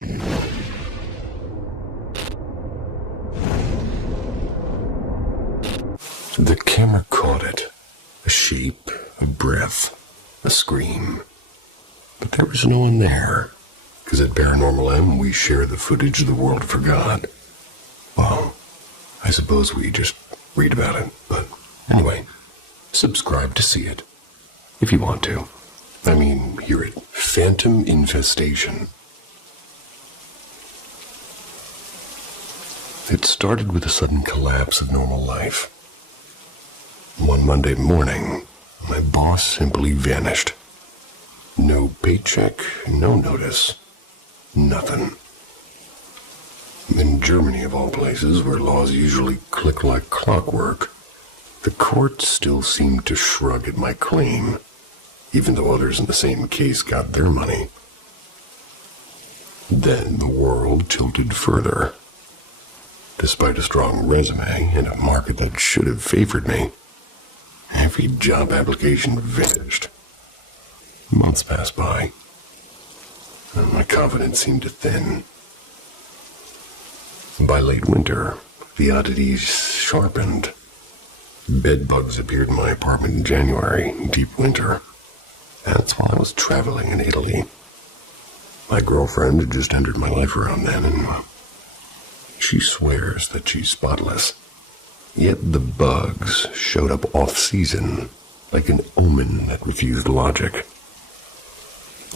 The camera caught it. A shape, a breath, a scream. But there was no one there. Because at Paranormal M, we share the footage the world forgot. Well, I suppose we just read about it. But anyway, subscribe to see it. If you want to. I mean, hear it. Phantom Infestation. It started with a sudden collapse of normal life. One Monday morning, my boss simply vanished. No paycheck, no notice, nothing. In Germany, of all places, where laws usually click like clockwork, the courts still seemed to shrug at my claim, even though others in the same case got their money. Then the world tilted further. Despite a strong resume and a market that should have favored me, every job application vanished. Months passed by, and my confidence seemed to thin. By late winter, the oddities sharpened. Bedbugs appeared in my apartment in January, deep winter. That's while I was traveling in Italy. My girlfriend had just entered my life around then, and she swears that she's spotless. Yet the bugs showed up off-season, like an omen that refused logic.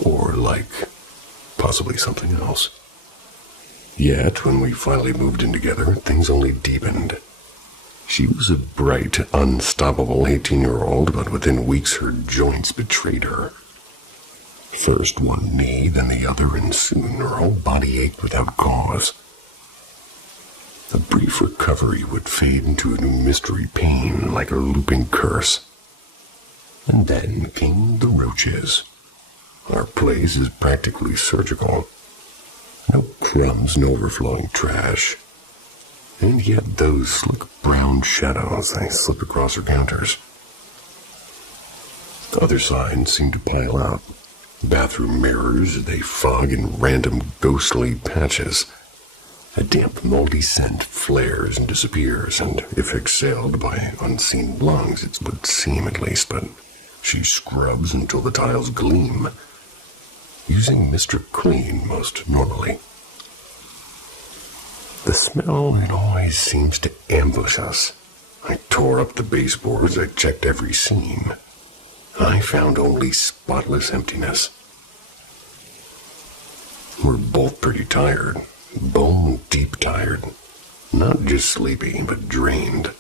Or like possibly something else. Yet, when we finally moved in together, things only deepened. She was a bright, unstoppable 18-year-old, but within weeks her joints betrayed her. First one knee, then the other, and soon her whole body ached without cause. A brief recovery would fade into a new mystery pain like a looping curse. And then came the roaches. Our place is practically surgical. No crumbs, no overflowing trash. And yet those slick brown shadows, they slip across our counters. Other signs seem to pile up. Bathroom mirrors, they fog in random ghostly patches. A damp, moldy scent flares and disappears, and if exhaled by unseen lungs, it would seem at least, but she scrubs until the tiles gleam, using Mr. Clean most normally. The smell, it always seems to ambush us. I tore up the baseboards, I checked every seam. I found only spotless emptiness. We're both pretty tired. Bone deep tired. Not just sleepy, but drained.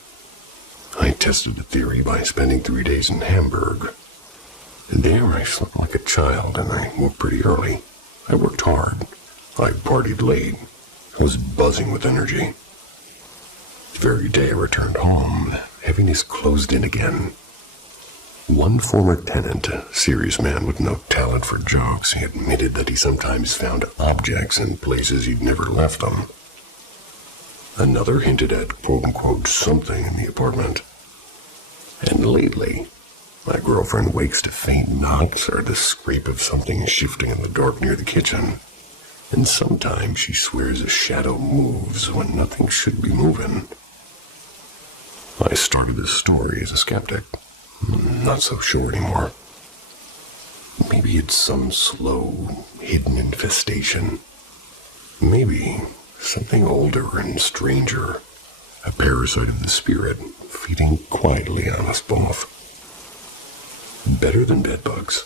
I tested the theory by spending 3 days in Hamburg. There I slept like a child, and I woke pretty early. I worked hard. I partied late. I was buzzing with energy. The very day I returned home, heaviness closed in again. One former tenant, a serious man with no talent for jokes, he admitted that he sometimes found objects in places he'd never left them. Another hinted at quote-unquote something in the apartment. And lately, my girlfriend wakes to faint knocks or the scrape of something shifting in the dark near the kitchen. And sometimes she swears a shadow moves when nothing should be moving. I started this story as a skeptic. Not so sure anymore. Maybe it's some slow, hidden infestation. Maybe something older and stranger. A parasite of the spirit, feeding quietly on us both. Better than bedbugs.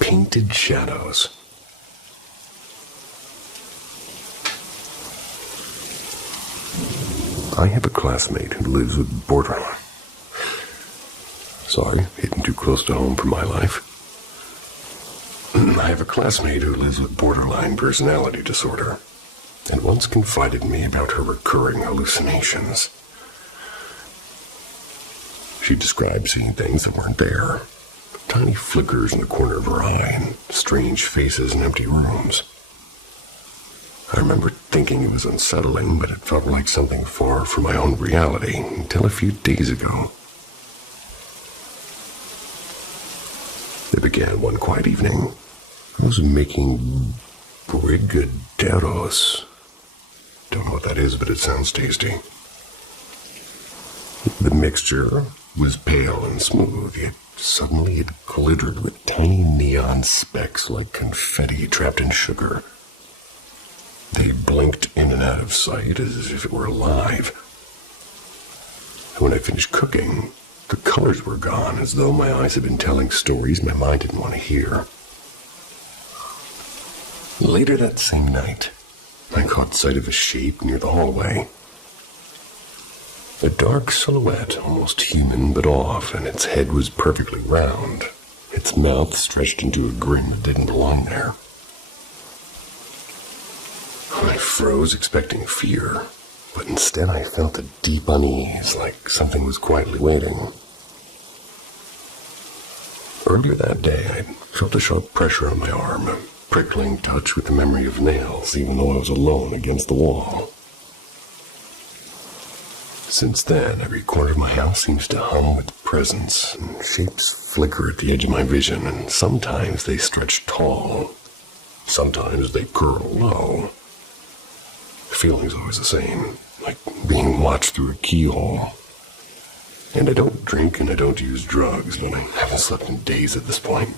Painted shadows. I have a classmate who lives with borderline. Sorry, hitting too close to home for my life. I have a classmate who lives with borderline personality disorder, and once confided in me about her recurring hallucinations. She described seeing things that weren't there. Tiny flickers in the corner of her eye, and strange faces in empty rooms. I remember thinking it was unsettling, but it felt like something far from my own reality until a few days ago. It began one quiet evening. I was making brigadeiros. Don't know what that is, but it sounds tasty. The mixture was pale and smooth, yet suddenly it glittered with tiny neon specks like confetti trapped in sugar. They blinked in and out of sight as if it were alive. And when I finished cooking, the colors were gone, as though my eyes had been telling stories my mind didn't want to hear. Later that same night, I caught sight of a shape near the hallway. A dark silhouette, almost human but off, and its head was perfectly round. Its mouth stretched into a grin that didn't belong there. I froze, expecting fear, but instead I felt a deep unease, like something was quietly waiting. Earlier that day, I felt a sharp pressure on my arm, a prickling touch with the memory of nails, even though I was alone against the wall. Since then, every corner of my house seems to hum with presence, and shapes flicker at the edge of my vision, and sometimes they stretch tall, sometimes they curl low. The feeling's always the same, like being watched through a keyhole. And I don't drink and I don't use drugs, but I haven't slept in days at this point.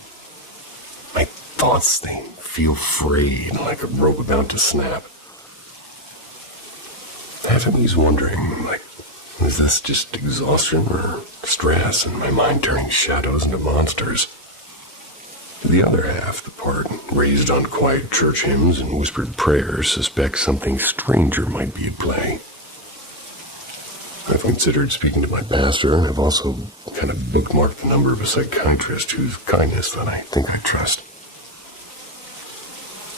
My thoughts, they feel frayed, like a rope about to snap. Half of me's wondering, like, is this just exhaustion or stress and my mind turning shadows into monsters? The other half, the part raised on quiet church hymns and whispered prayers, suspects something stranger might be at play. I've considered speaking to my pastor, and I've also kind of bookmarked the number of a psychiatrist whose kindness that I think I trust.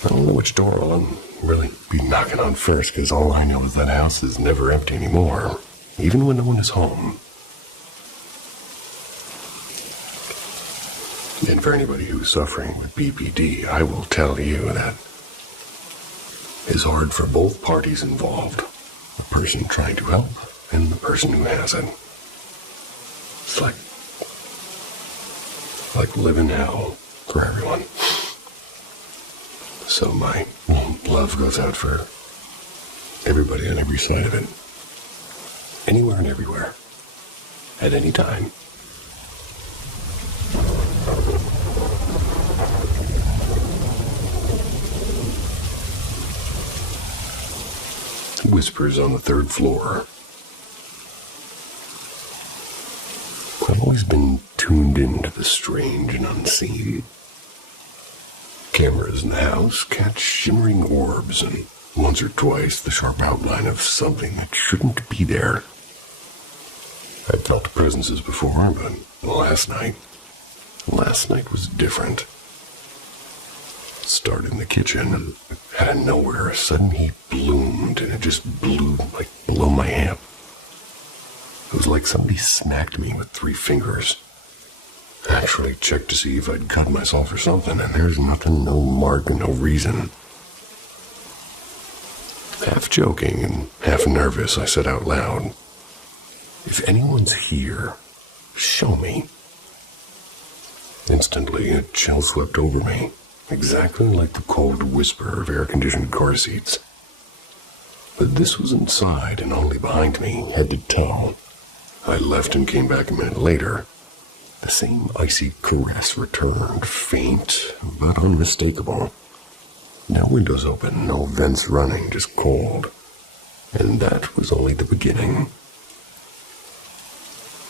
I don't know which door I'll really be knocking on first, because all I know is that house is never empty anymore, even when no one is home. And for anybody who's suffering with BPD, I will tell you that it's hard for both parties involved, the person trying to help and the person who has it. It's like living hell for everyone. So my love goes out for everybody on every side of it. Anywhere and everywhere. At any time. Whispers on the third floor. I've always been tuned into the strange and unseen. Cameras in the house catch shimmering orbs, and once or twice the sharp outline of something that shouldn't be there. I've felt presences before, but last night was different. It started in the kitchen, and out of nowhere a sudden heat bloomed, and it just blew like below my hip. It was like somebody smacked me with 3 fingers. I actually checked to see if I'd cut myself or something, and there's nothing, no mark, and no reason. Half joking and half nervous, I said out loud, "If anyone's here, show me." Instantly, a chill swept over me, exactly like the cold whisper of air-conditioned car seats. But this was inside and only behind me, head to toe. I left and came back a minute later. The same icy caress returned, faint but unmistakable. No windows open, no vents running, just cold. And that was only the beginning.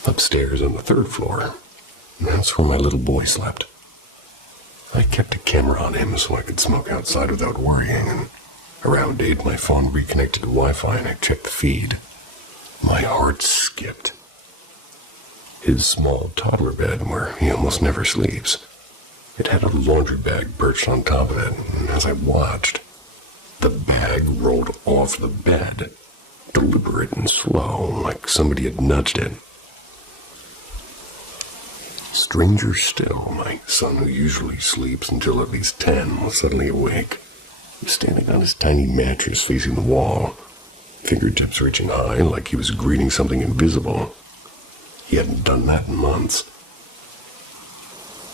Upstairs on the 3rd floor, that's where my little boy slept. I kept a camera on him so I could smoke outside without worrying, and around 8 my phone reconnected to Wi-Fi and I checked the feed. My heart skipped. His small toddler bed, where he almost never sleeps, it had a laundry bag perched on top of it, and as I watched, the bag rolled off the bed, deliberate and slow, like somebody had nudged it. Stranger still, my son, who usually sleeps until at least 10, was suddenly awake, standing on his tiny mattress facing the wall, fingertips reaching high like he was greeting something invisible. He hadn't done that in months.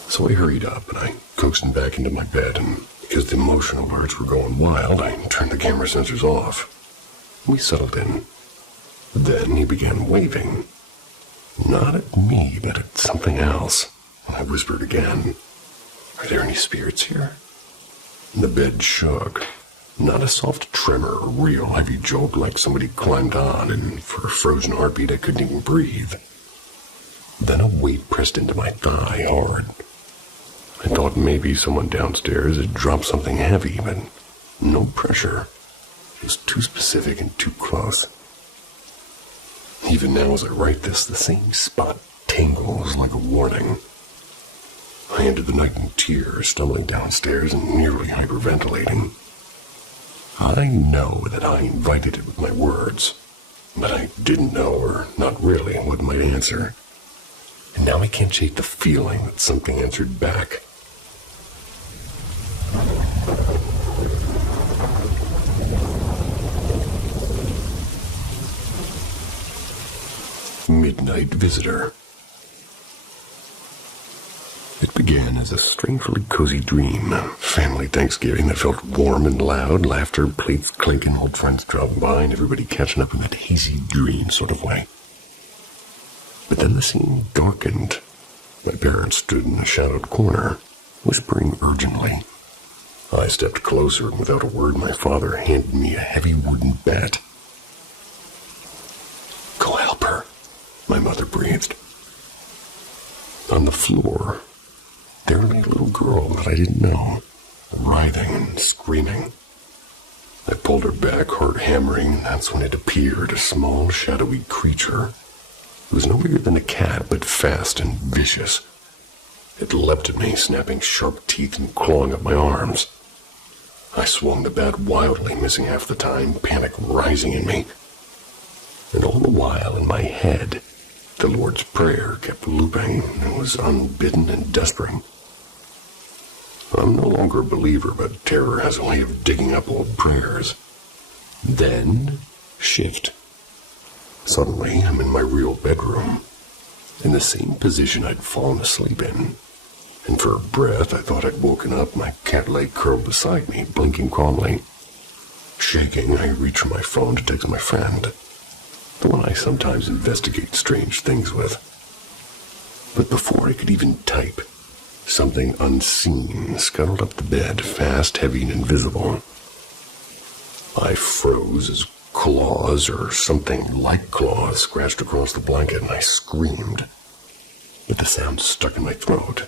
So I hurried up and I coaxed him back into my bed, and because the emotion alerts were going wild, I turned the camera sensors off. We settled in. Then he began waving. Not at me, but at something else. I whispered again, "Are there any spirits here?" The bed shook. Not a soft tremor, a real heavy jolt like somebody climbed on, and for a frozen heartbeat I couldn't even breathe. Then a weight pressed into my thigh hard. I thought maybe someone downstairs had dropped something heavy, but no pressure. It was too specific and too close. Even now as I write this, the same spot tingles like a warning. I ended the night in tears, stumbling downstairs and nearly hyperventilating. I know that I invited it with my words, but I didn't know, or not really, what might answer. And now I can't shake the feeling that something answered back. Midnight Visitor. It began as a strangely cozy dream. Family Thanksgiving that felt warm and loud, laughter, plates clinking, old friends dropping by, and everybody catching up in that hazy dream sort of way. But then the scene darkened. My parents stood in a shadowed corner, whispering urgently. I stepped closer, and without a word, my father handed me a heavy wooden bat. "Go help her," my mother breathed. On the floor, there lay a little girl that I didn't know, writhing and screaming. I pulled her back, heart hammering, and that's when it appeared, a small, shadowy creature. It was no bigger than a cat, but fast and vicious. It leapt at me, snapping sharp teeth and clawing at my arms. I swung the bat wildly, missing half the time, panic rising in me. And all the while, in my head, the Lord's Prayer kept looping. It was unbidden and desperate. I'm no longer a believer, but terror has a way of digging up old prayers. Then, shift. Suddenly, I'm in my real bedroom, in the same position I'd fallen asleep in. And for a breath, I thought I'd woken up. My cat lay curled beside me, blinking calmly. Shaking, I reached for my phone to text my friend, the one I sometimes investigate strange things with. But before I could even type, something unseen scuttled up the bed, fast, heavy, and invisible. I froze as claws, or something like claws, scratched across the blanket, and I screamed. But the sound stuck in my throat.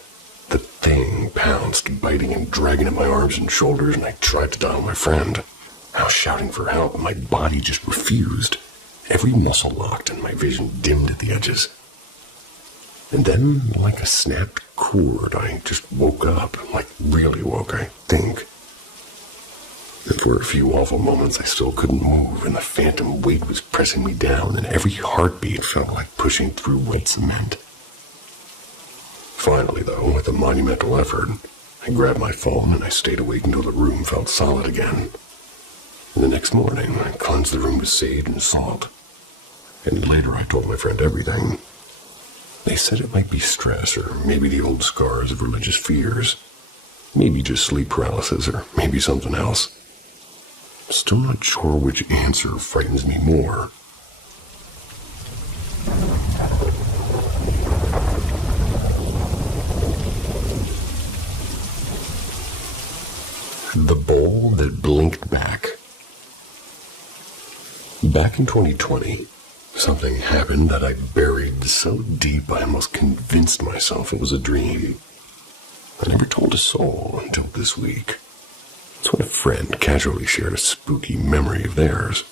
The thing pounced, biting and dragging at my arms and shoulders, and I tried to dial my friend. I was shouting for help, and my body just refused. Every muscle locked, and my vision dimmed at the edges. And then, like a snapped cord, I just woke up, like really woke, I think. And for a few awful moments, I still couldn't move, and the phantom weight was pressing me down, and every heartbeat felt like pushing through wet cement. Finally, though, with a monumental effort, I grabbed my phone and I stayed awake until the room felt solid again. And the next morning, I cleansed the room with sage and salt. And later I told my friend everything. They said it might be stress, or maybe the old scars of religious fears. Maybe just sleep paralysis, or maybe something else. Still not sure which answer frightens me more. The bowl that blinked back. Back in 2020, something happened that I buried so deep I almost convinced myself it was a dream. I never told a soul until this week. It's when a friend casually shared a spooky memory of theirs.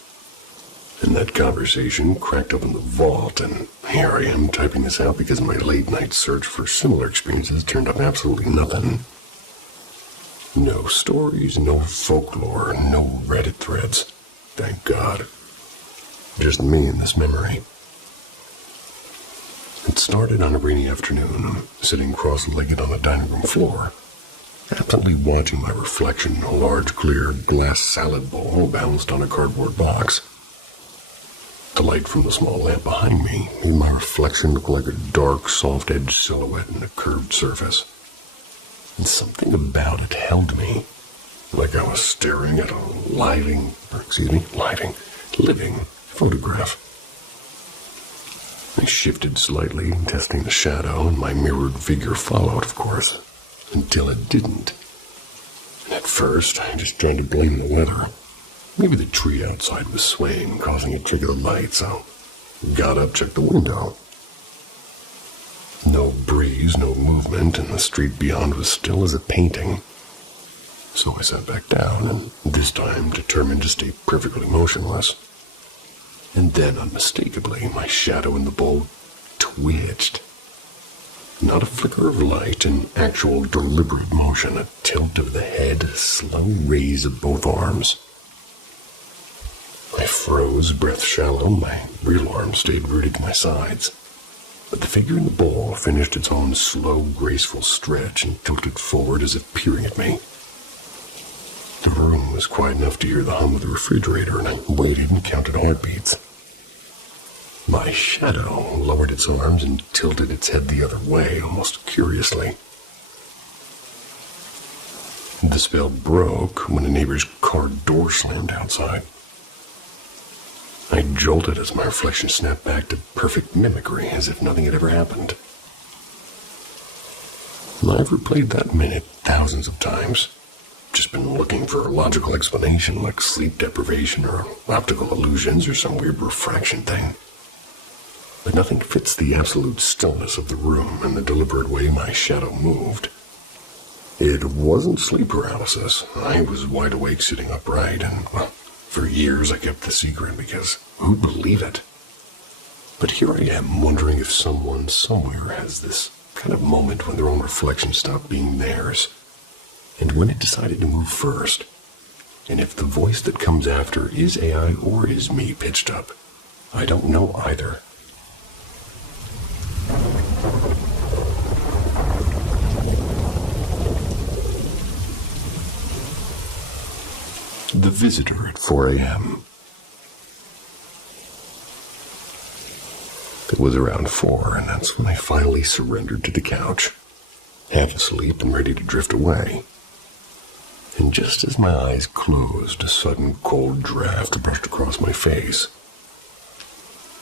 And that conversation cracked open the vault, and here I am typing this out because my late-night search for similar experiences turned up absolutely nothing. No stories, no folklore, no Reddit threads. Thank God. Just me and this memory. It started on a rainy afternoon, sitting cross-legged on the dining room floor. absently watching my reflection in a large clear glass salad bowl balanced on a cardboard box. The light from the small lamp behind me made my reflection look like a dark, soft-edged silhouette in a curved surface. And something about it held me, like I was staring at a living photograph. I shifted slightly, testing the shadow, and my mirrored figure followed, of course, until it didn't. And at first, I just tried to blame the weather. Maybe the tree outside was swaying, causing it to trigger the light, so I got up, checked the window. No breeze, no movement, and the street beyond was still as a painting. So I sat back down, and this time determined to stay perfectly motionless. And then, unmistakably, my shadow in the bowl twitched. Not a flicker of light, an actual deliberate motion, a tilt of the head, a slow raise of both arms. I froze, breath shallow, my real arm stayed rooted to my sides. But the figure in the bowl finished its own slow, graceful stretch and tilted forward as if peering at me. The room was quiet enough to hear the hum of the refrigerator, and I waited and counted heartbeats. My shadow lowered its arms and tilted its head the other way, almost curiously. The spell broke when a neighbor's car door slammed outside. I jolted as my reflection snapped back to perfect mimicry, as if nothing had ever happened. I've replayed that minute thousands of times. Just been looking for a logical explanation like sleep deprivation or optical illusions or some weird refraction thing. But nothing fits the absolute stillness of the room and the deliberate way my shadow moved. It wasn't sleep paralysis. I was wide awake sitting upright, and for years I kept the secret because who'd believe it? But here I am wondering if someone somewhere has this kind of moment when their own reflection stopped being theirs, and when it decided to move first, and if the voice that comes after is AI or is me pitched up. I don't know either. The visitor at 4 a.m. It was around 4, and that's when I finally surrendered to the couch, half asleep and ready to drift away. And just as my eyes closed, a sudden cold draft brushed across my face.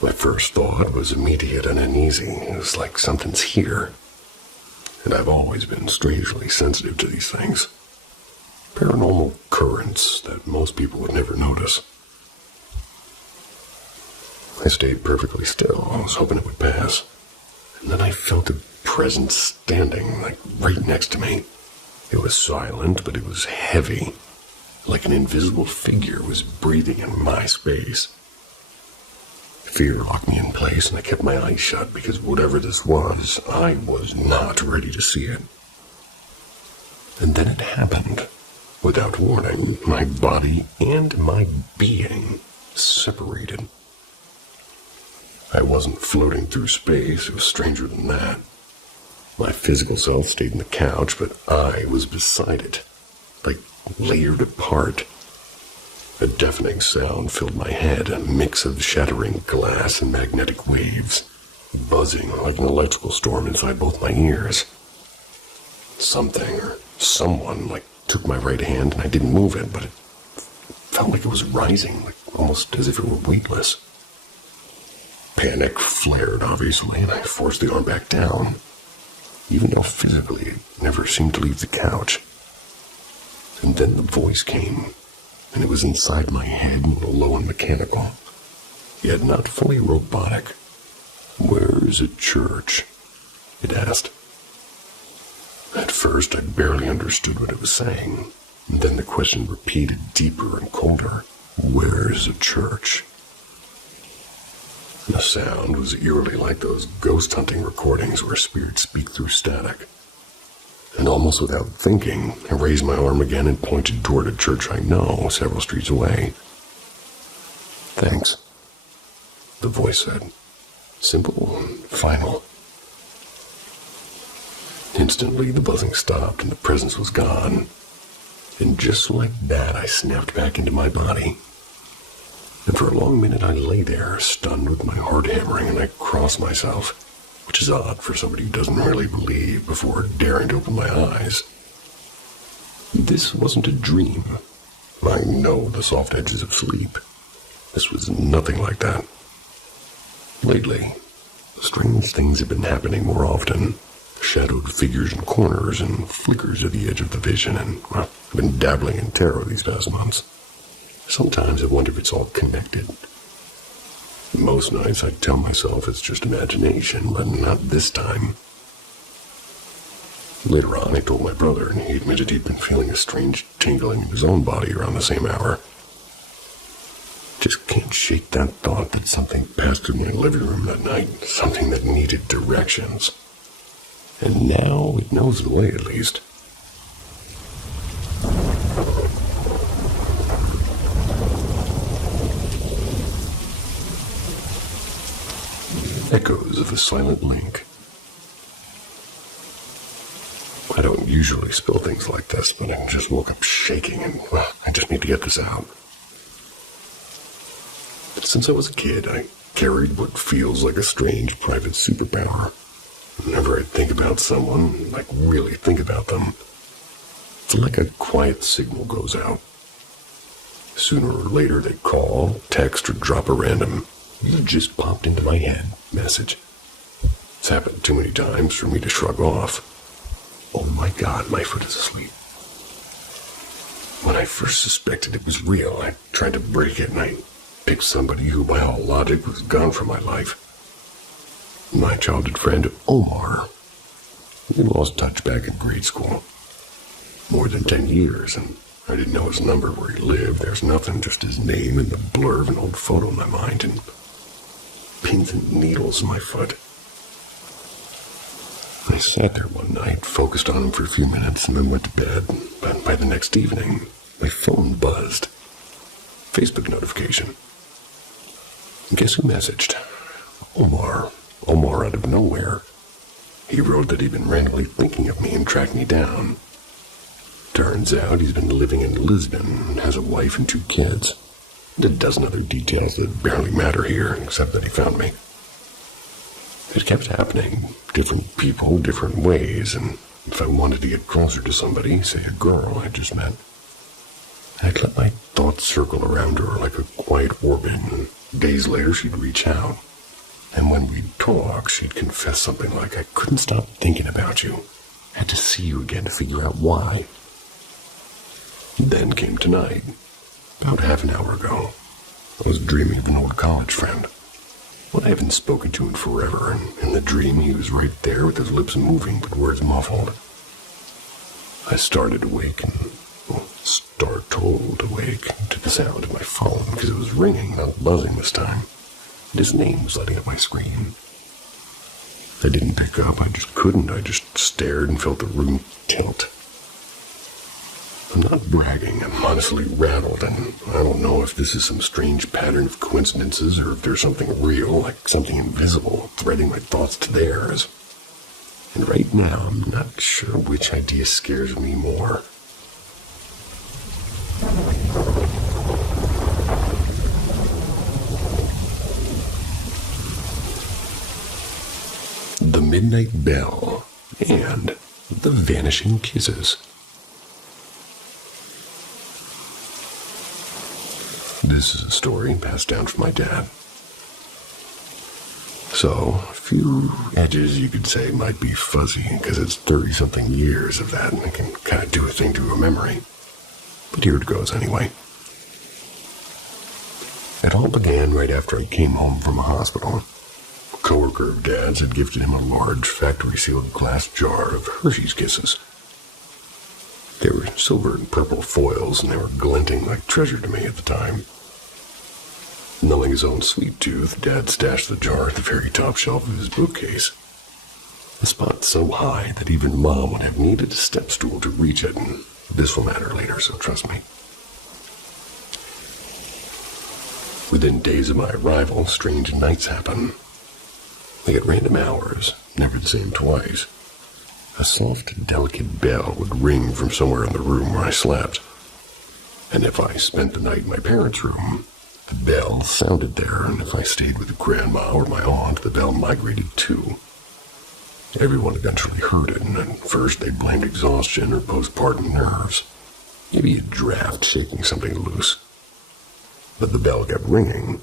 My first thought was immediate and uneasy. It was like something's here. And I've always been strangely sensitive to these things. Paranormal currents that most people would never notice. I stayed perfectly still. I was hoping it would pass. And then I felt a presence standing, like right next to me. It was silent, but it was heavy, like an invisible figure was breathing in my space. Fear locked me in place, and I kept my eyes shut because whatever this was, I was not ready to see it. And then it happened. Without warning, my body and my being separated. I wasn't floating through space. It was stranger than that. My physical self stayed in the couch, but I was beside it, like layered apart. A deafening sound filled my head, a mix of shattering glass and magnetic waves, buzzing like an electrical storm inside both my ears. Something or someone took my right hand, and I didn't move it, but it felt like it was rising, almost as if it were weightless. Panic flared, obviously, and I forced the arm back down. Even though physically it never seemed to leave the couch. And then the voice came, and it was inside my head, low and mechanical, yet not fully robotic. "Where is a church?" it asked. At first I barely understood what it was saying, and then the question repeated deeper and colder. "Where is a church?" The sound was eerily like those ghost hunting recordings where spirits speak through static. And almost without thinking, I raised my arm again and pointed toward a church I know, several streets away. "Thanks," the voice said. Simple and final. Instantly, the buzzing stopped and the presence was gone. And just like that, I snapped back into my body. And for a long minute, I lay there, stunned with my heart hammering, and I crossed myself, which is odd for somebody who doesn't really believe before daring to open my eyes. This wasn't a dream. I know the soft edges of sleep. This was nothing like that. Lately, strange things have been happening more often. Shadowed figures in corners and flickers at the edge of the vision, and I've been dabbling in tarot these past months. Sometimes I wonder if it's all connected. Most nights I tell myself it's just imagination, but not this time. Later on, I told my brother, and he admitted he'd been feeling a strange tingling in his own body around the same hour. Just can't shake that thought that something passed through my living room that night, something that needed directions. And now it knows the way, at least. Echoes of a silent link. I don't usually spill things like this, but I just woke up shaking and, well, I just need to get this out. Since I was a kid, I carried what feels like a strange private superpower. Whenever I think about someone, like really think about them, it's like a quiet signal goes out. Sooner or later they call, text, or drop a random "you just popped into my head" message. It's happened too many times for me to shrug off. Oh my God, my foot is asleep. When I first suspected it was real, I tried to break it and I picked somebody who by all logic was gone from my life. My childhood friend, Omar. We lost touch back in grade school. More than 10 years, and I didn't know his number, where he lived. There's nothing, just his name and the blur of an old photo in my mind, and pins and needles in my foot. I sat there one night, focused on him for a few minutes, and then went to bed. But by the next evening, my phone buzzed. Facebook notification. And guess who messaged? Omar. Omar out of nowhere. He wrote that he'd been randomly thinking of me and tracked me down. Turns out he's been living in Lisbon and has a wife and 2 kids. And a dozen other details that barely matter here, except that he found me. It kept happening. Different people, different ways, and if I wanted to get closer to somebody, say a girl I just met, I'd let my thoughts circle around her like a quiet orbit, and days later she'd reach out. And when we'd talk, she'd confess something like, "I couldn't stop thinking about you. Had to see you again to figure out why." Then came tonight, about half an hour ago. I was dreaming of an old college friend. Well, I haven't spoken to in forever, and in the dream he was right there with his lips moving, but words muffled. I started awake and, startled awake to the sound of my phone, because it was ringing, not buzzing this time. And his name was lighting up my screen. I didn't pick up, I just couldn't. I just stared and felt the room tilt. I'm not bragging, I'm honestly rattled, and I don't know if this is some strange pattern of coincidences or if there's something real, like something invisible, threading my thoughts to theirs. And right now, I'm not sure which idea scares me more. The Midnight Bell and the Vanishing Kisses. This is a story passed down from my dad. So, a few edges you could say might be fuzzy, because it's 30-something years of that, and it can kind of do a thing to a memory. But here it goes anyway. It all began right after I came home from a hospital. A coworker of Dad's had gifted him a large factory-sealed glass jar of Hershey's Kisses. They were silver and purple foils, and they were glinting like treasure to me at the time. Knowing his own sweet tooth, Dad stashed the jar at the very top shelf of his bookcase. A spot so high that even Mom would have needed a step stool to reach it, and this will matter later, so trust me. Within days of my arrival, strange nights happen. Like at random hours, never the same twice. A soft, delicate bell would ring from somewhere in the room where I slept. And if I spent the night in my parents' room, the bell sounded there, and if I stayed with Grandma or my aunt, the bell migrated too. Everyone eventually heard it, and at first they blamed exhaustion or postpartum nerves. Maybe a draft shaking something loose. But the bell kept ringing.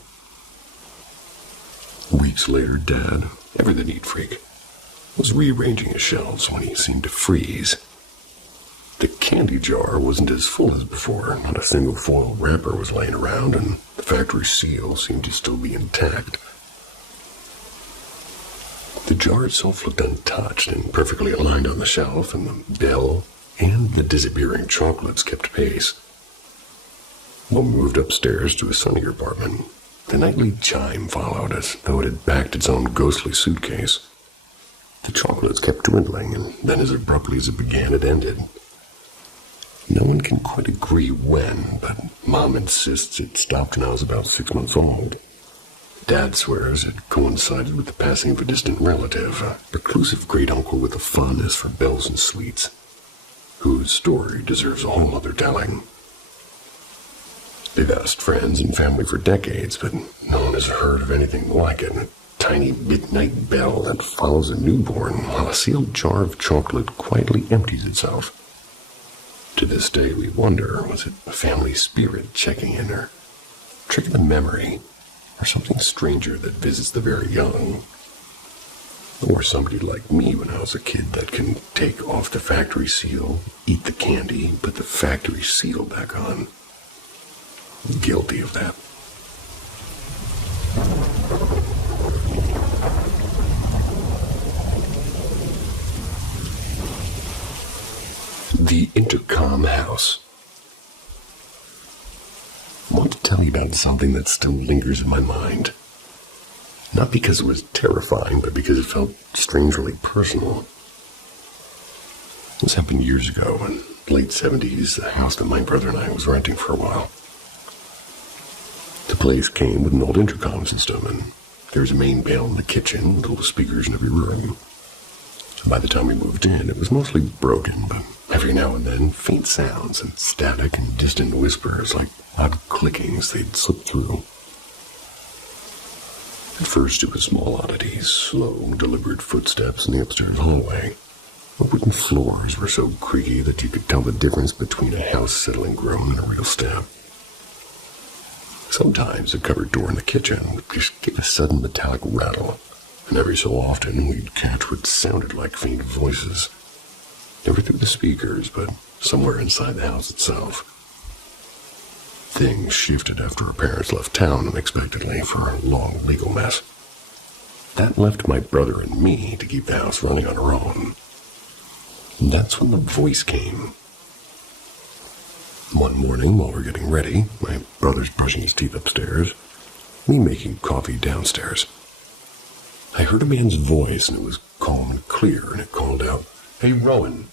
Weeks later, Dad, ever the neat freak, was rearranging his shelves when he seemed to freeze. The candy jar wasn't as full as before. Not a single foil wrapper was laying around, and the factory seal seemed to still be intact. The jar itself looked untouched and perfectly aligned on the shelf, and the bell and the disappearing chocolates kept pace. Mom moved upstairs to a sunnier apartment. The nightly chime followed, as though it had packed its own ghostly suitcase. The chocolates kept dwindling, and then as abruptly as it began, it ended. No one can quite agree when, but Mom insists it stopped when I was about 6 months old. Dad swears it coincided with the passing of a distant relative, a reclusive great-uncle with a fondness for bells and sweets, whose story deserves a whole other telling. They've asked friends and family for decades, but no one has heard of anything like it. A tiny midnight bell that follows a newborn while a sealed jar of chocolate quietly empties itself. To this day, we wonder, was it a family spirit checking in, or a trick of the memory, or something stranger that visits the very young? Or somebody like me when I was a kid that can take off the factory seal, eat the candy, put the factory seal back on. Guilty of that. The Intercom House. I want to tell you about something that still lingers in my mind. Not because it was terrifying, but because it felt strangely personal. This happened years ago, in the late 70s, the house that my brother and I was renting for a while. The place came with an old intercom system, and there was a main bell in the kitchen, little speakers in every room. By the time we moved in, it was mostly broken, but every now and then, faint sounds and static and distant whispers, like odd clickings, they'd slip through. At first, it was small oddities, slow, deliberate footsteps in the upstairs hallway. The wooden floors were so creaky that you could tell the difference between a house-settling groan and a real step. Sometimes a cupboard door in the kitchen would just give a sudden metallic rattle, and every so often we'd catch what sounded like faint voices. Never through the speakers, but somewhere inside the house itself. Things shifted after our parents left town unexpectedly for a long legal mess. That left my brother and me to keep the house running on our own. And that's when the voice came. One morning, while we were getting ready, my brother's brushing his teeth upstairs, me making coffee downstairs. I heard a man's voice, and it was calm and clear, and it called out, "Hey, Rowan."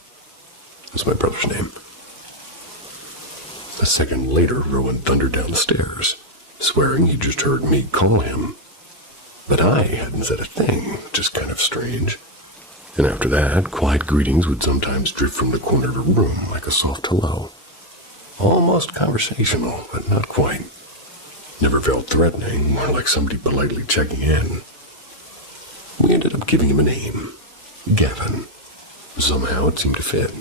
That's my brother's name. A second later, Rowan thundered down the stairs, swearing he just heard me call him. But I hadn't said a thing, just kind of strange. And after that, quiet greetings would sometimes drift from the corner of a room like a soft hello. Almost conversational, but not quite. Never felt threatening, more like somebody politely checking in. We ended up giving him a name, Gavin. Somehow it seemed to fit.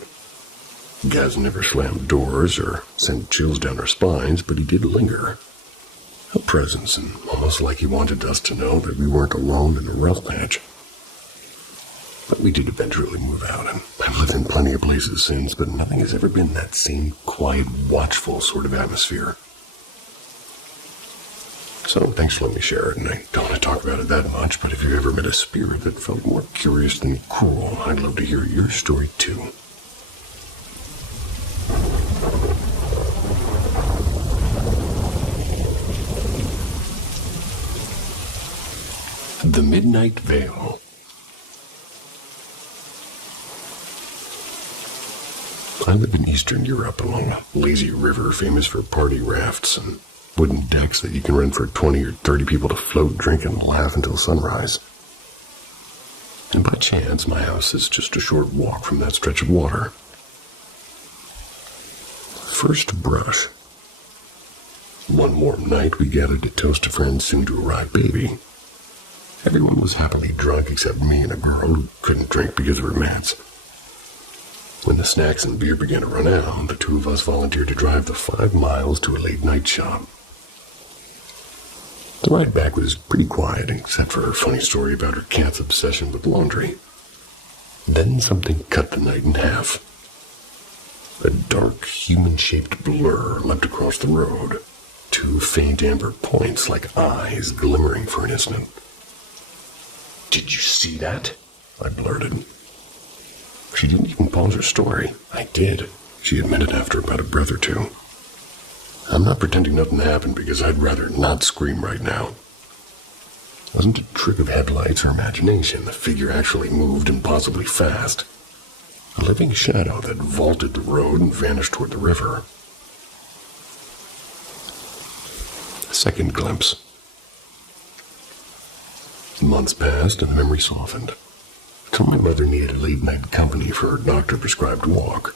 Gaz never slammed doors or sent chills down our spines, but he did linger. A presence, and almost like he wanted us to know that we weren't alone in a rough patch. But we did eventually move out, and I've lived in plenty of places since, but nothing has ever been that same quiet, watchful sort of atmosphere. So thanks for letting me share it, and I don't want to talk about it that much, but if you've ever met a spirit that felt more curious than cruel, I'd love to hear your story too. The Midnight Veil. I live in Eastern Europe along a lazy river famous for party rafts and wooden decks that you can rent for 20 or 30 people to float, drink, and laugh until sunrise. And by chance, my house is just a short walk from that stretch of water. First brush. One warm night, we gathered to toast a friend's soon-to-arrive baby. Everyone was happily drunk except me and a girl who couldn't drink because of her mats. When the snacks and beer began to run out, the two of us volunteered to drive the 5 miles to a late-night shop. The ride back was pretty quiet, except for her funny story about her cat's obsession with laundry. Then something cut the night in half. A dark, human-shaped blur leapt across the road. 2 faint amber points like eyes glimmering for an instant. "Did you see that?" I blurted. She didn't even pause her story. "I did," she admitted after about a breath or two. I'm not pretending nothing happened because I'd rather not scream right now. It wasn't a trick of headlights or imagination. The figure actually moved impossibly fast. A living shadow that vaulted the road and vanished toward the river. A second glimpse. Months passed and the memory softened. Until my mother needed late-night company for her doctor-prescribed walk.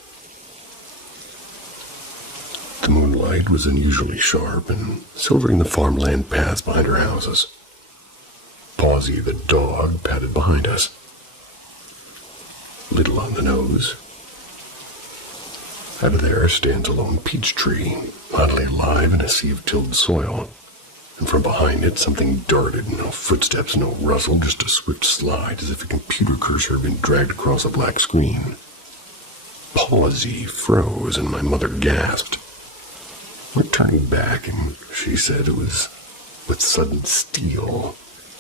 The moonlight was unusually sharp and silvering the farmland paths behind our houses. Pawsey, the dog, padded behind us. Little on the nose. Out of there stands a lone peach tree, oddly alive in a sea of tilled soil. And from behind it, something darted. No footsteps, no rustle, just a swift slide, as if a computer cursor had been dragged across a black screen. Pawsey froze, and my mother gasped. We're turning back, and she said it was with sudden steel,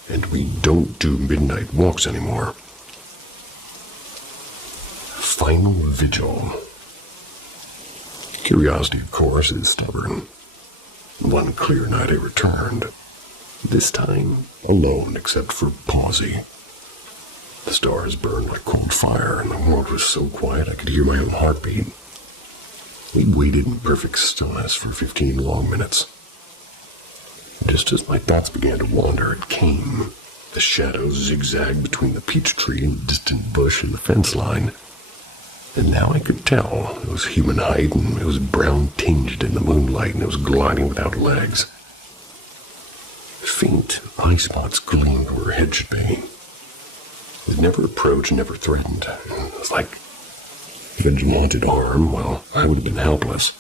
and we don't do midnight walks anymore. Final vigil. Curiosity, of course, is stubborn. One clear night I returned, this time alone except for Pawsey. The stars burned like cold fire, and the world was so quiet I could hear my own heartbeat. We waited in perfect stillness for 15 long minutes. Just as my thoughts began to wander, it came. The shadows zigzagged between the peach tree and the distant bush and the fence line. And now I could tell it was human height, and it was brown-tinged in the moonlight, and it was gliding without legs. Faint eye spots gleamed where her head should be. It never approached, never threatened. It was like if it had a haunted arm, well, I would have been helpless.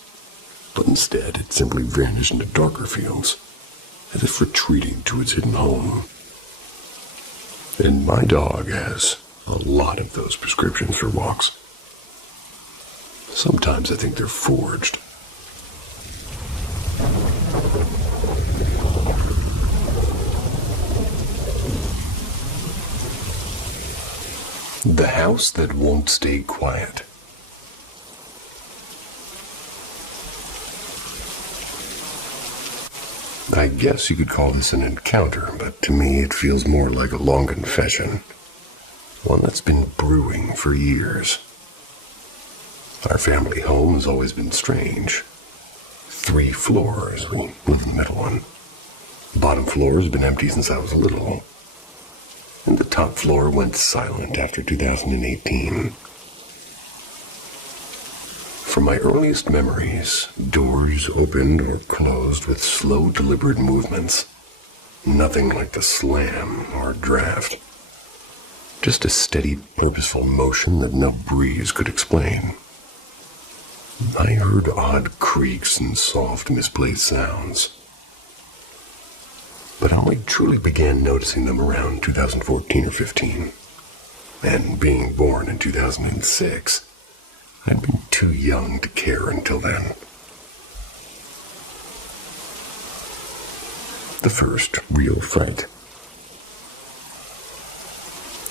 But instead, it simply vanished into darker fields, as if retreating to its hidden home. And my dog has a lot of those prescriptions for walks. Sometimes I think they're forged. The house that won't stay quiet. I guess you could call this an encounter, but to me it feels more like a long confession. One that's been brewing for years. Our family home has always been strange. 3 floors, we live in the middle one. The bottom floor has been empty since I was little. And the top floor went silent after 2018. From my earliest memories, doors opened or closed with slow, deliberate movements. Nothing like the slam or draft. Just a steady, purposeful motion that no breeze could explain. I heard odd creaks and soft, misplaced sounds. But I only truly began noticing them around 2014 or 15. And being born in 2006, I'd been too young to care until then. The first real fright.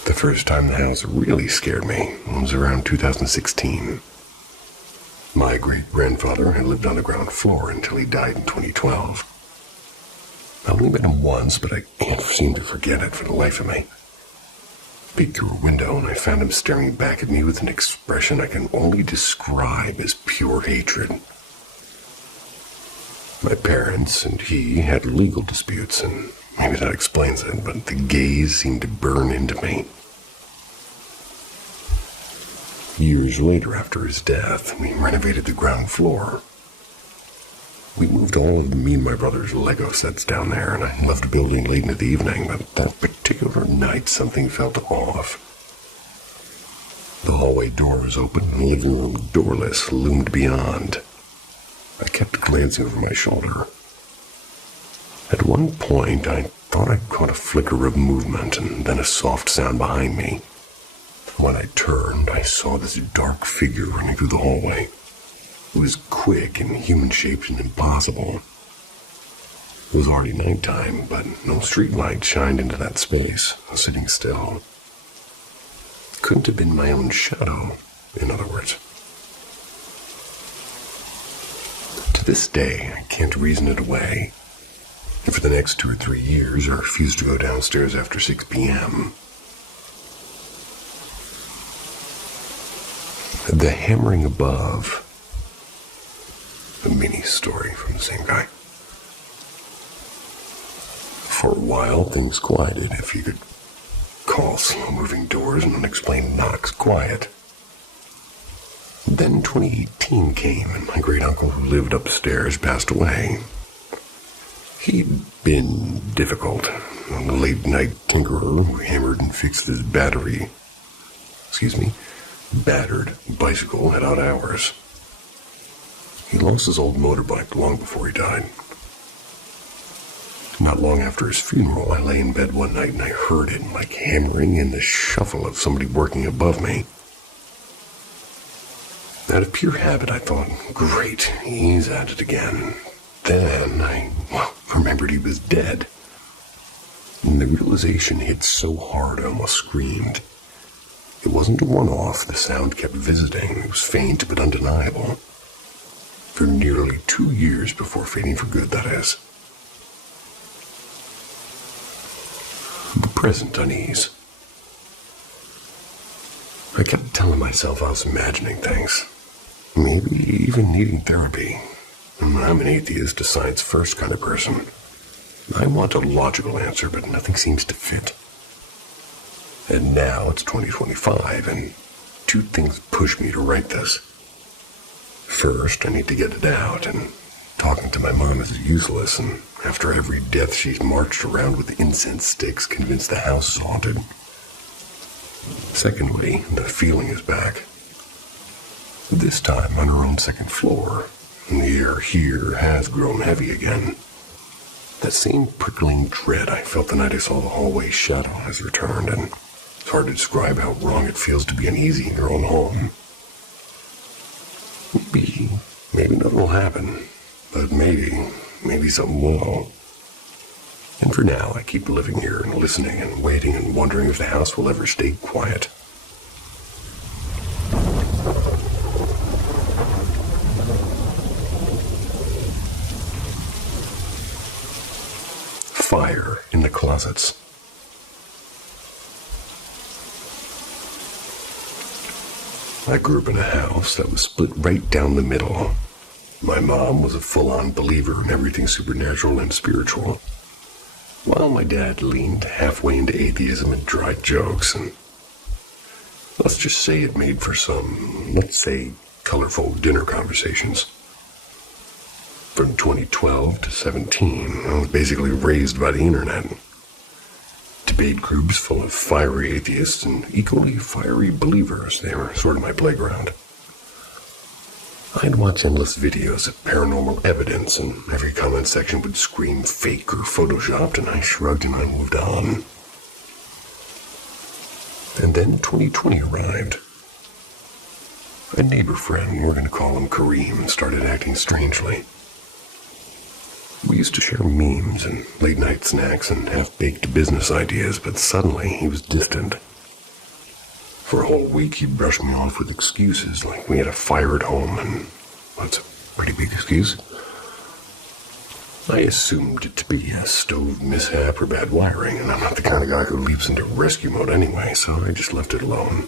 The first time the house really scared me was around 2016. My great-grandfather had lived on the ground floor until he died in 2012. I only met him once, but I can't seem to forget it for the life of me. I peeked through a window and I found him staring back at me with an expression I can only describe as pure hatred. My parents and he had legal disputes, and maybe that explains it, but the gaze seemed to burn into me. Years later, after his death, we renovated the ground floor. We moved all of me and my brother's Lego sets down there, and I left the building late in the evening, but that particular night something felt off. The hallway door was open, and the living room doorless loomed beyond. I kept glancing over my shoulder. At one point, I thought I caught a flicker of movement and then a soft sound behind me. When I turned, I saw this dark figure running through the hallway. It was quick and human-shaped and impossible. It was already nighttime, but no streetlight shined into that space, sitting still. Couldn't have been my own shadow, in other words. To this day, I can't reason it away. And for the next 2 or 3 years, I refused to go downstairs after 6 p.m. The hammering above. A mini story from the same guy. For a while, things quieted, if you could call slow-moving doors and unexplained knocks quiet. Then 2018 came, and my great-uncle who lived upstairs passed away. He'd been difficult, a late-night tinkerer who hammered and fixed his battered bicycle at odd hours. He lost his old motorbike long before he died. Not long after his funeral, I lay in bed one night and I heard it like hammering and the shuffle of somebody working above me. Out of pure habit, I thought, great, he's at it again. Then I remembered he was dead. And the realization hit so hard I almost screamed. It wasn't a one-off. The sound kept visiting. It was faint but undeniable. For nearly 2 years before fading for good, that is. The present unease. I kept telling myself I was imagining things. Maybe even needing therapy. I'm an atheist, a science first kind of person. I want a logical answer, but nothing seems to fit. And now it's 2025, and 2 things push me to write this. First, I need to get it out, and talking to my mom is useless, and after every death she's marched around with incense sticks convinced the house is haunted. Secondly, the feeling is back. This time on her own second floor, and the air here has grown heavy again. That same prickling dread I felt the night I saw the hallway shadow has returned, and it's hard to describe how wrong it feels to be uneasy in your own home. Maybe nothing will happen, but maybe something will. And for now, I keep living here and listening and waiting and wondering if the house will ever stay quiet. Fire in the closets. I grew up in a house that was split right down the middle. My mom was a full-on believer in everything supernatural and spiritual, while my dad leaned halfway into atheism and dry jokes, and let's just say it made for some, let's say, colorful dinner conversations. From 2012 to 17, I was basically raised by the internet. Debate groups full of fiery atheists and equally fiery believers. They were sort of my playground. I'd watch endless videos of paranormal evidence, and every comment section would scream fake or photoshopped, and I shrugged and I moved on. And then 2020 arrived. A neighbor friend, we're going to call him Kareem, started acting strangely. We used to share memes and late-night snacks and half-baked business ideas, but suddenly he was distant. For a whole week he brushed me off with excuses like we had a fire at home, and that's a pretty big excuse. I assumed it to be a stove mishap or bad wiring, and I'm not the kind of guy who leaps into rescue mode anyway, so I just left it alone.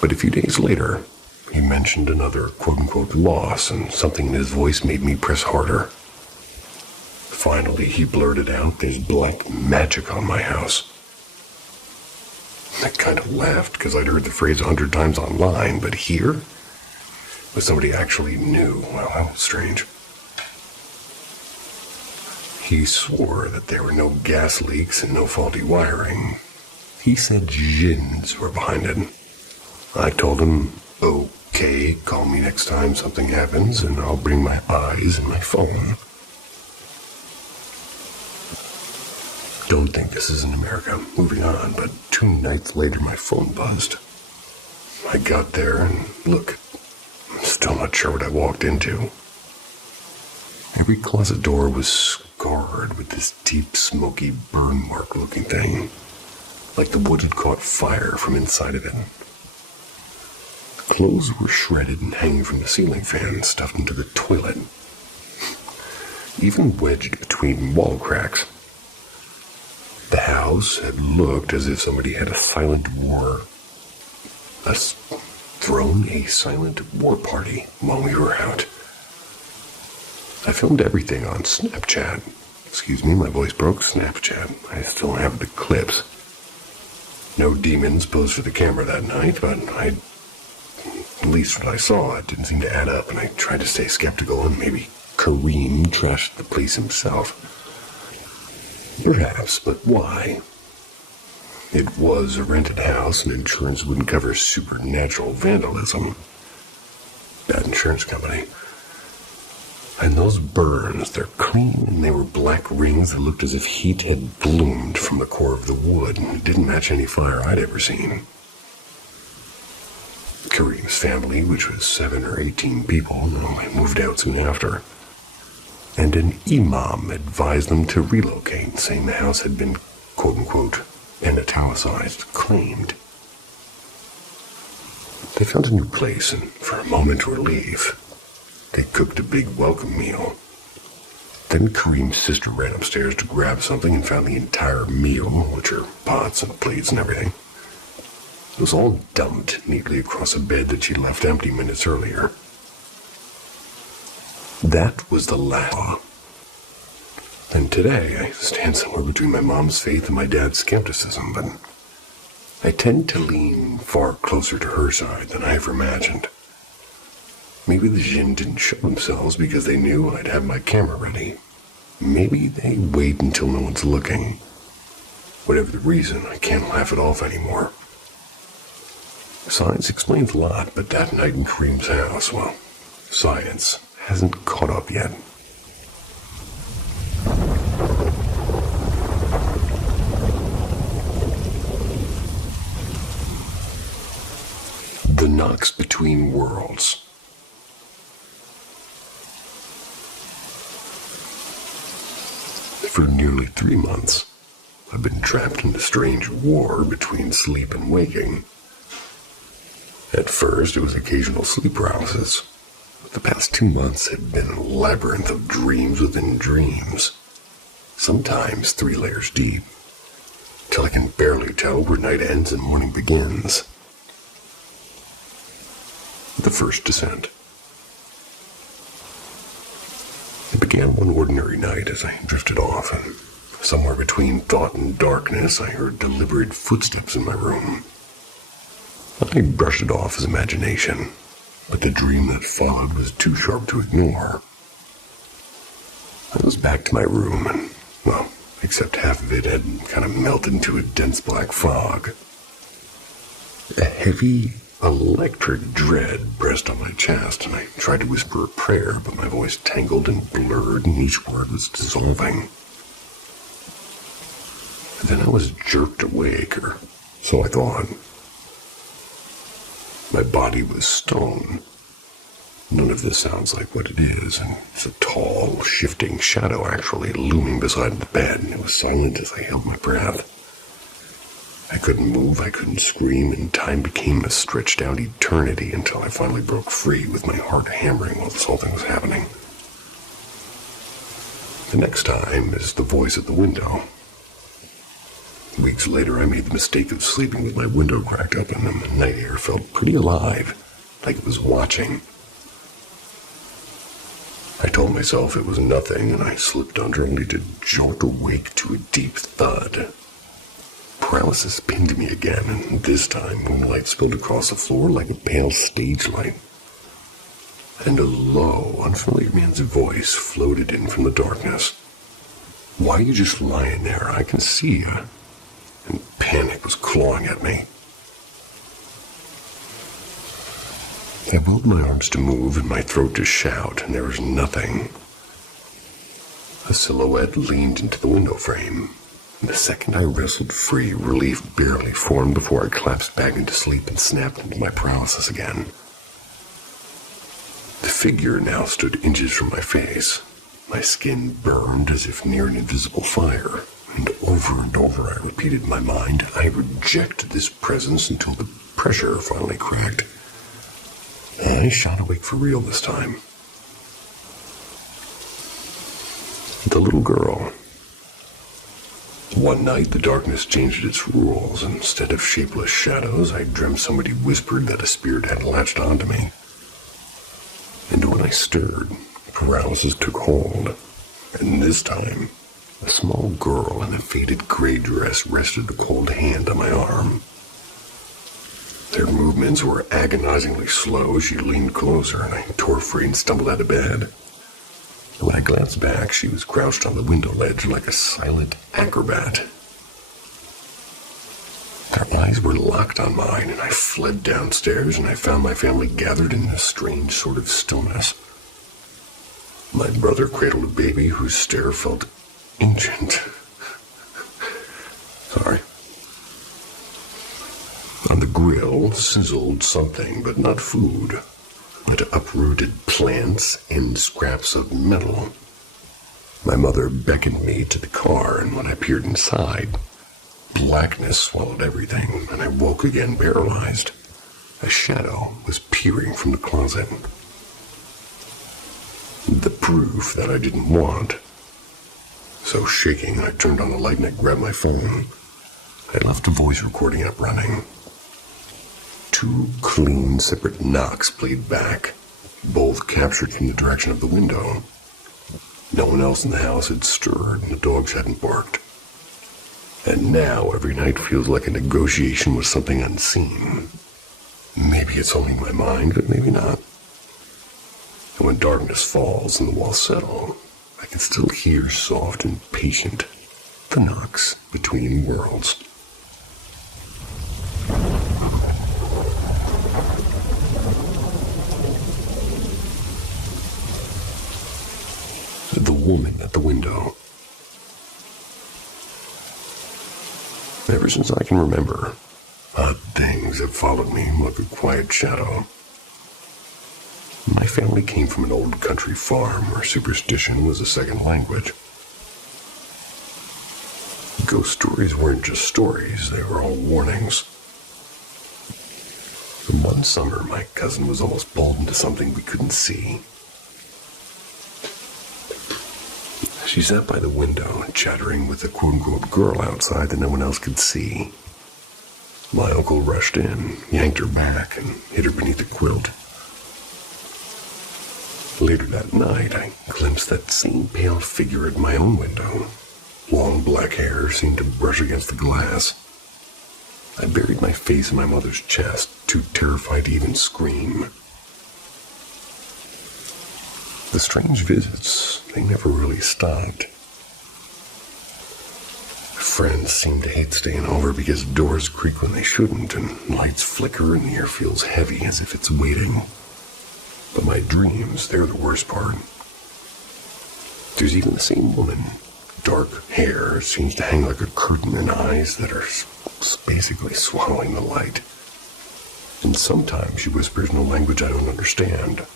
But a few days later, he mentioned another quote-unquote loss, and something in his voice made me press harder. Finally, he blurted out, "There's black magic on my house." I kind of laughed because I'd heard the phrase 100 times online, but here, with somebody actually knew, well, that was strange. He swore that there were no gas leaks and no faulty wiring. He said jinns were behind it. I told him, okay, call me next time something happens and I'll bring my eyes and my phone. Don't think this is in America. Moving on, but 2 nights later my phone buzzed. I got there and look, I'm still not sure what I walked into. Every closet door was scarred with this deep, smoky, burn mark looking thing, like the wood had caught fire from inside of it. Clothes were shredded and hanging from the ceiling fan, stuffed into the toilet, even wedged between wall cracks. The house had looked as if somebody had thrown a silent war party while we were out. I filmed everything on Snapchat. Excuse me, my voice broke. Snapchat. I still have the clips. No demons posed for the camera that night, but at least what I saw, it didn't seem to add up, and I tried to stay skeptical, and maybe Kareem trashed the police himself. Perhaps, but why? It was a rented house, and insurance wouldn't cover supernatural vandalism. Bad insurance company. And those burns, they're clean, and they were black rings that looked as if heat had bloomed from the core of the wood, and it didn't match any fire I'd ever seen. Kareem's family, which was 7 or 18 people, moved out soon after. And an imam advised them to relocate, saying the house had been, quote-unquote, and italicized, claimed. They found a new place, and for a moment of relief, they cooked a big welcome meal. Then Kareem's sister ran upstairs to grab something and found the entire meal, which are pots and plates and everything. It was all dumped neatly across a bed that she'd left empty minutes earlier. That was the last. And today I stand somewhere between my mom's faith and my dad's skepticism, but I tend to lean far closer to her side than I ever imagined. Maybe the jinn didn't show themselves because they knew I'd have my camera ready. Maybe they wait until no one's looking. Whatever the reason, I can't laugh it off anymore. Science explains a lot, but that night in Kareem's house, well, science hasn't caught up yet. The knocks between worlds. For nearly 3 months, I've been trapped in a strange war between sleep and waking. At first, it was occasional sleep paralysis. But the past 2 months had been a labyrinth of dreams within dreams, sometimes 3 layers deep, till I can barely tell where night ends and morning begins. The first descent. It began one ordinary night as I drifted off, and somewhere between thought and darkness, I heard deliberate footsteps in my room. I brushed it off as imagination, but the dream that followed was too sharp to ignore. I was back to my room, and, well, except half of it had kind of melted into a dense black fog. A heavy, electric dread pressed on my chest, and I tried to whisper a prayer, but my voice tangled and blurred, and each word was dissolving. Then I was jerked awake, or so I thought. My body was stone. None of this sounds like what it is, and it's a tall, shifting shadow actually looming beside the bed, and it was silent as I held my breath. I couldn't move, I couldn't scream, and time became a stretched-out eternity until I finally broke free with my heart hammering while this whole thing was happening. The next time is the voice at the window. Weeks later, I made the mistake of sleeping with my window cracked open, and the night air felt pretty alive, like it was watching. I told myself it was nothing, and I slipped under only to jolt awake to a deep thud. Paralysis pinned me again, and this time moonlight spilled across the floor like a pale stage light. And a low, unfamiliar man's voice floated in from the darkness. "Why are you just lying there? I can see you." And panic was clawing at me. I willed my arms to move and my throat to shout, and there was nothing. A silhouette leaned into the window frame. The second I wrestled free, relief barely formed before I collapsed back into sleep and snapped into my paralysis again. The figure now stood inches from my face. My skin burned as if near an invisible fire, and over I repeated in my mind, I reject this presence until the pressure finally cracked. I shot awake for real this time. The little girl. One night, the darkness changed its rules. Instead of shapeless shadows, I dreamt somebody whispered that a spirit had latched onto me. And when I stirred, paralysis took hold. And this time, a small girl in a faded gray dress rested a cold hand on my arm. Their movements were agonizingly slow as she leaned closer, and I tore free and stumbled out of bed. When I glanced back, she was crouched on the window ledge like a silent acrobat. Their eyes were locked on mine, and I fled downstairs, and I found my family gathered in a strange sort of stillness. My brother cradled a baby whose stare felt ancient. Sorry. On the grill sizzled something, but not food, but uprooted plants and scraps of metal. My mother beckoned me to the car, and when I peered inside, blackness swallowed everything, and I woke again paralyzed. A shadow was peering from the closet. The proof that I didn't want. So shaking, I turned on the light and I grabbed my phone. I left a voice recording app running. 2 clean, separate knocks played back, both captured from the direction of the window. No one else in the house had stirred, and the dogs hadn't barked. And now every night feels like a negotiation with something unseen. Maybe it's only my mind, but maybe not. And when darkness falls and the walls settle, I can still hear soft and patient the knocks between worlds. The woman at the window. Ever since I can remember, odd things have followed me like a quiet shadow. My family came from an old country farm where superstition was a second language. Ghost stories weren't just stories, they were all warnings. One summer, my cousin was almost pulled into something we couldn't see. She sat by the window, chattering with a quote-unquote girl outside that no one else could see. My uncle rushed in, yanked her back, and hid her beneath a quilt. Later that night, I glimpsed that same pale figure at my own window. Long black hair seemed to brush against the glass. I buried my face in my mother's chest, too terrified to even scream. The strange visits, they never really stopped. Friends seem to hate staying over because doors creak when they shouldn't, and lights flicker and the air feels heavy as if it's waiting. But my dreams, they're the worst part. There's even the same woman. Dark hair seems to hang like a curtain and eyes that are basically swallowing the light. And sometimes she whispers in a language I don't understand.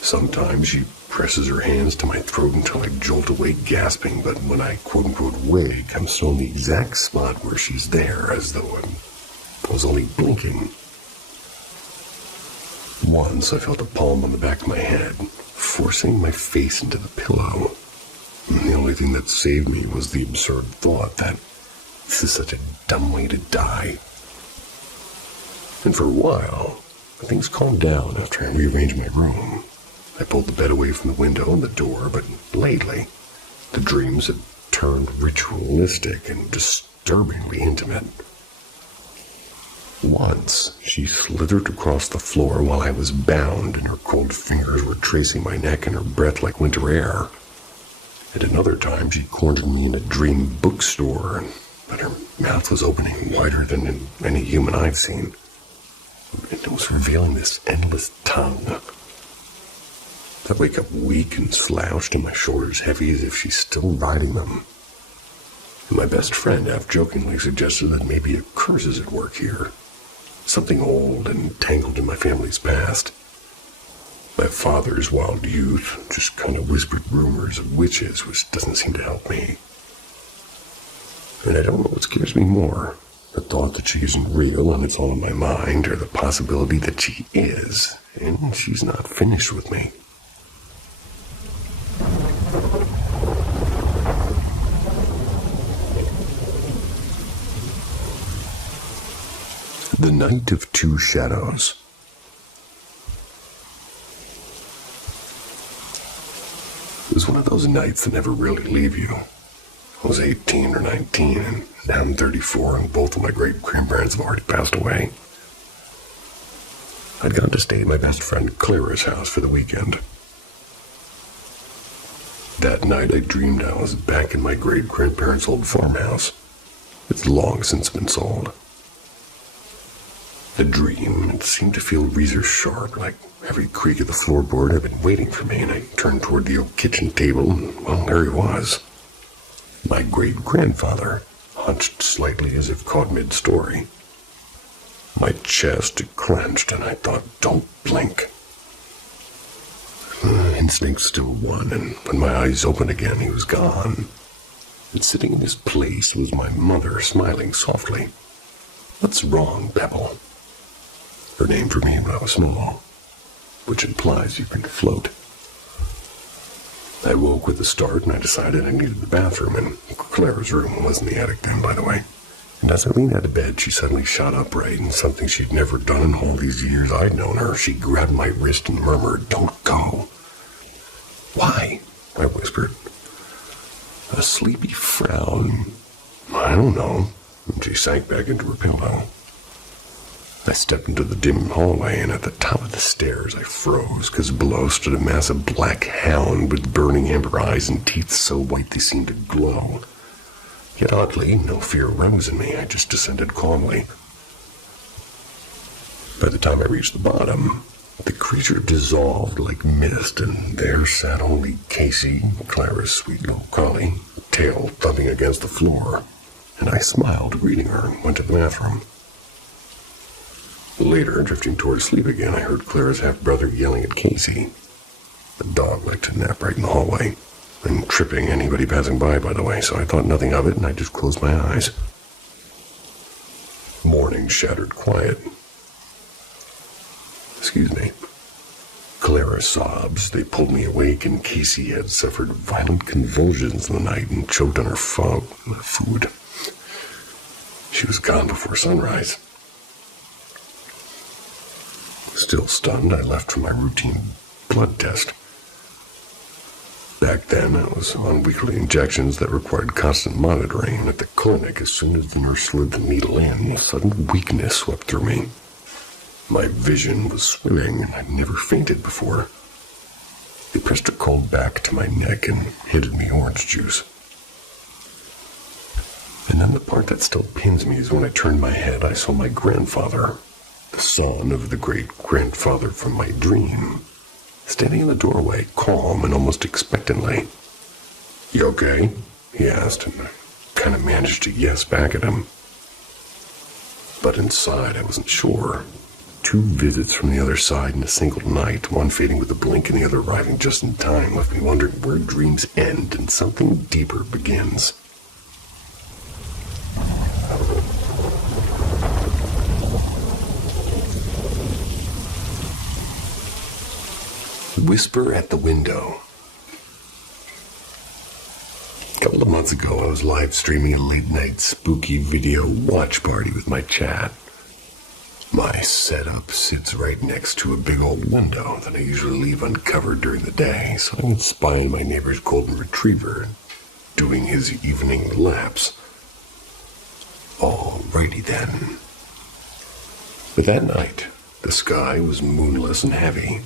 Sometimes she presses her hands to my throat until I jolt awake gasping, but when I quote-unquote wake, I'm still in the exact spot where she's there, as though I was only blinking. Once I felt a palm on the back of my head, forcing my face into the pillow. And the only thing that saved me was the absurd thought that this is such a dumb way to die. And for a while, things calmed down after I rearranged my room. I pulled the bed away from the window and the door, but lately, the dreams had turned ritualistic and disturbingly intimate. Once, she slithered across the floor while I was bound, and her cold fingers were tracing my neck and her breath like winter air. At another time, she cornered me in a dream bookstore, but her mouth was opening wider than in any human I've seen. And it was revealing this endless tongue. I'd wake up weak and slouched and my shoulders heavy as if she's still riding them. And my best friend half-jokingly suggested that maybe a curse is at work here. Something old and tangled in my family's past. My father's wild youth just kind of whispered rumors of witches, which doesn't seem to help me. And I don't know what scares me more. The thought that she isn't real and it's all in my mind, or the possibility that she is, and she's not finished with me. The Night of Two Shadows. It was one of those nights that never really leave you. I was 18 or 19, and now I'm 34, and both of my great-grandparents have already passed away. I'd gone to stay at my best friend Clara's house for the weekend. That night I dreamed I was back in my great-grandparents' old farmhouse. It's long since been sold. The dream, it seemed to feel razor sharp, like every creak of the floorboard had been waiting for me, and I turned toward the oak kitchen table, and, well, there he was. My great-grandfather, hunched slightly as if caught mid-story. My chest clenched, and I thought, don't blink. Instinct still won, and when my eyes opened again, he was gone. And sitting in his place was my mother, smiling softly. "What's wrong, Pebble?" Her name for me when I was small, which implies you can float. I woke with a start, and I decided I needed the bathroom, and Clara's room was in the attic then, by the way. And as I leaned out of bed, she suddenly shot upright, and something she'd never done in all these years I'd known her. She grabbed my wrist and murmured, "Don't go." "Why?" I whispered. A sleepy frown. "I don't know." And she sank back into her pillow. I stepped into the dim hallway, and at the top of the stairs I froze, because below stood a massive black hound with burning amber eyes and teeth so white they seemed to glow. Yet oddly, no fear rose in me. I just descended calmly. By the time I reached the bottom, the creature dissolved like mist, and there sat only Casey, Clara's sweet little collie, tail thumping against the floor. And I smiled, greeting her, and went to the bathroom. Later, drifting towards sleep again, I heard Clara's half-brother yelling at Casey. The dog liked to nap right in the hallway, and tripping anybody passing by the way, so I thought nothing of it, and I just closed my eyes. Morning shattered quiet. Excuse me. Clara sobs. They pulled me awake, and Casey had suffered violent convulsions in the night and choked on her food. She was gone before sunrise. Still stunned, I left for my routine blood test. Back then, I was on weekly injections that required constant monitoring, and at the clinic, as soon as the nurse slid the needle in, a sudden weakness swept through me. My vision was swimming, and I'd never fainted before. They pressed a cold back to my neck and handed me orange juice. And then the part that still pins me is when I turned my head, I saw my grandfather, the son of the great-grandfather from my dream, standing in the doorway, calm and almost expectantly. "You okay?" he asked, and I kind of managed to yes back at him. But inside, I wasn't sure. 2 visits from the other side in a single night, one fading with a blink and the other arriving just in time, left me wondering where dreams end and something deeper begins. Whisper at the window. A couple of months ago, I was live streaming a late-night spooky video watch party with my chat. My setup sits right next to a big old window that I usually leave uncovered during the day, so I can spy on my neighbor's golden retriever doing his evening laps. Alrighty then. But that night, the sky was moonless and heavy.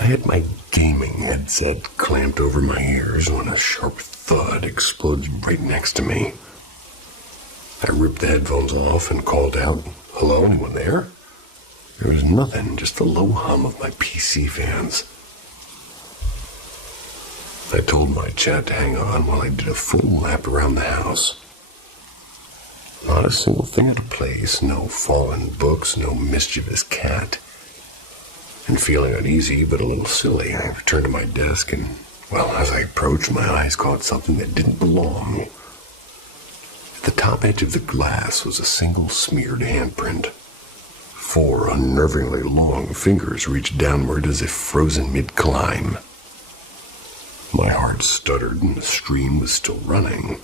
I had my gaming headset clamped over my ears when a sharp thud explodes right next to me. I ripped the headphones off and called out, "Hello, anyone there?" There was nothing, just the low hum of my PC fans. I told my chat to hang on while I did a full lap around the house. Not a single thing out of place, no fallen books, no mischievous cat. And feeling uneasy but a little silly, I returned to my desk and, well, as I approached, my eyes caught something that didn't belong. At the top edge of the glass was a single smeared handprint. 4 unnervingly long fingers reached downward as if frozen mid-climb. My heart stuttered and the stream was still running.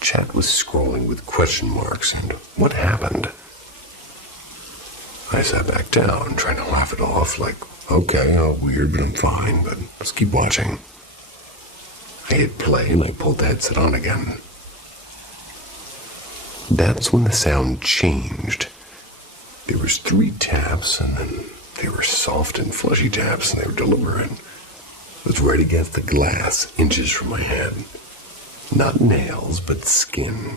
Chat was scrolling with question marks, and what happened? I sat back down, trying to laugh it off, like, okay, weird, but I'm fine, but let's keep watching. I hit play and I pulled the headset on again. That's when the sound changed. There was 3 taps, and then they were soft and fleshy taps, and they were deliberate. It was right against the glass, inches from my head. Not nails, but skin.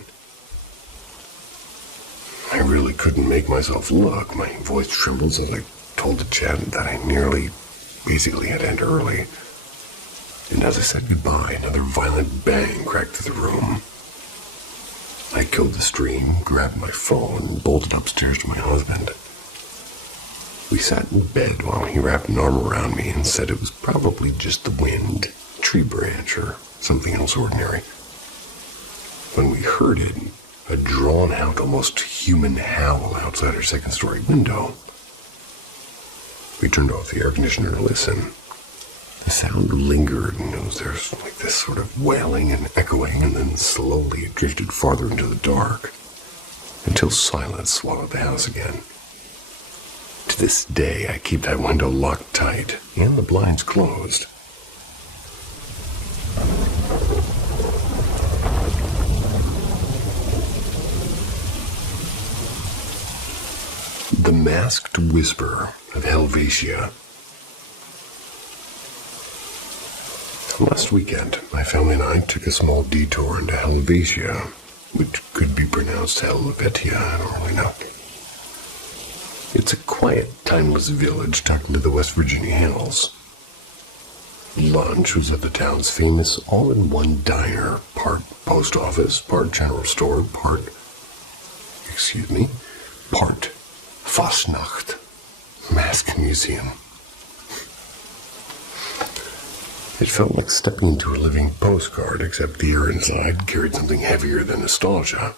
I really couldn't make myself look. My voice trembled as I told the chat that I basically had to end early. And as I said goodbye, another violent bang cracked through the room. I killed the stream, grabbed my phone, and bolted upstairs to my husband. We sat in bed while he wrapped an arm around me and said it was probably just the wind, a tree branch, or something else ordinary. When we heard it, a drawn-out, almost human howl outside our second-story window. We turned off the air conditioner to listen. The sound lingered, and there's like this sort of wailing and echoing, and then slowly it drifted farther into the dark, until silence swallowed the house again. To this day, I keep that window locked tight, and the blinds closed. The Masked Whisper of Helvetia. Last weekend, my family and I took a small detour into Helvetia, which could be pronounced Helvetia, I don't really know. It's a quiet, timeless village tucked into the West Virginia hills. Lunch was at the town's famous all-in-one diner, part post office, part general store, part Fastnacht Mask Museum. It felt like stepping into a living postcard, except the air inside carried something heavier than nostalgia.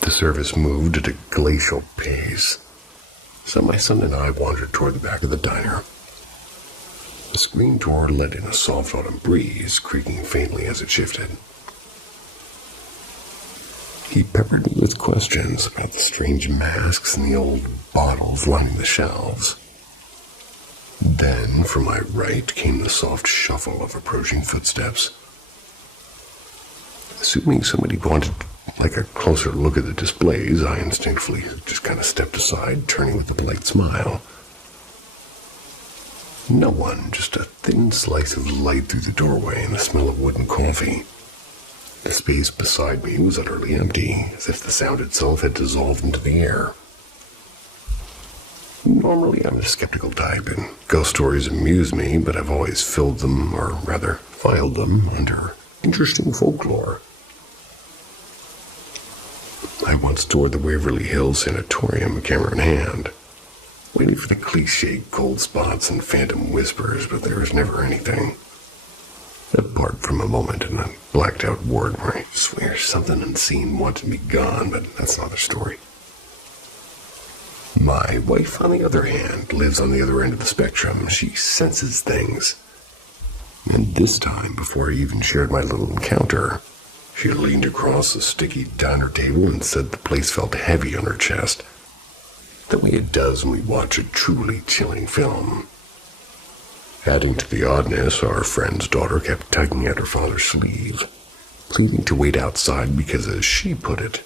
The service moved at a glacial pace, so my son and I wandered toward the back of the diner. The screen door let in a soft autumn breeze, creaking faintly as it shifted. He peppered me with questions about the strange masks and the old bottles lining the shelves. Then, from my right, came the soft shuffle of approaching footsteps. Assuming somebody wanted a closer look at the displays, I instinctively just kind of stepped aside, turning with a polite smile. No one, just a thin slice of light through the doorway and the smell of wood and coffee. The space beside me was utterly empty, as if the sound itself had dissolved into the air. Normally, I'm the skeptical type, and ghost stories amuse me, but I've always filed them under interesting folklore. I once toured the Waverly Hills Sanatorium, camera in hand, waiting for the cliché cold spots and phantom whispers, but there was never anything. Apart from a moment in a blacked-out ward where I swear something unseen wanted me gone, but that's another story. My wife, on the other hand, lives on the other end of the spectrum. She senses things. And this time, before I even shared my little encounter, she leaned across the sticky diner table and said the place felt heavy on her chest, the way it does when we watch a truly chilling film. Adding to the oddness, our friend's daughter kept tugging at her father's sleeve. pleading to wait outside because, as she put it,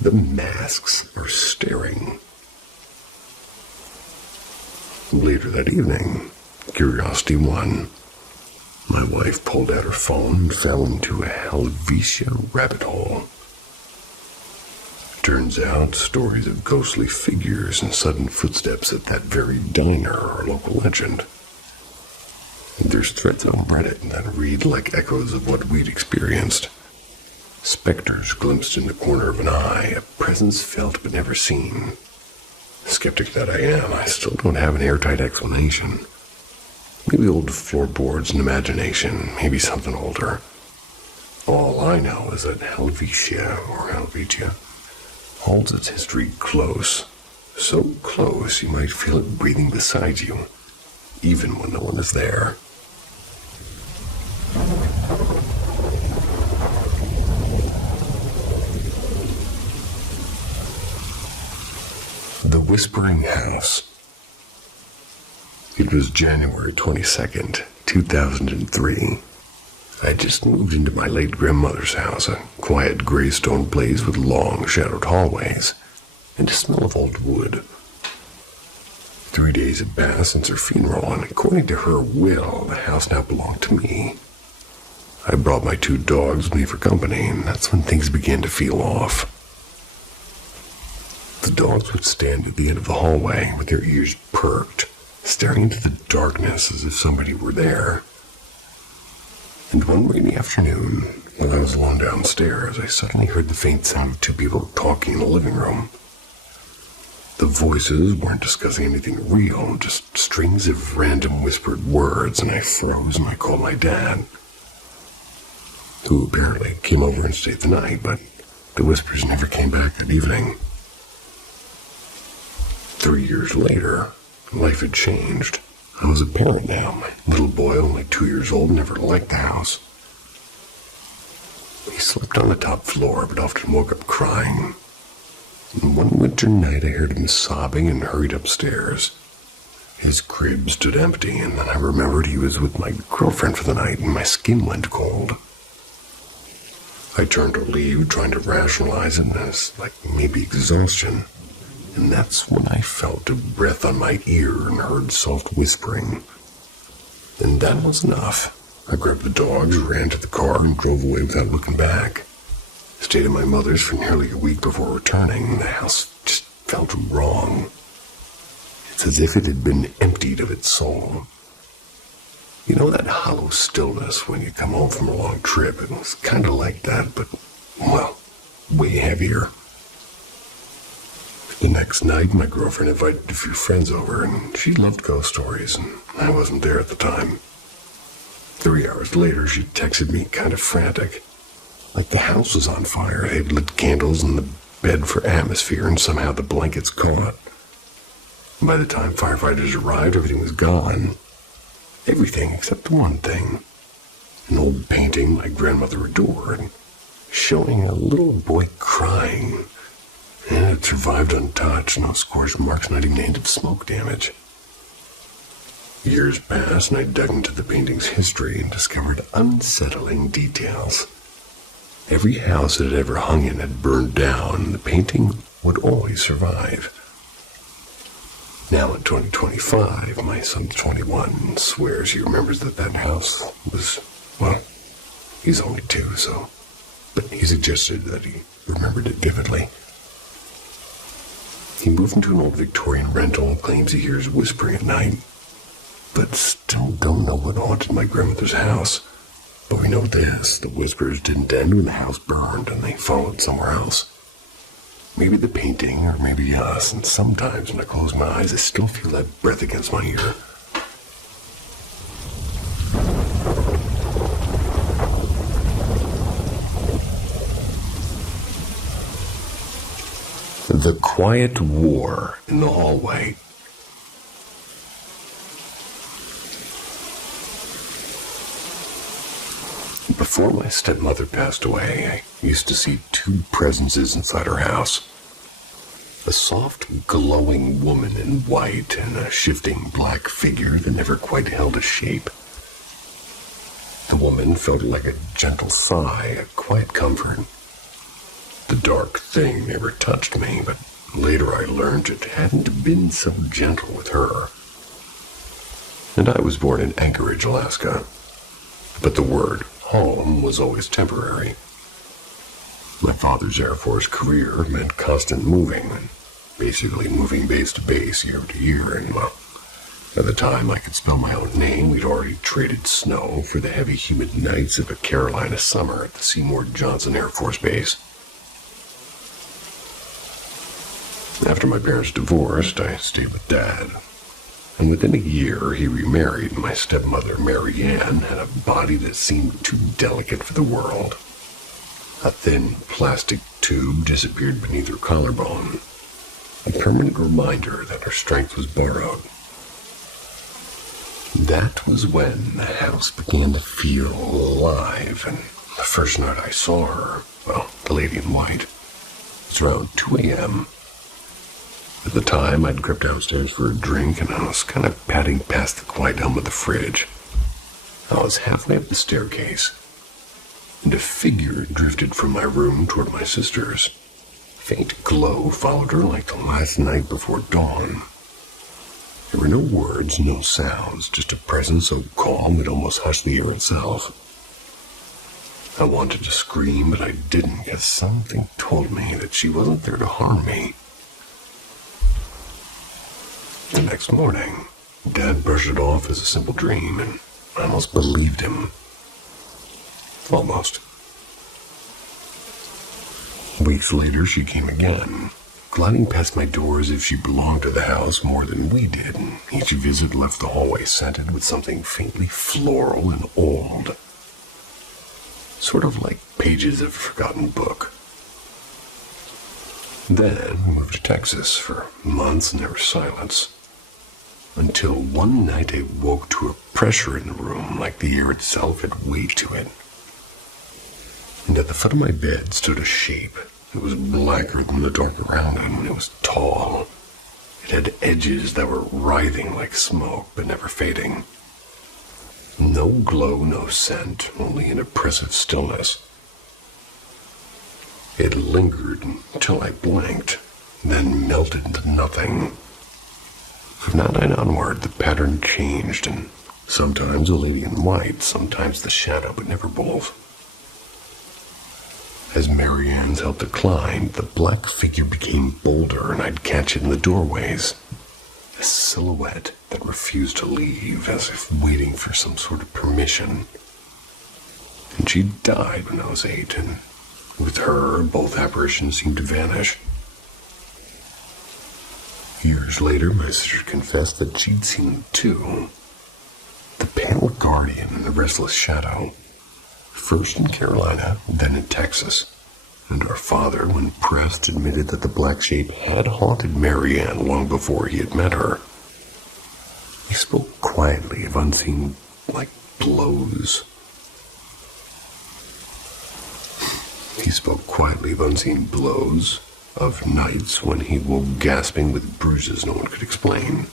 the masks are staring. Later that evening, curiosity won. My wife pulled out her phone and fell into a Helvetia rabbit hole. Turns out, stories of ghostly figures and sudden footsteps at that very diner are a local legend. There's threads on Reddit that read like echoes of what we'd experienced. Specters glimpsed in the corner of an eye, a presence felt but never seen. Skeptic that I am, I still don't have an airtight explanation. Maybe old floorboards and imagination, maybe something older. All I know is that Helvetia, or Helvetia, holds its history close. So close you might feel it breathing beside you, even when no one is there. The Whispering House. It was January 22nd, 2003. I just moved into my late grandmother's house, a quiet gray stone place with long, shadowed hallways, and a smell of old wood. 3 days had passed since her funeral, and according to her will, the house now belonged to me. I brought my 2 dogs with me for company, and that's when things began to feel off. The dogs would stand at the end of the hallway with their ears perked, staring into the darkness as if somebody were there. And one rainy afternoon, while I was alone downstairs, I suddenly heard the faint sound of 2 people talking in the living room. The voices weren't discussing anything real, just strings of random whispered words, and I froze and I called my dad, who apparently came over and stayed the night, but the whispers never came back that evening. 3 years later, life had changed. I was a parent now. My little boy, only 2 years old, never liked the house. He slept on the top floor, but often woke up crying. And one winter night, I heard him sobbing and hurried upstairs. His crib stood empty, and then I remembered he was with my girlfriend for the night, and my skin went cold. I turned to leave, trying to rationalize it as, maybe exhaustion. And that's when I felt a breath on my ear and heard soft whispering. And that was enough. I grabbed the dogs, ran to the car, and drove away without looking back. Stayed at my mother's for nearly a week before returning. The house just felt wrong. It's as if it had been emptied of its soul. You know that hollow stillness when you come home from a long trip? It was kind of like that, but, well, way heavier. The next night, my girlfriend invited a few friends over, and she loved ghost stories, and I wasn't there at the time. 3 hours later, she texted me kind of frantic. Like the house was on fire. They'd lit candles in the bed for atmosphere, and somehow the blankets caught. And by the time firefighters arrived, everything was gone. Everything except one thing. An old painting my grandmother adored, showing a little boy crying. And it survived untouched, no scorch marks, not even a hint of smoke damage. Years passed, and I dug into the painting's history and discovered unsettling details. Every house it had ever hung in had burned down, and the painting would always survive. Now in 2025, my son's 21 and swears he remembers that house was, well, he's only 2, but he suggested that he remembered it vividly. He moved into an old Victorian rental and claims he hears whispering at night, but still don't know what haunted my grandmother's house. But we know this, the whispers didn't end when the house burned and they followed somewhere else. Maybe the painting, or maybe us, and sometimes when I close my eyes, I still feel that breath against my ear. The Quiet War in the Hallway. Before my stepmother passed away, I used to see 2 presences inside her house. A soft, glowing woman in white and a shifting black figure that never quite held a shape. The woman felt like a gentle sigh, a quiet comfort. The dark thing never touched me, but later I learned it hadn't been so gentle with her. And I was born in Anchorage, Alaska. But the word home was always temporary. My father's Air Force career meant constant moving, basically moving base to base, year to year, and well, by the time I could spell my own name, we'd already traded snow for the heavy humid nights of a Carolina summer at the Seymour Johnson Air Force Base. After my parents divorced, I stayed with Dad. And within a year, he remarried. My stepmother, Mary Ann, had a body that seemed too delicate for the world. A thin plastic tube disappeared beneath her collarbone, a permanent reminder that her strength was borrowed. That was when the house began to feel alive, and the first night I saw her, well, the lady in white, it was around 2 a.m. At the time, I'd crept downstairs for a drink, and I was kind of padding past the quiet hum of the fridge. I was halfway up the staircase, and a figure drifted from my room toward my sister's. Faint glow followed her like the last night before dawn. There were no words, no sounds, just a presence so calm it almost hushed the air itself. I wanted to scream, but I didn't, because something told me that she wasn't there to harm me. The next morning, Dad brushed it off as a simple dream, and I almost believed him. Almost. Weeks later, she came again, gliding past my door as if she belonged to the house more than we did, and each visit left the hallway scented with something faintly floral and old. Sort of like pages of a forgotten book. Then we moved to Texas. For months, and there was silence. Until one night I woke to a pressure in the room, like the air itself had weight to it. And at the foot of my bed stood a shape. It was blacker than the dark around it, and it was tall. It had edges that were writhing like smoke, but never fading. No glow, no scent, only an oppressive stillness. It lingered until I blinked, then melted into nothing. From that night onward, the pattern changed, and sometimes a lady in white, sometimes the shadow, but never both. As Mary Ann's health declined, the black figure became bolder, and I'd catch it in the doorways. A silhouette that refused to leave, as if waiting for some sort of permission. And she died when I was 8, and with her, both apparitions seemed to vanish. Years later, my sister confessed that she'd seen them too. The pale guardian and the restless shadow. First in Carolina, then in Texas. And our father, when pressed, admitted that the black shape had haunted Mary Ann long before he had met her. He spoke quietly of unseen, blows. He spoke quietly of unseen blows, of nights when he woke gasping with bruises no one could explain.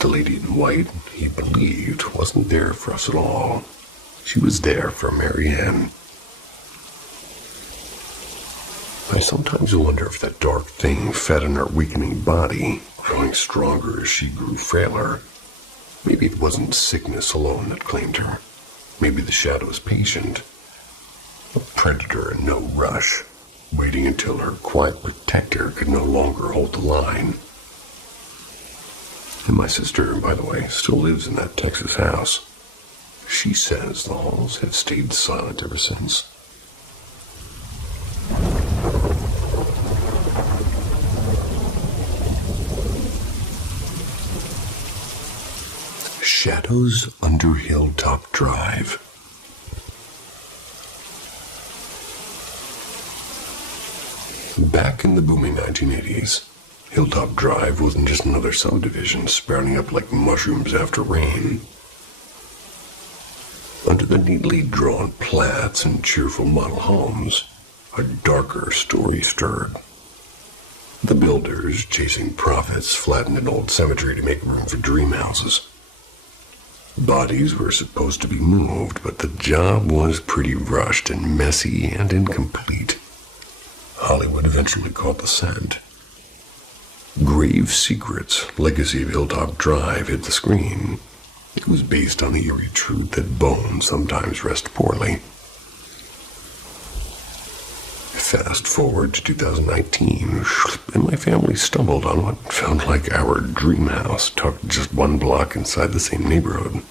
The lady in white, he believed, wasn't there for us at all. She was there for Mary Ann. I sometimes wonder if that dark thing fed on her weakening body, growing stronger as she grew frailer. Maybe it wasn't sickness alone that claimed her. Maybe the shadow was patient. A predator in no rush, waiting until her quiet protector could no longer hold the line. And my sister, by the way, still lives in that Texas house. She says the halls have stayed silent ever since. Shadows under Hilltop Drive. Back in the booming 1980s, Hilltop Drive wasn't just another subdivision sprouting up like mushrooms after rain. Under the neatly drawn plats and cheerful model homes, a darker story stirred. The builders, chasing profits, flattened an old cemetery to make room for dream houses. Bodies were supposed to be moved, but the job was pretty rushed and messy and incomplete. Hollywood eventually caught the scent. Grave Secrets, Legacy of Hilltop Drive hit the screen. It was based on the eerie truth that bones sometimes rest poorly. Fast forward to 2019, and my family stumbled on what felt like our dream house, tucked just one block inside the same neighborhood.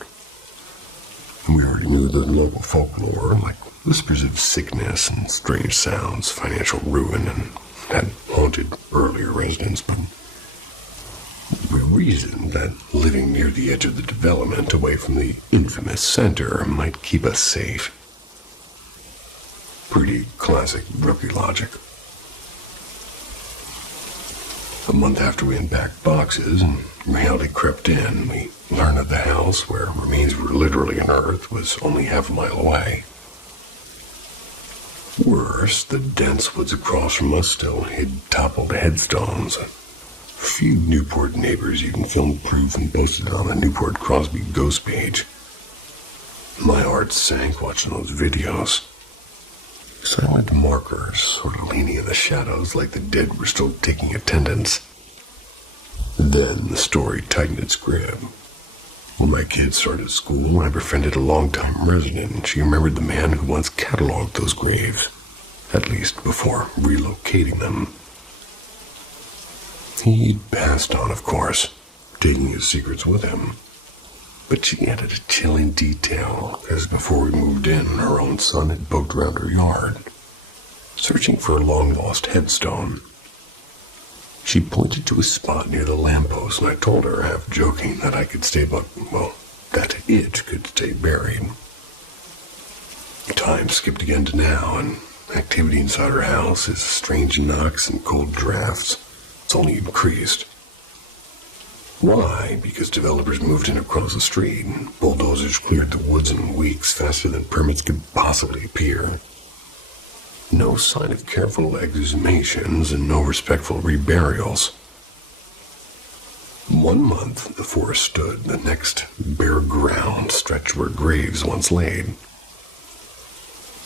We already knew the local folklore, like whispers of sickness and strange sounds, financial ruin, and had haunted earlier residents, but we reasoned that living near the edge of the development, away from the infamous center, might keep us safe. Pretty classic rookie logic. A month after we unpacked boxes and reality crept in, we learned that the house, where remains were literally unearthed, was only half a mile away. Worse, the dense woods across from us still hid toppled headstones. A few Newport neighbors even filmed proof and posted it on the Newport Crosby ghost page. My heart sank watching those videos. Silent markers sort of leaning in the shadows like the dead were still taking attendance. Then the story tightened its grip. When my kids started school, I befriended a longtime resident, and she remembered the man who once cataloged those graves, at least before relocating them. He'd passed on, of course, taking his secrets with him. But she added a chilling detail, as before we moved in, her own son had poked around her yard, searching for a long-lost headstone. She pointed to a spot near the lamppost, and I told her, half joking, that I could stay that it could stay buried. Time skipped again to now, and activity inside her house, is strange knocks and cold drafts. It's only increased. Why? Because developers moved in across the street, and bulldozers cleared the woods in weeks faster than permits could possibly appear. No sign of careful exhumations and no respectful reburials. 1 month the forest stood, the next bare ground stretched where graves once laid.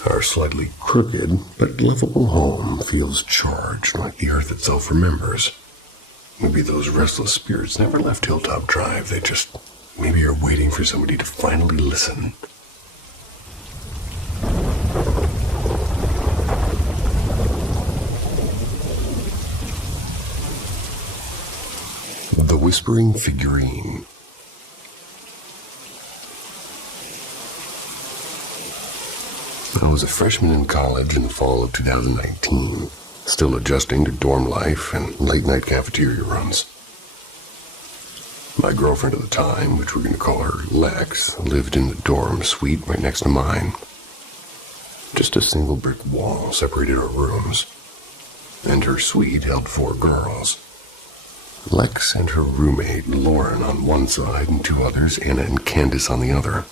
Our slightly crooked but livable home feels charged like the earth itself remembers. Maybe those restless spirits never left Hilltop Drive. They just maybe are waiting for somebody to finally listen. The Whispering Figurine. I was a freshman in college in the fall of 2019, still adjusting to dorm life and late-night cafeteria runs. My girlfriend at the time, which we're going to call her Lex, lived in the dorm suite right next to mine. Just a single brick wall separated our rooms, and her suite held 4 girls. Lex and her roommate, Lauren, on one side, and 2 others, Anna and Candace, on the other.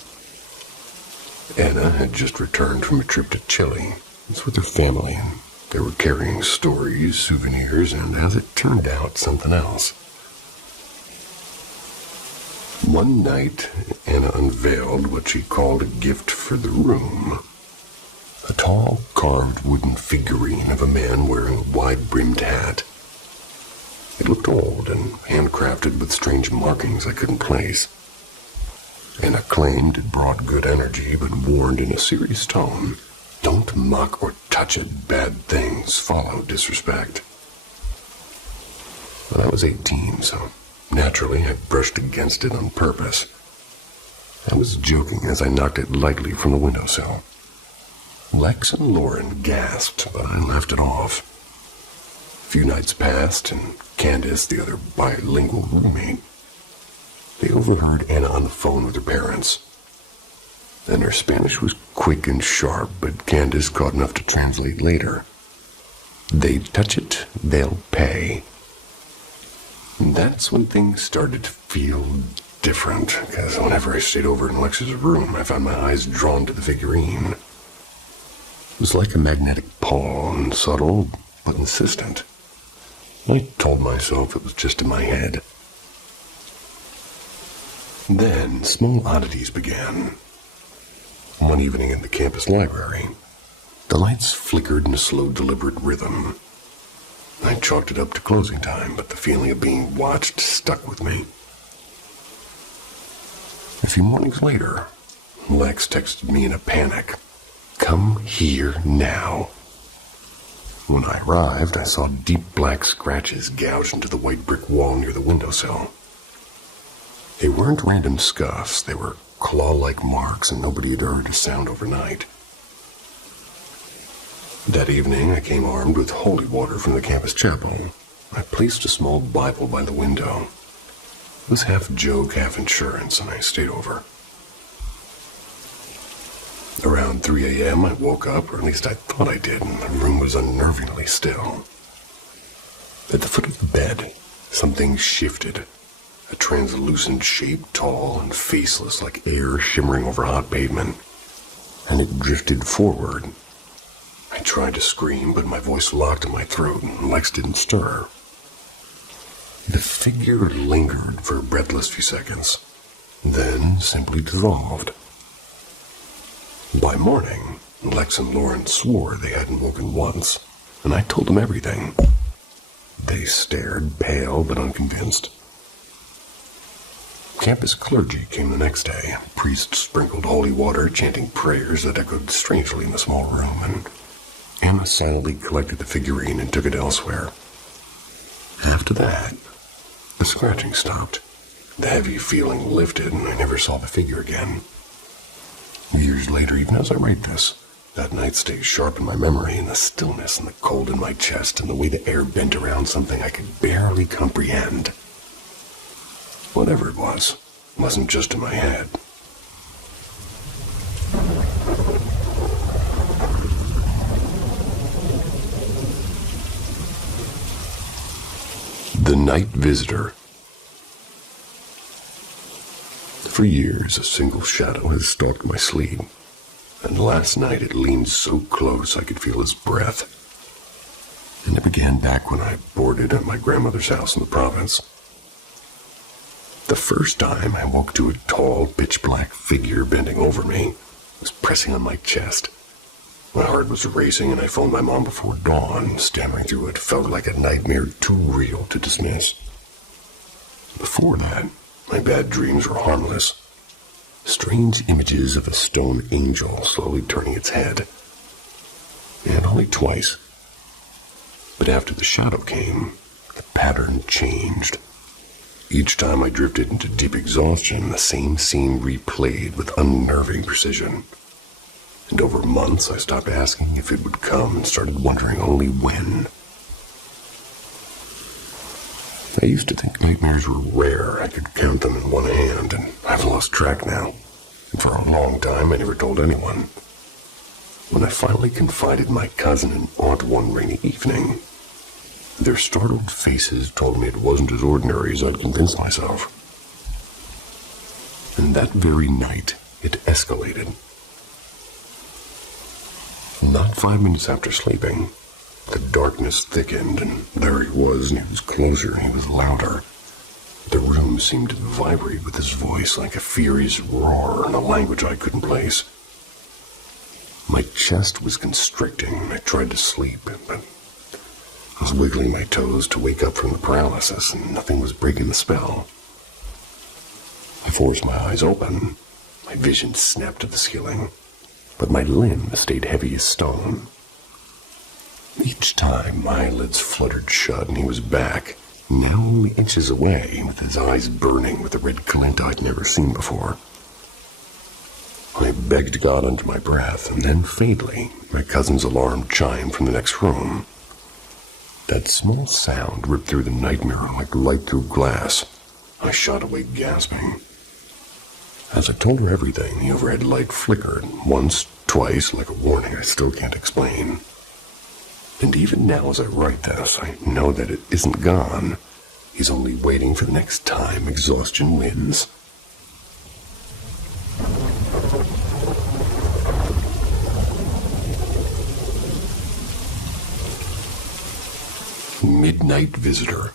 Anna had just returned from a trip to Chile. It's with her family, and they were carrying stories, souvenirs, and, as it turned out, something else. One night, Anna unveiled what she called a gift for the room. A tall, carved wooden figurine of a man wearing a wide-brimmed hat. It looked old and handcrafted with strange markings I couldn't place. Anna claimed it brought good energy, but warned in a serious tone, "Don't mock or touch it. Bad things follow disrespect." Well, I was 18, so naturally I brushed against it on purpose. I was joking as I knocked it lightly from the windowsill. Lex and Lauren gasped, but I laughed it off. A few nights passed, and Candace, the other bilingual roommate, they overheard Anna on the phone with her parents. And her Spanish was quick and sharp, but Candace caught enough to translate later. They touch it, they'll pay. And that's when things started to feel different, because whenever I stayed over in Lex's room, I found my eyes drawn to the figurine. It was like a magnetic pull, and subtle but insistent. I told myself it was just in my head. Then, small oddities began. One evening in the campus library, the lights flickered in a slow, deliberate rhythm. I chalked it up to closing time, but the feeling of being watched stuck with me. A few mornings later, Lex texted me in a panic, "Come here now." When I arrived, I saw deep black scratches gouged into the white brick wall near the windowsill. They weren't random scuffs, they were claw-like marks, and nobody had heard a sound overnight. That evening, I came armed with holy water from the campus chapel. I placed a small Bible by the window. It was half joke, half insurance, and I stayed over. Around 3 a.m., I woke up, or at least I thought I did, and the room was unnervingly still. At the foot of the bed, something shifted. A translucent shape, tall and faceless like air shimmering over hot pavement. And it drifted forward. I tried to scream, but my voice locked in my throat, and Lex didn't stir. The figure lingered for a breathless few seconds, then simply dissolved. By morning, Lex and Lauren swore they hadn't woken once, and I told them everything. They stared, pale but unconvinced. Campus clergy came the next day. Priests sprinkled holy water, chanting prayers that echoed strangely in the small room, and Anna silently collected the figurine and took it elsewhere. After that, the scratching stopped. The heavy feeling lifted, and I never saw the figure again. Years later, even as I write this, that night stays sharp in my memory, and the stillness and the cold in my chest and the way the air bent around something I could barely comprehend. Whatever it wasn't just in my head. The Night Visitor. For years, a single shadow has stalked my sleep, and last night it leaned so close I could feel its breath. And it began back when I boarded at my grandmother's house in the province. The first time I woke to a tall, pitch-black figure bending over me. It was pressing on my chest. My heart was racing, and I phoned my mom before dawn, stammering through what felt like a nightmare too real to dismiss. Before that, my bad dreams were harmless. Strange images of a stone angel slowly turning its head. And only twice. But after the shadow came, the pattern changed. Each time I drifted into deep exhaustion, the same scene replayed with unnerving precision. And over months, I stopped asking if it would come and started wondering only when. I used to think nightmares were rare. I could count them in one hand, and I've lost track now. And for a long time, I never told anyone. When I finally confided my cousin and aunt one rainy evening, their startled faces told me it wasn't as ordinary as I'd convinced myself. And that very night, it escalated. Not 5 minutes after sleeping, the darkness thickened, and there he was, and he was closer, and he was louder. The room seemed to vibrate with his voice like a furious roar in a language I couldn't place. My chest was constricting, and I tried to sleep, but I was wiggling my toes to wake up from the paralysis, and nothing was breaking the spell. I forced my eyes open. My vision snapped to the ceiling, but my limbs stayed heavy as stone. Each time, my eyelids fluttered shut, and he was back, now only inches away, with his eyes burning with a red glint I'd never seen before. I begged God under my breath, and then, faintly, my cousin's alarm chimed from the next room. That small sound ripped through the nightmare like light through glass. I shot awake, gasping. As I told her everything, the overhead light flickered, once, twice, like a warning I still can't explain. And even now as I write this, I know that it isn't gone. He's only waiting for the next time exhaustion wins. Midnight Visitor.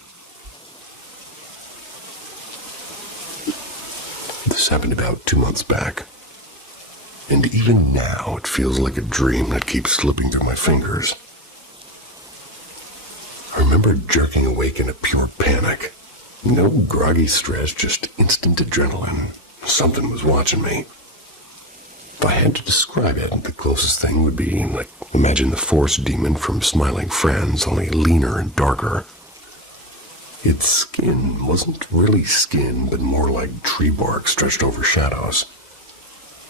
The This happened about 2 months back. And even now, it feels like a dream that keeps slipping through my fingers. I remember jerking awake in a pure panic. No groggy stress, just instant adrenaline. Something was watching me. If I had to describe it, the closest thing would be, like, imagine the Force demon from Smiling Friends, only leaner and darker. Its skin wasn't really skin, but more like tree bark stretched over shadows.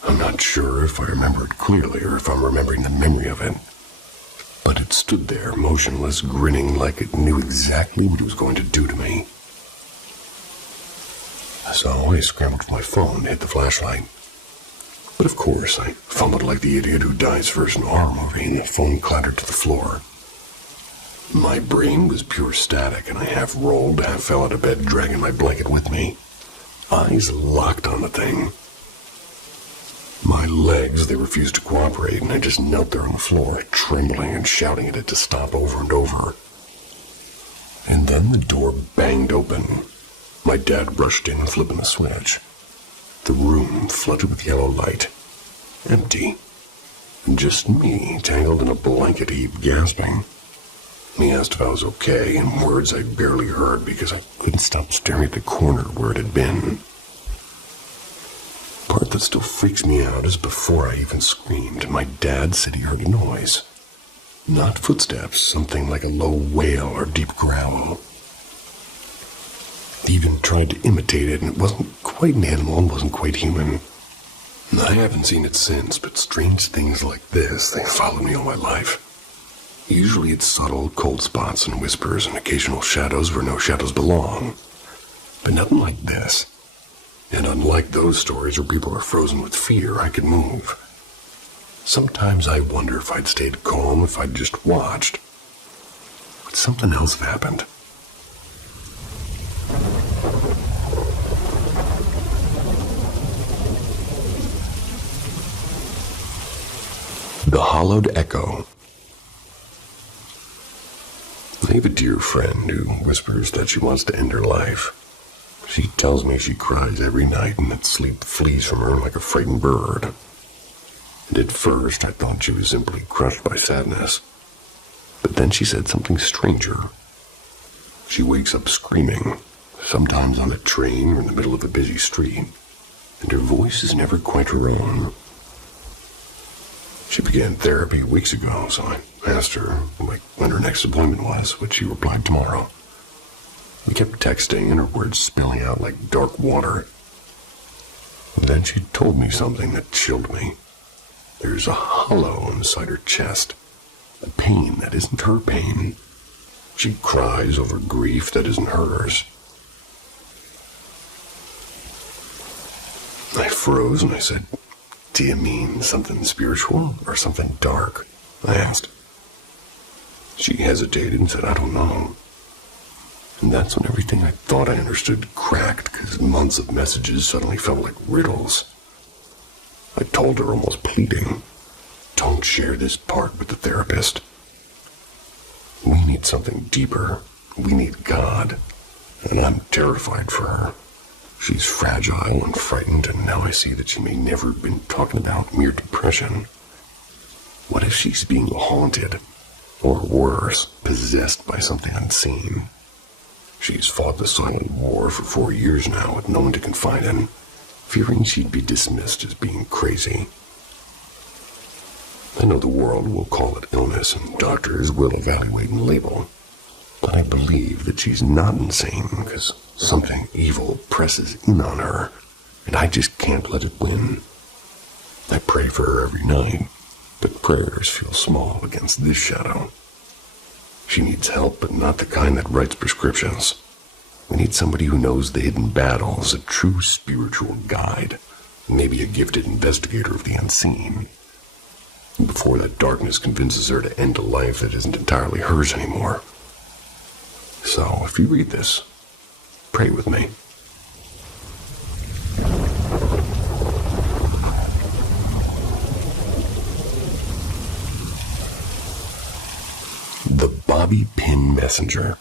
I'm not sure if I remember it clearly or if I'm remembering the memory of it. But it stood there, motionless, grinning like it knew exactly what it was going to do to me. So I scrambled for my phone to hit the flashlight. But of course, I fumbled like the idiot who dies first in a horror movie, and the phone clattered to the floor. My brain was pure static, and I half rolled, half fell out of bed, dragging my blanket with me. Eyes locked on the thing. My legs, they refused to cooperate, and I just knelt there on the floor, trembling and shouting at it to stop over and over. And then the door banged open. My dad rushed in, flipping the switch. The room flooded with yellow light. Empty. And just me, tangled in a blanket heap, gasping. He asked if I was okay, in words I barely heard because I couldn't stop staring at the corner where it had been. The part that still freaks me out is before I even screamed, my dad said he heard a noise. Not footsteps, something like a low wail or deep growl. He even tried to imitate it, and it wasn't quite an animal and wasn't quite human. I haven't seen it since, but strange things like this, they followed me all my life. Usually it's subtle, cold spots and whispers and occasional shadows where no shadows belong. But nothing like this. And unlike those stories where people are frozen with fear, I could move. Sometimes I wonder if I'd stayed calm if I'd just watched. Would something else have happened? The Hollowed Echo. I have a dear friend who whispers that she wants to end her life. She tells me she cries every night and that sleep flees from her like a frightened bird. And at first I thought she was simply crushed by sadness. But then she said something stranger. She wakes up screaming, sometimes on a train or in the middle of a busy street, and her voice is never quite her own. She began therapy weeks ago, so I asked her when her next appointment was, which she replied tomorrow. We kept texting and her words spilling out like dark water. And then she told me something that chilled me. There's a hollow inside her chest, a pain that isn't her pain. She cries over grief that isn't hers. I froze and I said, "Do you mean something spiritual or something dark?" I asked. She hesitated and said, "I don't know." And that's when everything I thought I understood cracked, because months of messages suddenly felt like riddles. I told her, almost pleading, "Don't share this part with the therapist. We need something deeper. We need God. And I'm terrified for her. She's fragile and frightened, and now I see that she may never have been talking about mere depression. What if she's being haunted? Or worse, possessed by something unseen? She's fought the silent war for 4 years now with no one to confide in, fearing she'd be dismissed as being crazy. I know the world will call it illness and doctors will evaluate and label, but I believe that she's not insane because something evil presses in on her, and I just can't let it win. I pray for her every night, but prayers feel small against this shadow. She needs help, but not the kind that writes prescriptions. We need somebody who knows the hidden battles, a true spiritual guide, maybe a gifted investigator of the unseen, before that darkness convinces her to end a life that isn't entirely hers anymore. So, if you read this, pray with me. The Bobby Pin Messenger.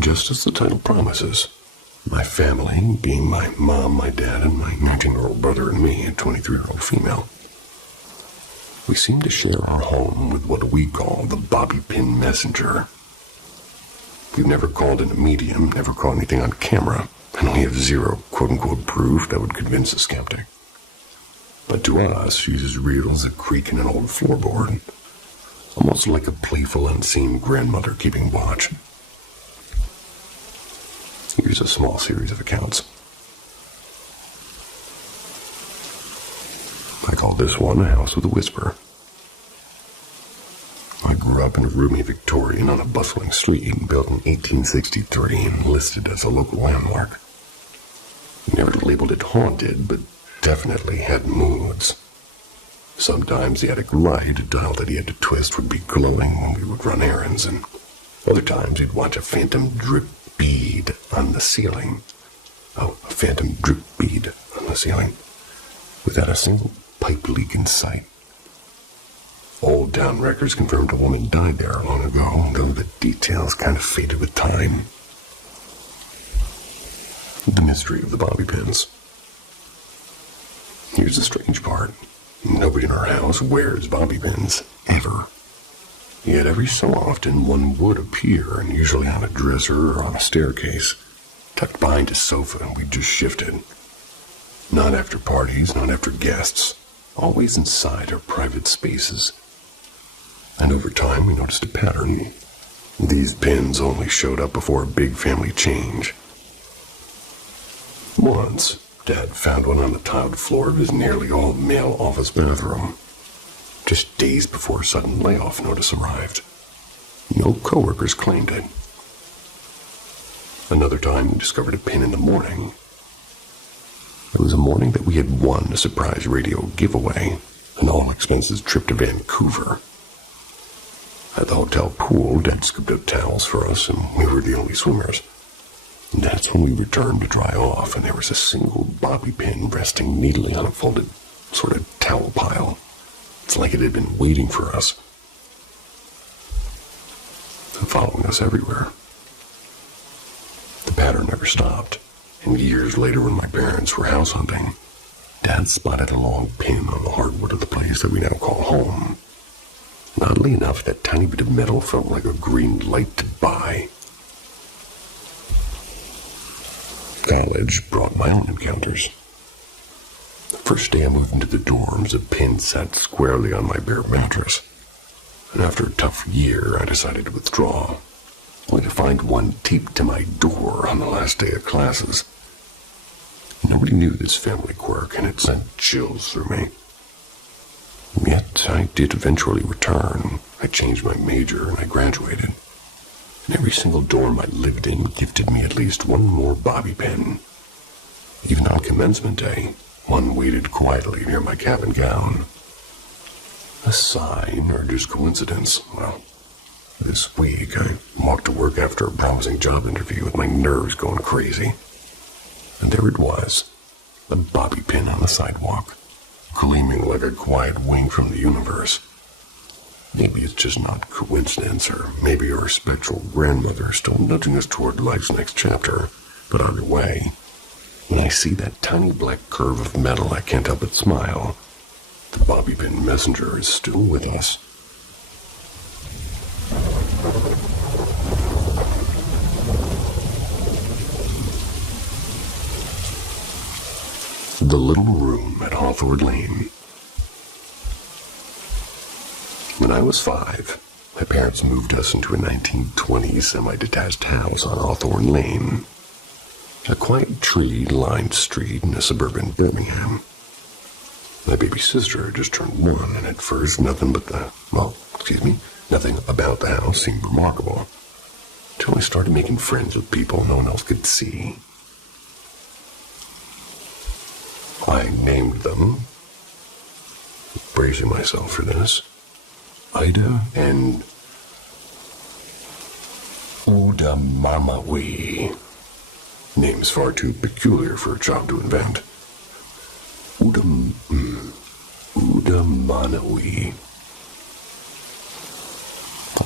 Just as the title promises. My family, being my mom, my dad, and my 19-year-old brother and me, a 23-year-old female. We seem to share our home with what we call the bobby pin messenger. We've never called in a medium, never caught anything on camera, and we have zero quote-unquote proof that would convince a skeptic. But to us, she's as real as a creak in an old floorboard, almost like a playful, unseen grandmother keeping watch. Here's a small series of accounts. I call this one a house with a whisper. I grew up in a roomy Victorian on a bustling street built in 1863 and listed as a local landmark. We never labeled it haunted, but definitely had moods. Sometimes the attic light, a dial that he had to twist, would be glowing when we would run errands, and other times we'd watch a phantom drip bead on the ceiling. A phantom drip bead on the ceiling, without a single pipe leak in sight. Old town records confirmed a woman died there long ago, though the details kind of faded with time. The mystery of the bobby pins. Here's the strange part. Nobody in our house wears bobby pins, ever. Yet every so often one would appear, and usually on a dresser or on a staircase, tucked behind a sofa, and we just shifted. Not after parties, not after guests, always inside our private spaces. And over time we noticed a pattern. These pins only showed up before a big family change. Once, Dad found one on the tiled floor of his nearly all-male office bathroom, just days before a sudden layoff notice arrived. No coworkers claimed it. Another time, we discovered a pin in the morning. It was a morning that we had won a surprise radio giveaway, an all-expenses trip to Vancouver. At the hotel pool, Dad scooped up towels for us, and we were the only swimmers. And that's when we returned to dry off, and there was a single bobby pin resting neatly on a folded sort of towel pile. It's like it had been waiting for us, and following us everywhere. The pattern never stopped, and years later when my parents were house hunting, Dad spotted a long pin on the hardwood of the place that we now call home. And oddly enough, that tiny bit of metal felt like a green light to buy. College brought my own encounters. The first day I moved into the dorms, a pin sat squarely on my bare mattress. And after a tough year, I decided to withdraw, only to find one taped to my door on the last day of classes. Nobody knew this family quirk, and it sent chills through me. Yet I did eventually return. I changed my major and I graduated. And every single dorm I lived in gifted me at least one more bobby pin. Even on commencement day, one waited quietly near my cap and gown. A sign or just coincidence? Well, this week I walked to work after a promising job interview with my nerves going crazy. And there it was, a bobby pin on the sidewalk, gleaming like a quiet wing from the universe. Maybe it's just not coincidence, or maybe our spectral grandmother is still nudging us toward life's next chapter. But either way, when I see that tiny black curve of metal, I can't help but smile. The bobby pin messenger is still with us. The little room at Hawthorne Lane. When I was 5, my parents moved us into a 1920s semi-detached house on Hawthorne Lane, a quiet tree-lined street in a suburban Birmingham. My baby sister had just turned 1, and at first nothing about the house seemed remarkable, until I started making friends with people no one else could see. I named them, bracing myself for this, Ida and Udamamawi. Names far too peculiar for a child to invent. Udamanawi.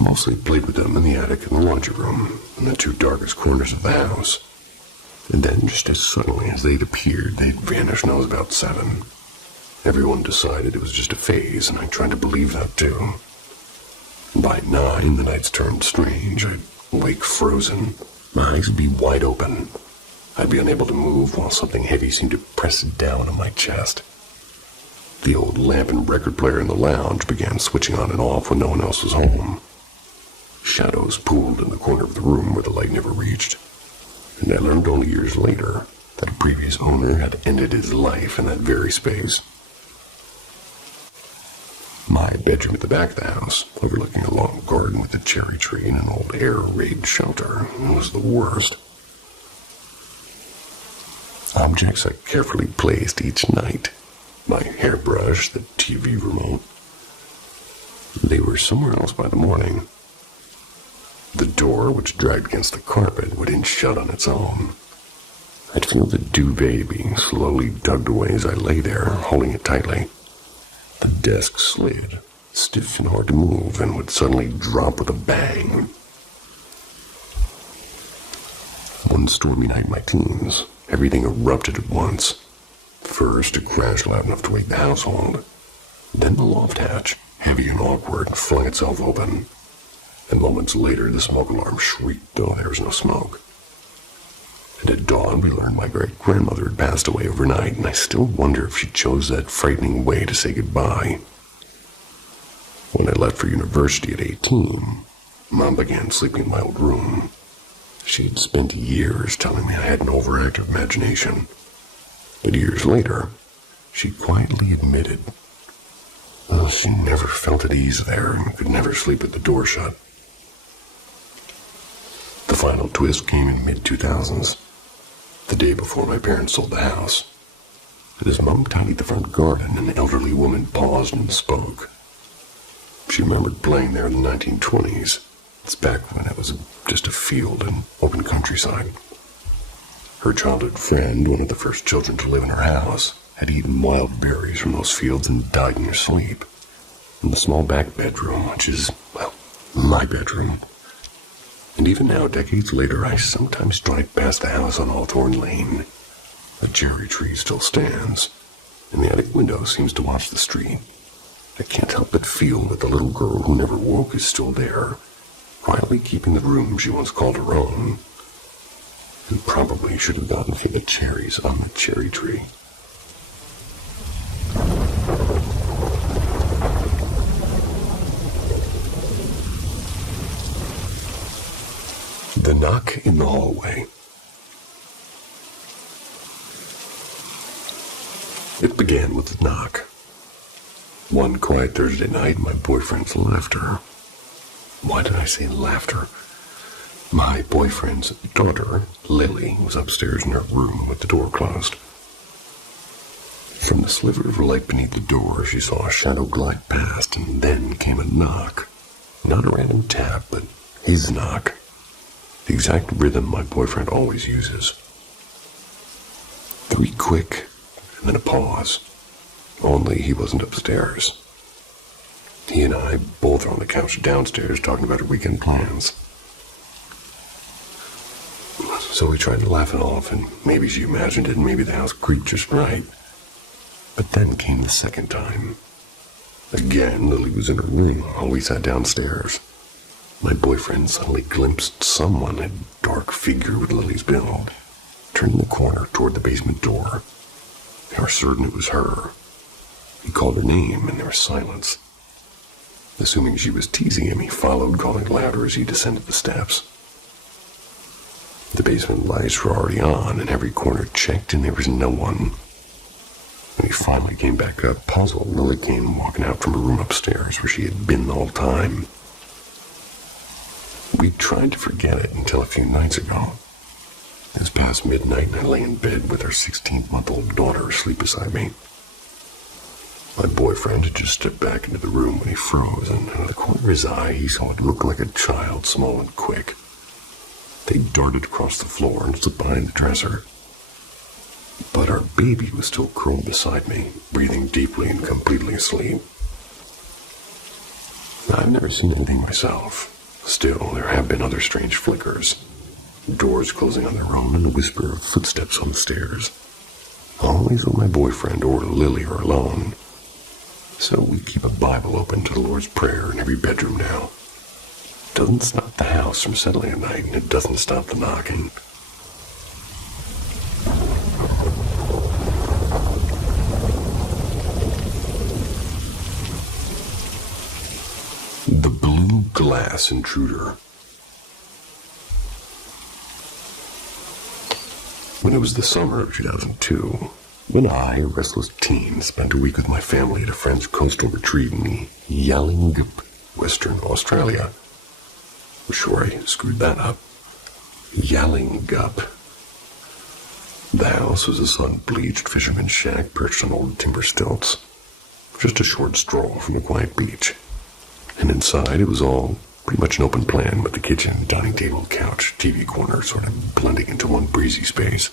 Mostly played with them in the attic and the laundry room, in the two darkest corners of the house. And then, just as suddenly as they'd appeared, they'd vanished, and I was about 7. Everyone decided it was just a phase, and I tried to believe that too. By 9, the nights turned strange. I'd wake frozen. My eyes would be wide open. I'd be unable to move while something heavy seemed to press down on my chest. The old lamp and record player in the lounge began switching on and off when no one else was home. Shadows pooled in the corner of the room where the light never reached. And I learned only years later that a previous owner had ended his life in that very space. My bedroom at the back of the house, overlooking a long garden with a cherry tree and an old air raid shelter, was the worst. Objects I carefully placed each night. My hairbrush, the TV remote. They were somewhere else by the morning. The door, which dragged against the carpet, would inch shut on its own. I'd feel the duvet being slowly tugged away as I lay there, holding it tightly. The desk slid, stiff and hard to move, and would suddenly drop with a bang. One stormy night in my teens, everything erupted at once. First, a crash loud enough to wake the household. Then the loft hatch, heavy and awkward, flung itself open. And moments later, the smoke alarm shrieked, though there was no smoke. And at dawn, we learned my great-grandmother had passed away overnight, and I still wonder if she chose that frightening way to say goodbye. When I left for university at 18, Mom began sleeping in my old room. She had spent years telling me I had an overactive imagination. But years later, she quietly admitted, she never felt at ease there and could never sleep with the door shut. The final twist came in mid-2000s, the day before my parents sold the house. And as Mom tidied the front garden, an elderly woman paused and spoke. She remembered playing there in the 1920s. It's back when it was just a field and open countryside. Her childhood friend, one of the first children to live in her house, had eaten wild berries from those fields and died in her sleep. In the small back bedroom, which is, well, my bedroom. And even now, decades later, I sometimes drive past the house on Hawthorne Lane. The cherry tree still stands, and the attic window seems to watch the street. I can't help but feel that the little girl who never woke is still there, quietly keeping the room she once called her own. And probably should have gotten for the cherries on the cherry tree. The knock in the hallway. It began with a knock. One quiet Thursday night, my boyfriend's laughter. Why did I say laughter? My boyfriend's daughter, Lily, was upstairs in her room with the door closed. From the sliver of light beneath the door, she saw a shadow glide past, and then came a knock. Not a random tap, but his knock. The exact rhythm my boyfriend always uses. 3 quick, and then a pause. Only he wasn't upstairs. He and I both were on the couch downstairs talking about our weekend plans. So we tried to laugh it off, and maybe she imagined it, and maybe the house creaked just right. But then came the second time. Again, Lily was in her room while we sat downstairs. My boyfriend suddenly glimpsed someone, a dark figure with Lily's build, turning the corner toward the basement door. They were certain it was her. He called her name, and there was silence. Assuming she was teasing him, he followed, calling louder as he descended the steps. The basement lights were already on, and every corner checked, and there was no one. When he finally came back up, puzzled, Lily came walking out from her room upstairs, where she had been the whole time. We tried to forget it until a few nights ago. It was past midnight, and I lay in bed with our 16-month-old daughter asleep beside me. My boyfriend had just stepped back into the room when he froze, and out of the corner of his eye, he saw what looked like a child, small and quick. They darted across the floor and slipped behind the dresser. But our baby was still curled beside me, breathing deeply and completely asleep. I've never seen anything myself. Still, there have been other strange flickers. Doors closing on their own and a whisper of footsteps on the stairs. Always when my boyfriend or Lily are alone. So we keep a Bible open to the Lord's Prayer in every bedroom now. It doesn't stop the house from settling at night, and it doesn't stop the knocking. The Blue Glass Intruder. When it was the summer of 2002, when I, a restless teen, spent a week with my family at a friend's coastal retreat in the Yalingup, Western Australia. Sure, I screwed that up. Yalingup. The house was a sun-bleached fisherman's shack perched on old timber stilts. Just a short stroll from the quiet beach. And inside it was all pretty much an open plan, with the kitchen, dining table, couch, TV corner sort of blending into one breezy space.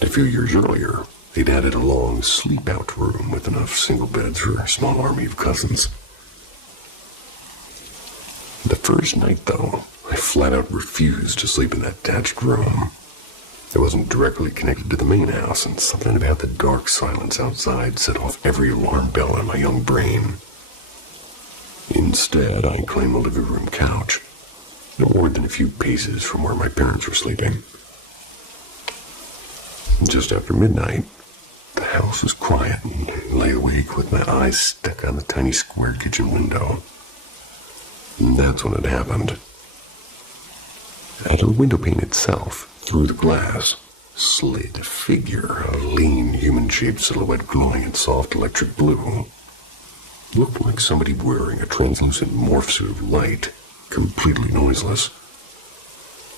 A few years earlier, they'd added a long sleep-out room with enough single beds for a small army of cousins. The first night, though, I flat out refused to sleep in that thatched room. It wasn't directly connected to the main house, and something about the dark silence outside set off every alarm bell in my young brain. Instead, I claimed the living room couch, no more than a few paces from where my parents were sleeping. Just after midnight, the house was quiet, and I lay awake with my eyes stuck on the tiny square kitchen window. And that's when it happened. Out of the window pane itself, through the glass, slid a figure, a lean, human-shaped silhouette glowing in soft electric blue. Looked like somebody wearing a translucent morph suit of light, completely noiseless.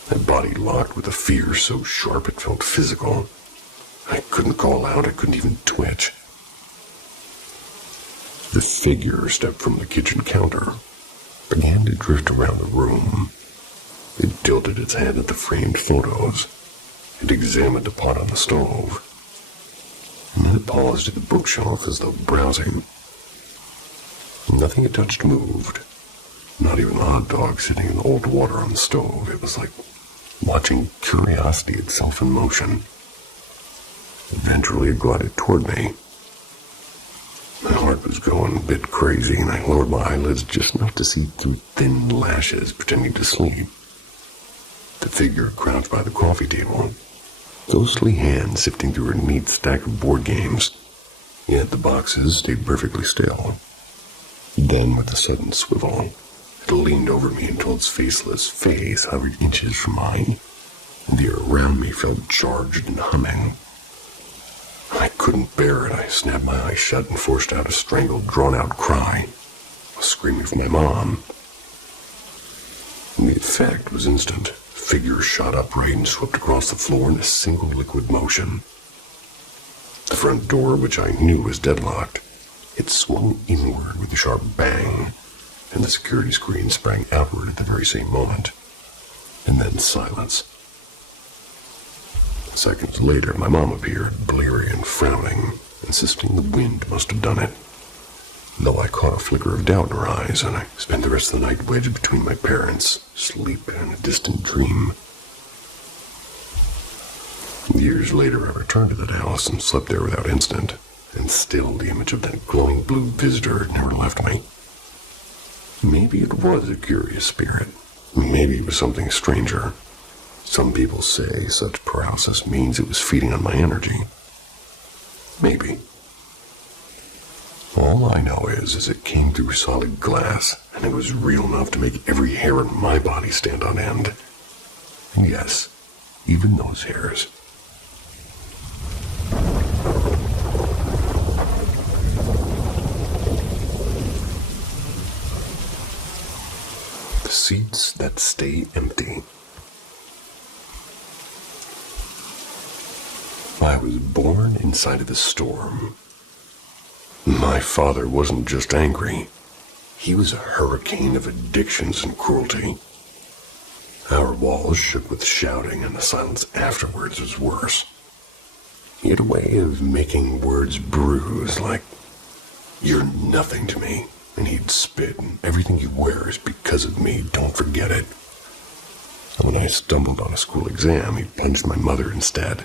That body locked with a fear so sharp it felt physical. I couldn't call out, I couldn't even twitch. The figure stepped from the kitchen counter, began to drift around the room. It tilted its head at the framed photos. It examined a pot on the stove. And then it paused at the bookshelf as though browsing. Nothing it touched moved. Not even the hot dog sitting in the old water on the stove. It was like watching curiosity itself in motion. Eventually it glided toward me. My heart was going a bit crazy, and I lowered my eyelids just enough to see through thin lashes, pretending to sleep. The figure crouched by the coffee table, ghostly hands sifting through a neat stack of board games. Yet the boxes stayed perfectly still. Then, with a sudden swivel, it leaned over me until its faceless face hovered inches from mine. The air around me felt charged and humming. I couldn't bear it. I snapped my eyes shut and forced out a strangled, drawn-out cry. I was screaming for my mom. And the effect was instant. The figure shot upright and swept across the floor in a single liquid motion. The front door, which I knew was deadlocked, it swung inward with a sharp bang, and the security screen sprang outward at the very same moment. And then silence. Seconds later, my mom appeared, bleary and frowning, insisting the wind must have done it. Though I caught a flicker of doubt in her eyes, and I spent the rest of the night wedged between my parents, asleep in a distant dream. Years later, I returned to that house and slept there without incident, and still the image of that glowing blue visitor had never left me. Maybe it was a curious spirit. Maybe it was something stranger. Some people say such paralysis means it was feeding on my energy. Maybe. All I know is it came through solid glass, and it was real enough to make every hair in my body stand on end. And yes, even those hairs. The seats that stay empty. I was born inside of the storm. My father wasn't just angry. He was a hurricane of addictions and cruelty. Our walls shook with shouting, and the silence afterwards was worse. He had a way of making words bruise, like, "You're nothing to me. and he'd spit, and everything you wear is because of me, don't forget it. And when I stumbled on a school exam, he punched my mother instead.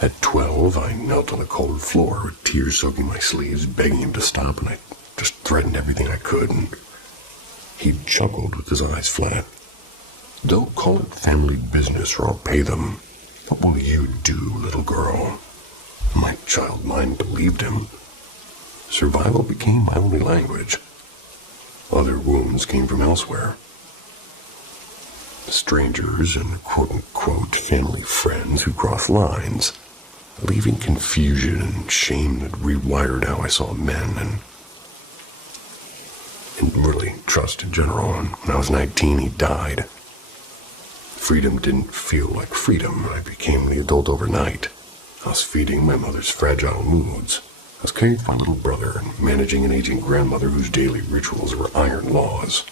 At 12, I knelt on the cold floor with tears soaking my sleeves, begging him to stop, and I just threatened everything I could, and he chuckled with his eyes flat. Don't call it family business or I'll pay them. What will you do, little girl? My child mind believed him. Survival became my only language. Other wounds came from elsewhere. Strangers and quote-unquote family friends who crossed lines, leaving confusion and shame that rewired how I saw men and really trust in general. And when I was 19, he died. Freedom didn't feel like freedom. I became the adult overnight. I was feeding my mother's fragile moods. I was caring for my little brother and managing an aging grandmother whose daily rituals were iron laws.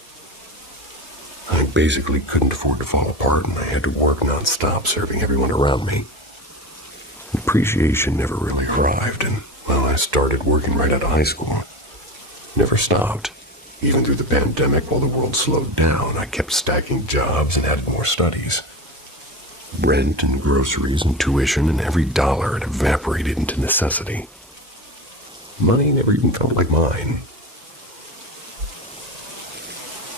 I basically couldn't afford to fall apart, and I had to work nonstop serving everyone around me. Appreciation never really arrived, and, well, I started working right out of high school. Never stopped. Even through the pandemic, while the world slowed down, I kept stacking jobs and added more studies. Rent and groceries and tuition, and every dollar had evaporated into necessity. Money never even felt like mine.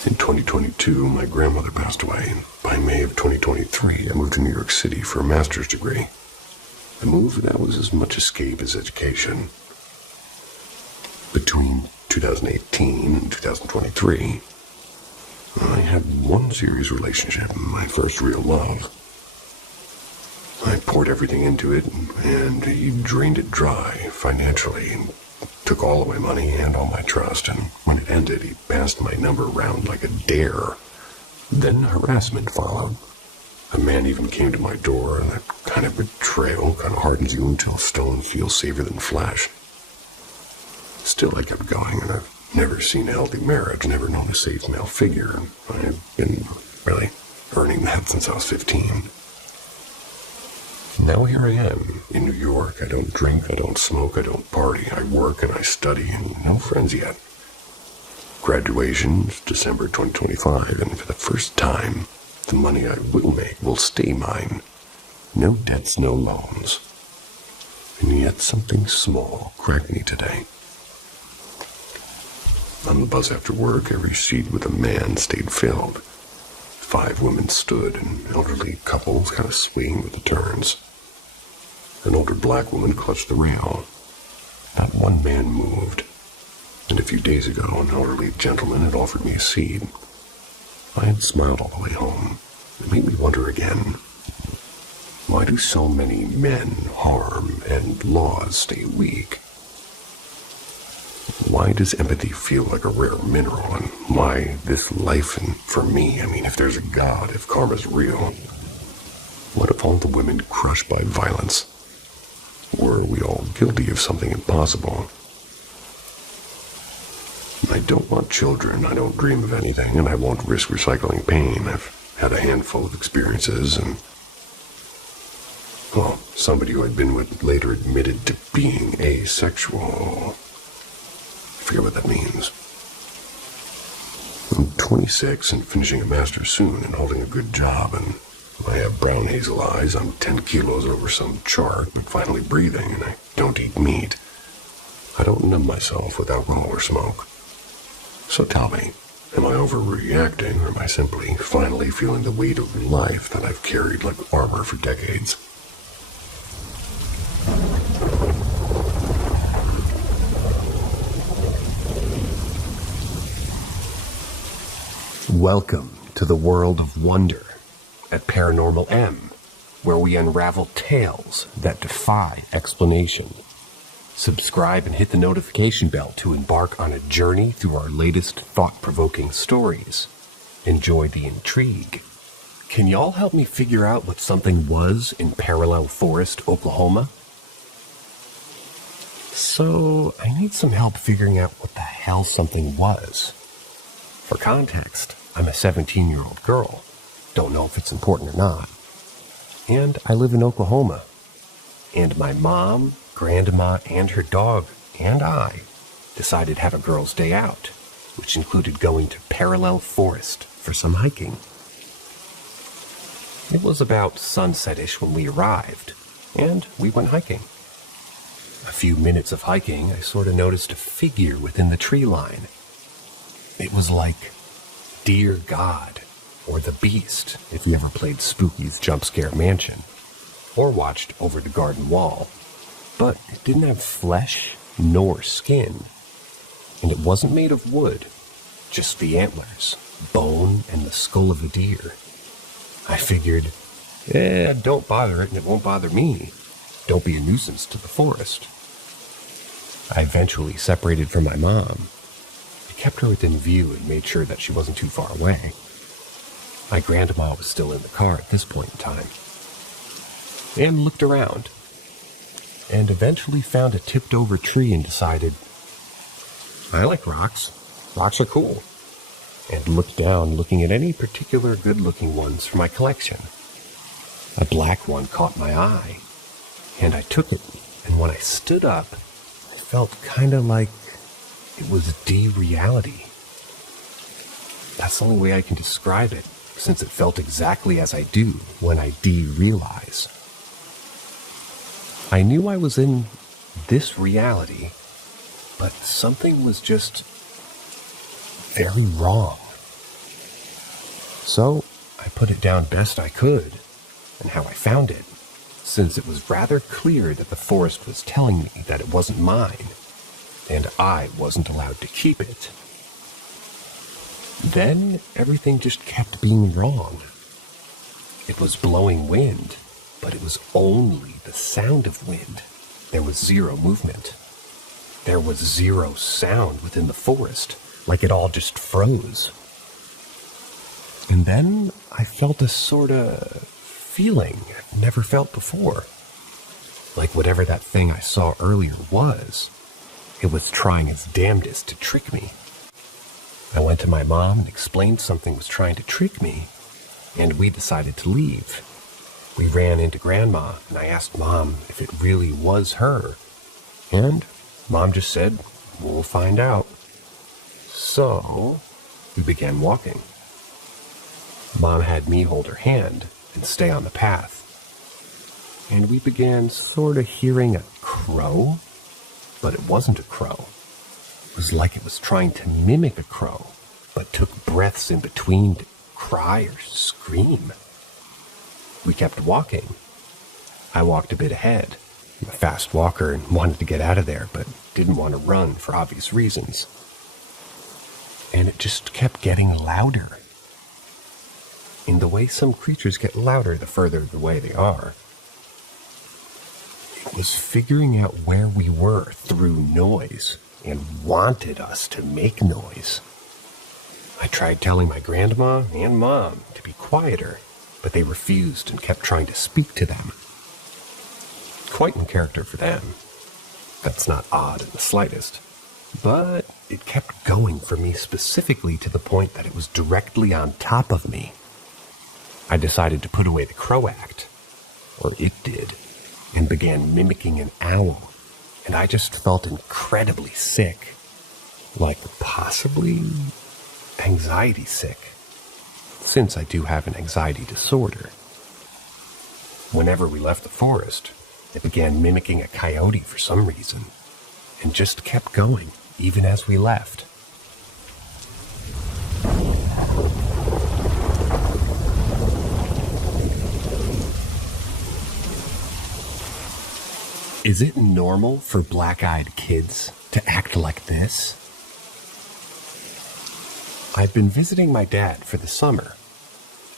In 2022, my grandmother passed away, and by May of 2023, I moved to New York City for a master's degree. A move that was as much escape as education. Between 2018 and 2023, I had one serious relationship, my first real love. I poured everything into it, and he drained it dry financially, and took all of my money and all my trust, and when it ended, he passed my number around like a dare. Then harassment followed. A man even came to my door, and that kind of betrayal kind of hardens you until stone feels safer than flesh. Still, I kept going, and I've never seen a healthy marriage, never known a safe male figure, and I've been really earning that since I was 15. Now here I am, in New York. I don't drink, I don't smoke, I don't party. I work and I study, and no friends yet. Graduation's December 2025, and for the first time, the money I will make will stay mine. No debts, no loans. And yet something small cracked me today. On the bus after work, every seat with a man stayed filled. 5 women stood, and elderly couples kind of swaying with the turns. An older black woman clutched the rail. Not one man moved. And a few days ago, an elderly gentleman had offered me a seat. I had smiled all the way home. It made me wonder again. Why do so many men harm and laws stay weak? Why does empathy feel like a rare mineral, and why this life? And for me, I mean, if there's a God, if karma's real, what if all the women crushed by violence? Were we all guilty of something impossible? I don't want children, I don't dream of anything, and I won't risk recycling pain. I've had a handful of experiences, and, well, somebody who I'd been with later admitted to being asexual. I forget what that means. I'm 26 and finishing a master's soon and holding a good job, and I have brown hazel eyes. I'm 10 kilos over some chart, but finally breathing, and I don't eat meat. I don't numb myself with alcohol or smoke. So tell me, am I overreacting, or am I simply finally feeling the weight of life that I've carried like armor for decades? Welcome to the world of wonder at Paranormal M, where we unravel tales that defy explanation. Subscribe and hit the notification bell to embark on a journey through our latest thought-provoking stories. Enjoy the intrigue. Can y'all help me figure out what something was in Parallel Forest, Oklahoma? So, I need some help figuring out what the hell something was. For context, I'm a 17-year-old girl. Don't know if it's important or not. And I live in Oklahoma. And my mom, grandma, and her dog, and I decided to have a girls' day out, which included going to Parallel Forest for some hiking. It was about sunset-ish when we arrived, and we went hiking. A few minutes of hiking, I sort of noticed a figure within the tree line. It was like Dear God, or the Beast, if you ever played Spooky's Jump Scare Mansion, or watched Over the Garden Wall. But it didn't have flesh nor skin, and it wasn't made of wood, just the antlers, bone, and the skull of a deer. I figured, don't bother it and it won't bother me. Don't be a nuisance to the forest. I eventually separated from my mom. I kept her within view and made sure that she wasn't too far away. My grandma was still in the car at this point in time. And looked around, and eventually found a tipped-over tree and decided, I like rocks. Rocks are cool. And looked down, looking at any particular good-looking ones from my collection. A black one caught my eye, and I took it, and when I stood up, I felt kind of like it was de-reality. That's the only way I can describe it, since it felt exactly as I do when I de-realize. I knew I was in this reality, but something was just very wrong. So I put it down best I could, and how I found it, since it was rather clear that the forest was telling me that it wasn't mine, and I wasn't allowed to keep it. Then everything just kept being wrong. It was blowing wind, but it was only the sound of wind. There was zero movement. There was zero sound within the forest, like it all just froze. And then I felt a sort of feeling I've never felt before. Like whatever that thing I saw earlier was, it was trying its damnedest to trick me. I went to my mom and explained something was trying to trick me, and we decided to leave. We ran into Grandma, and I asked Mom if it really was her. And Mom just said, we'll find out. So, we began walking. Mom had me hold her hand and stay on the path. And we began sort of hearing a crow, but it wasn't a crow. It was like it was trying to mimic a crow, but took breaths in between to cry or scream. We kept walking. I walked a bit ahead. I'm a fast walker and wanted to get out of there, but didn't want to run for obvious reasons. And it just kept getting louder. In the way some creatures get louder the further away they are. It was figuring out where we were through noise and wanted us to make noise. I tried telling my grandma and mom to be quieter, but they refused and kept trying to speak to them. Quite in character for them. That's not odd in the slightest. But it kept going for me specifically to the point that it was directly on top of me. I decided to put away the crow act, or it did, and began mimicking an owl, and I just felt incredibly sick, like possibly anxiety sick, since I do have an anxiety disorder. Whenever we left the forest, it began mimicking a coyote for some reason, and just kept going, even as we left. Is it normal for black-eyed kids to act like this? I've been visiting my dad for the summer,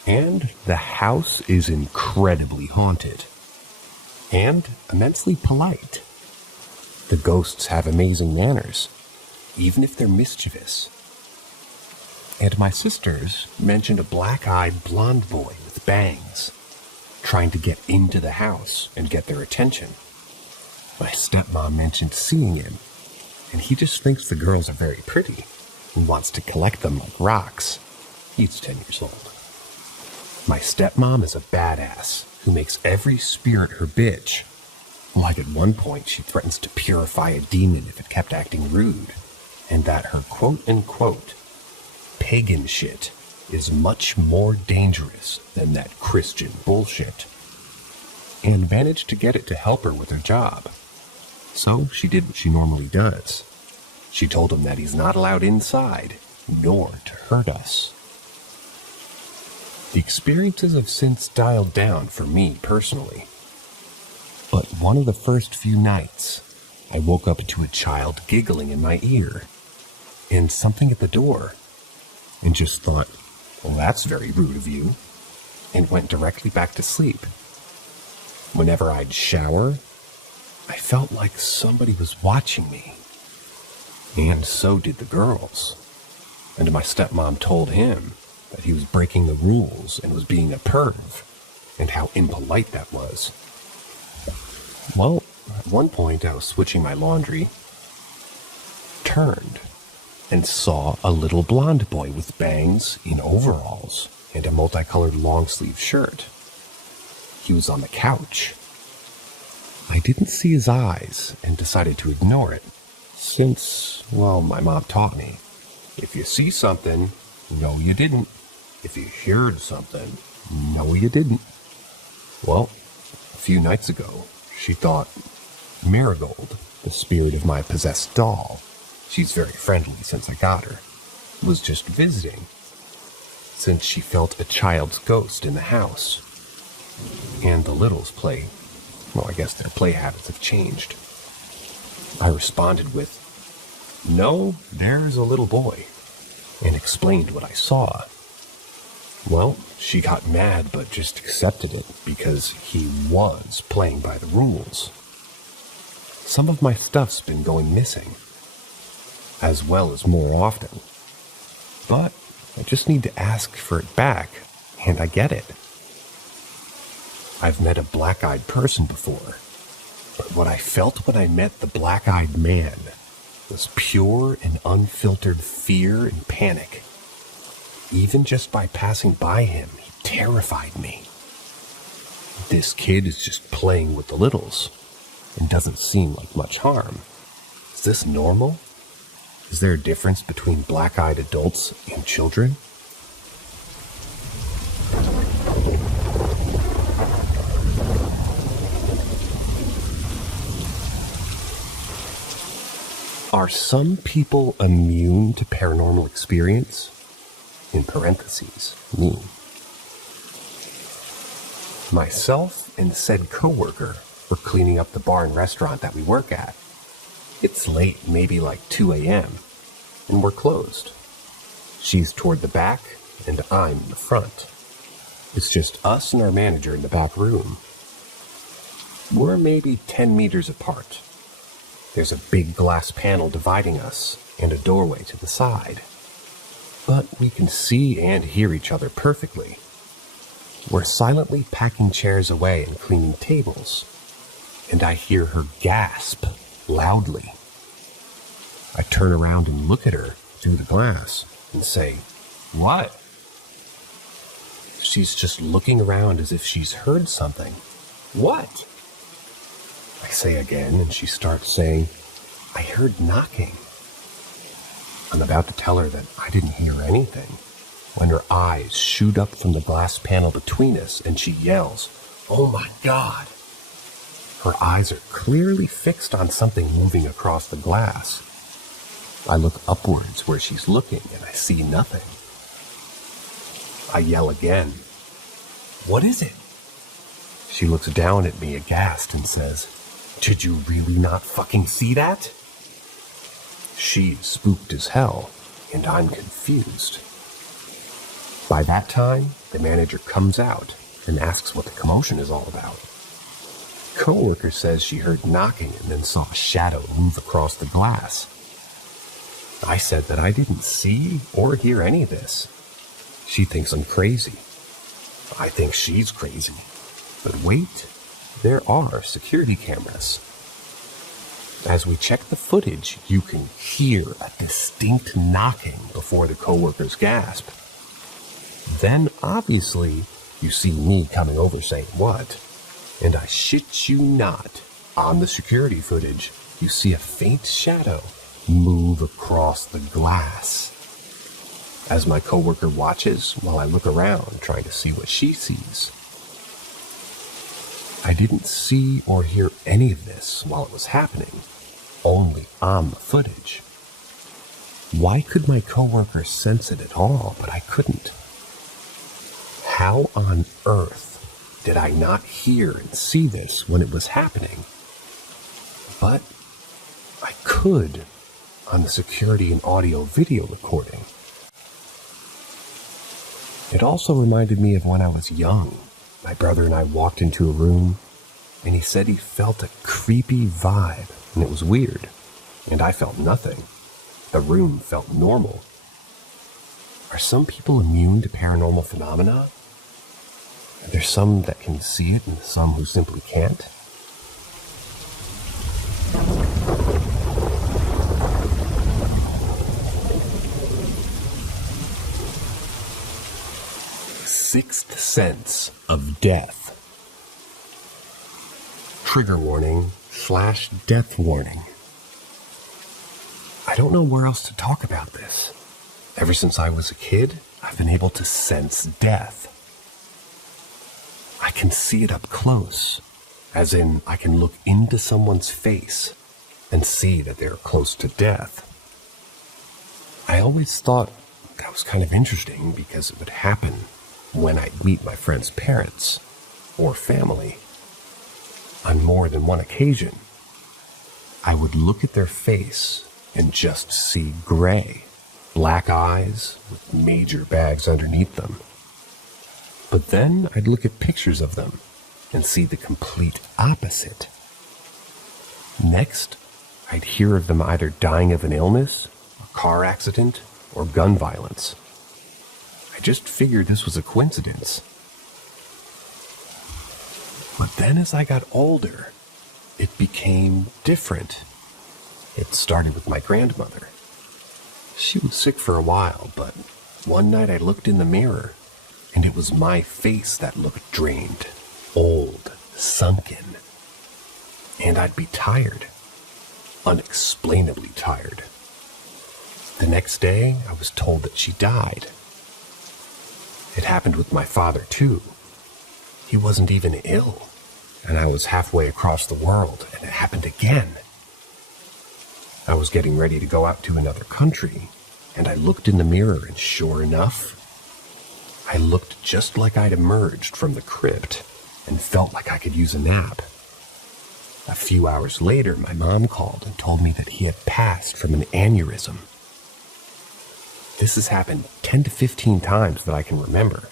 and the house is incredibly haunted, and immensely polite. The ghosts have amazing manners, even if they're mischievous. And my sisters mentioned a black-eyed blonde boy with bangs, trying to get into the house and get their attention. My stepmom mentioned seeing him, and he just thinks the girls are very pretty and wants to collect them like rocks. He's 10 years old. My stepmom is a badass who makes every spirit her bitch. Like at one point, she threatens to purify a demon if it kept acting rude. and that her quote-unquote pagan shit is much more dangerous than that Christian bullshit, and managed to get it to help her with her job. So she did what she normally does. She told him that he's not allowed inside, nor to hurt us. The experiences have since dialed down for me personally. But one of the first few nights, I woke up to a child giggling in my ear, and something at the door, and just thought, well, that's very rude of you, and went directly back to sleep. Whenever I'd shower, I felt like somebody was watching me. And so did the girls. And my stepmom told him that he was breaking the rules and was being a perv, and how impolite that was. Well, at one point I was switching my laundry, turned, and saw a little blonde boy with bangs in overalls and a multicolored long-sleeve shirt. He was on the couch. I didn't see his eyes and decided to ignore it, since, well, my mom taught me, if you see something, no you didn't. If you heard something, no you didn't. Well, a few nights ago, she thought Marigold, the spirit of my possessed doll, she's very friendly since I got her, was just visiting, since she felt a child's ghost in the house. And the littles play, well, I guess their play habits have changed. I responded with, "No, there's a little boy," and explained what I saw. Well, she got mad but just accepted it because he was playing by the rules. Some of my stuff's been going missing, as well as more often. But I just need to ask for it back, and I get it. I've met a black-eyed person before, but what I felt when I met the black-eyed man was pure and unfiltered fear and panic. Even just by passing by him, he terrified me. This kid is just playing with the littles, and doesn't seem like much harm. Is this normal? Is there a difference between black-eyed adults and children? Are some people immune to paranormal experience? In parentheses, me. Myself and said coworker were cleaning up the bar and restaurant that we work at. It's late, maybe like 2 a.m., and we're closed. She's toward the back, and I'm in the front. It's just us and our manager in the back room. We're maybe 10 meters apart. There's a big glass panel dividing us, and a doorway to the side. But we can see and hear each other perfectly. We're silently packing chairs away and cleaning tables, and I hear her gasp loudly. I turn around and look at her through the glass and say, "What?" She's just looking around as if she's heard something. "What?" I say again, and she starts saying, "I heard knocking." I'm about to tell her that I didn't hear anything, when her eyes shoot up from the glass panel between us, and she yells, "Oh my God!" Her eyes are clearly fixed on something moving across the glass. I look upwards where she's looking, and I see nothing. I yell again, "What is it?" She looks down at me aghast and says, "Did you really not fucking see that?" She's spooked as hell, and I'm confused. By that time, the manager comes out and asks what the commotion is all about. Coworker says she heard knocking and then saw a shadow move across the glass. I said that I didn't see or hear any of this. She thinks I'm crazy. I think she's crazy. But wait, there are security cameras. As we check the footage, you can hear a distinct knocking before the coworkers gasp. Then, obviously, you see me coming over saying, "What?" And I shit you not, on the security footage, you see a faint shadow move across the glass. As my coworker watches while I look around trying to see what she sees. I didn't see or hear any of this while it was happening, only on the footage. Why could my coworker sense it at all, but I couldn't? How on earth did I not hear and see this when it was happening? But I could on the security and audio video recording. It also reminded me of when I was young. My brother and I walked into a room, and he said he felt a creepy vibe, and it was weird, and I felt nothing. The room felt normal. Are some people immune to paranormal phenomena? Are there some that can see it and some who simply can't? Sixth sense of death. Trigger warning / death warning. I don't know where else to talk about this. Ever since I was a kid, I've been able to sense death. I can see it up close, as in I can look into someone's face and see that they're close to death. I always thought that was kind of interesting because it would happen when I'd meet my friend's parents or family. On more than one occasion, I would look at their face and just see gray, black eyes with major bags underneath them. But then I'd look at pictures of them and see the complete opposite. Next, I'd hear of them either dying of an illness, a car accident, or gun violence. I just figured this was a coincidence. But then as I got older, it became different. It started with my grandmother. She was sick for a while, but one night I looked in the mirror, and it was my face that looked drained, old, sunken. And I'd be tired, unexplainably tired. The next day, I was told that she died. It happened with my father, too. He wasn't even ill, and I was halfway across the world, and it happened again. I was getting ready to go out to another country, and I looked in the mirror, and sure enough, I looked just like I'd emerged from the crypt and felt like I could use a nap. A few hours later, my mom called and told me that he had passed from an aneurysm. This has happened 10 to 15 times that I can remember.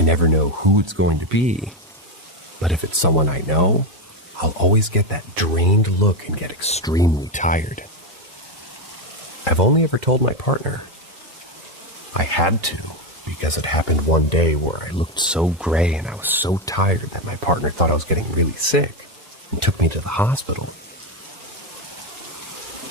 I never know who it's going to be, but if it's someone I know, I'll always get that drained look and get extremely tired. I've only ever told my partner. I had to, because it happened one day where I looked so gray and I was so tired that my partner thought I was getting really sick and took me to the hospital.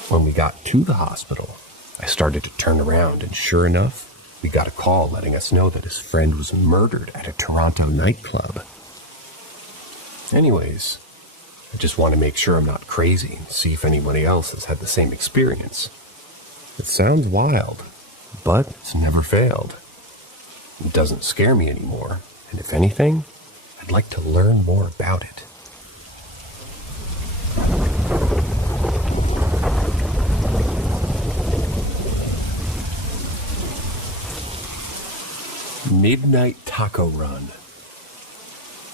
When we got to the hospital, I started to turn around, and sure enough, we got a call letting us know that his friend was murdered at a Toronto nightclub. Anyways, I just want to make sure I'm not crazy and see if anybody else has had the same experience. It sounds wild, but it's never failed. It doesn't scare me anymore, and if anything, I'd like to learn more about it. Midnight taco run.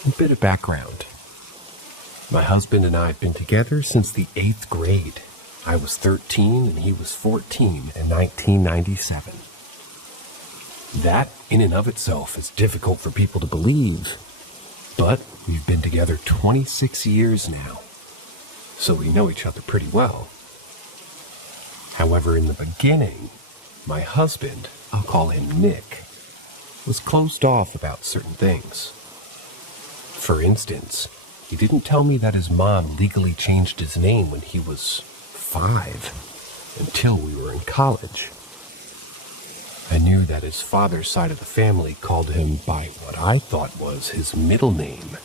A bit of background. My husband and I had been together since the 8th grade. I was 13 and he was 14 in 1997. That, in and of itself, is difficult for people to believe. But we've been together 26 years now, so we know each other pretty well. However, in the beginning, my husband, I'll call him Nick, was closed off about certain things. For instance, he didn't tell me that his mom legally changed his name when he was 5, until we were in college. I knew that his father's side of the family called him by what I thought was his middle name,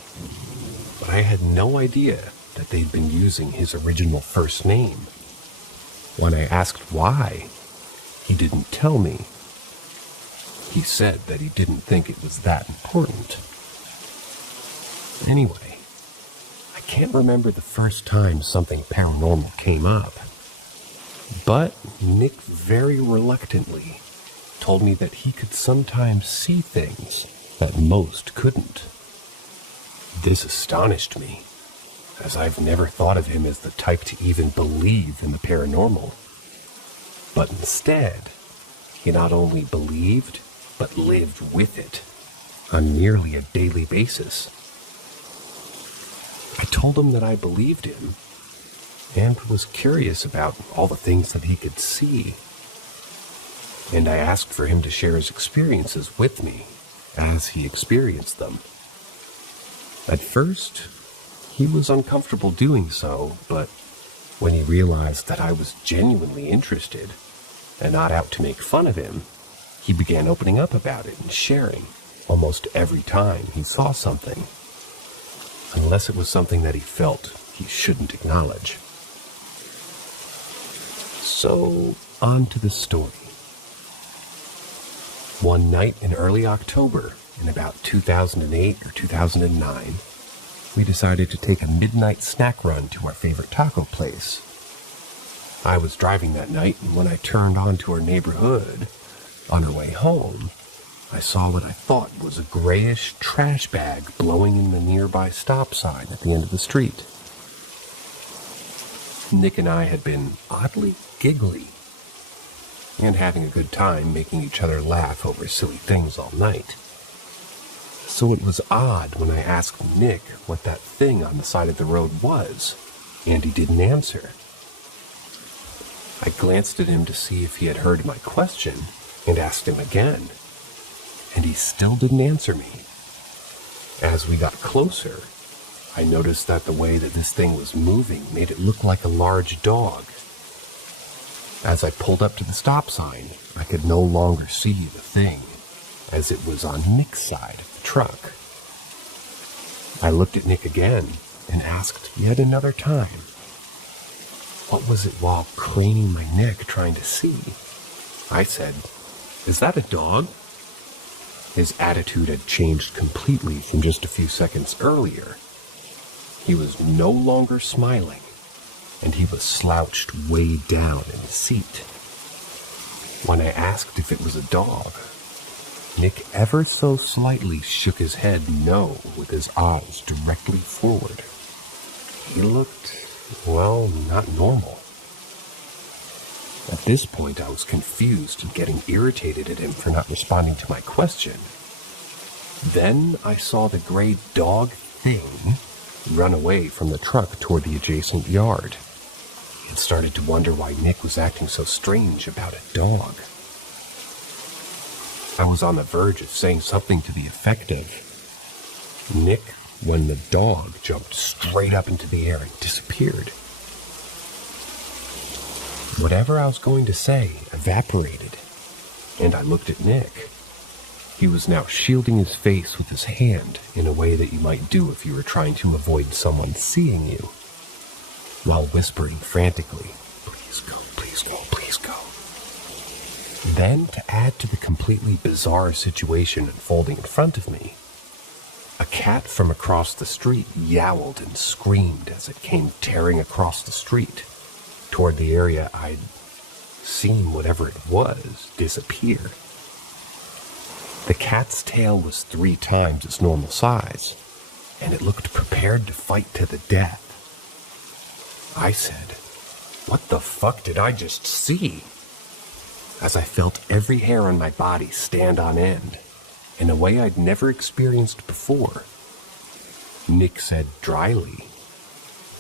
but I had no idea that they'd been using his original first name. When I asked why, he didn't tell me. He said that he didn't think it was that important. Anyway, I can't remember the first time something paranormal came up, but Nick very reluctantly told me that he could sometimes see things that most couldn't. This astonished me, as I've never thought of him as the type to even believe in the paranormal. But instead, he not only believed, but lived with it on nearly a daily basis. I told him that I believed him and was curious about all the things that he could see. And I asked for him to share his experiences with me as he experienced them. At first, he was uncomfortable doing so, but when he realized that I was genuinely interested and not out to make fun of him, he began opening up about it and sharing almost every time he saw something, unless it was something that he felt he shouldn't acknowledge. So, on to the story. One night in early October, in about 2008 or 2009, we decided to take a midnight snack run to our favorite taco place. I was driving that night, and when I turned onto our neighborhood, on our way home, I saw what I thought was a grayish trash bag blowing in the nearby stop sign at the end of the street. Nick and I had been oddly giggly and having a good time making each other laugh over silly things all night. So it was odd when I asked Nick what that thing on the side of the road was, and he didn't answer. I glanced at him to see if he had heard my question and asked him again, and he still didn't answer me. As we got closer, I noticed that the way that this thing was moving made it look like a large dog. As I pulled up to the stop sign, I could no longer see the thing, as it was on Nick's side of the truck. I looked at Nick again and asked yet another time, what was it while craning my neck trying to see? I said, "Is that a dog?" His attitude had changed completely from just a few seconds earlier. He was no longer smiling, and he was slouched way down in his seat. When I asked if it was a dog, Nick ever so slightly shook his head no with his eyes directly forward. He looked, well, not normal. At this point, I was confused and getting irritated at him for not responding to my question. Then I saw the gray dog thing run away from the truck toward the adjacent yard, and started to wonder why Nick was acting so strange about a dog. I was on the verge of saying something to the effect of, "Nick," when the dog jumped straight up into the air and disappeared. Whatever I was going to say evaporated, and I looked at Nick. He was now shielding his face with his hand in a way that you might do if you were trying to avoid someone seeing you, while whispering frantically, "Please go, please go, please go." Then, to add to the completely bizarre situation unfolding in front of me, a cat from across the street yowled and screamed as it came tearing across the street toward the area I'd seen whatever it was disappear. The cat's tail was 3 times its normal size, and it looked prepared to fight to the death. I said, "What the fuck did I just see?" as I felt every hair on my body stand on end, in a way I'd never experienced before. Nick said dryly,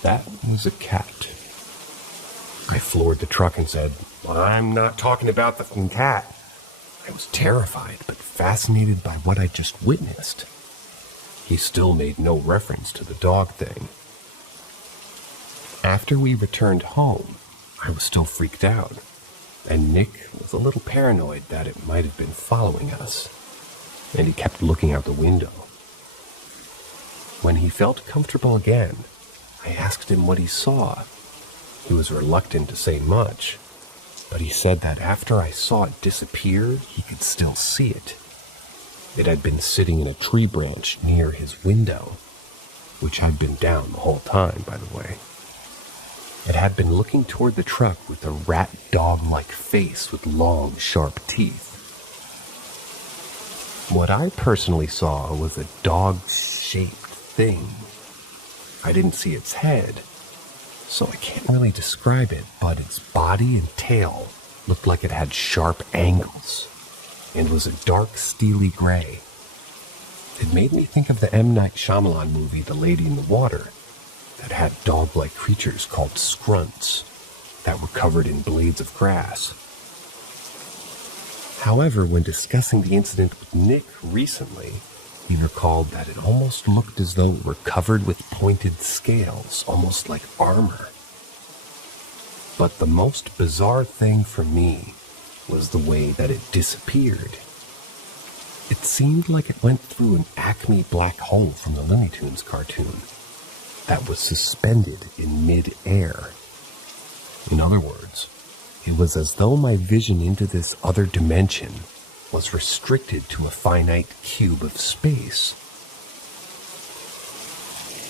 "That was a cat." I floored the truck and said, "I'm not talking about the fucking cat." I was terrified, but fascinated by what I just witnessed. He still made no reference to the dog thing. After we returned home, I was still freaked out, and Nick was a little paranoid that it might have been following us, and he kept looking out the window. When he felt comfortable again, I asked him what he saw. He was reluctant to say much, but he said that after I saw it disappear, he could still see it. It had been sitting in a tree branch near his window, which had been down the whole time, by the way. It had been looking toward the truck with a rat dog-like face with long, sharp teeth. What I personally saw was a dog-shaped thing. I didn't see its head, so I can't really describe it, but its body and tail looked like it had sharp angles and was a dark, steely gray. It made me think of the M. Night Shyamalan movie, The Lady in the Water, that had dog-like creatures called scrunts that were covered in blades of grass. However, when discussing the incident with Nick recently, he recalled that it almost looked as though it were covered with pointed scales, almost like armor. But the most bizarre thing for me was the way that it disappeared. It seemed like it went through an Acme black hole from the Looney Tunes cartoon that was suspended in mid-air. In other words, it was as though my vision into this other dimension was restricted to a finite cube of space.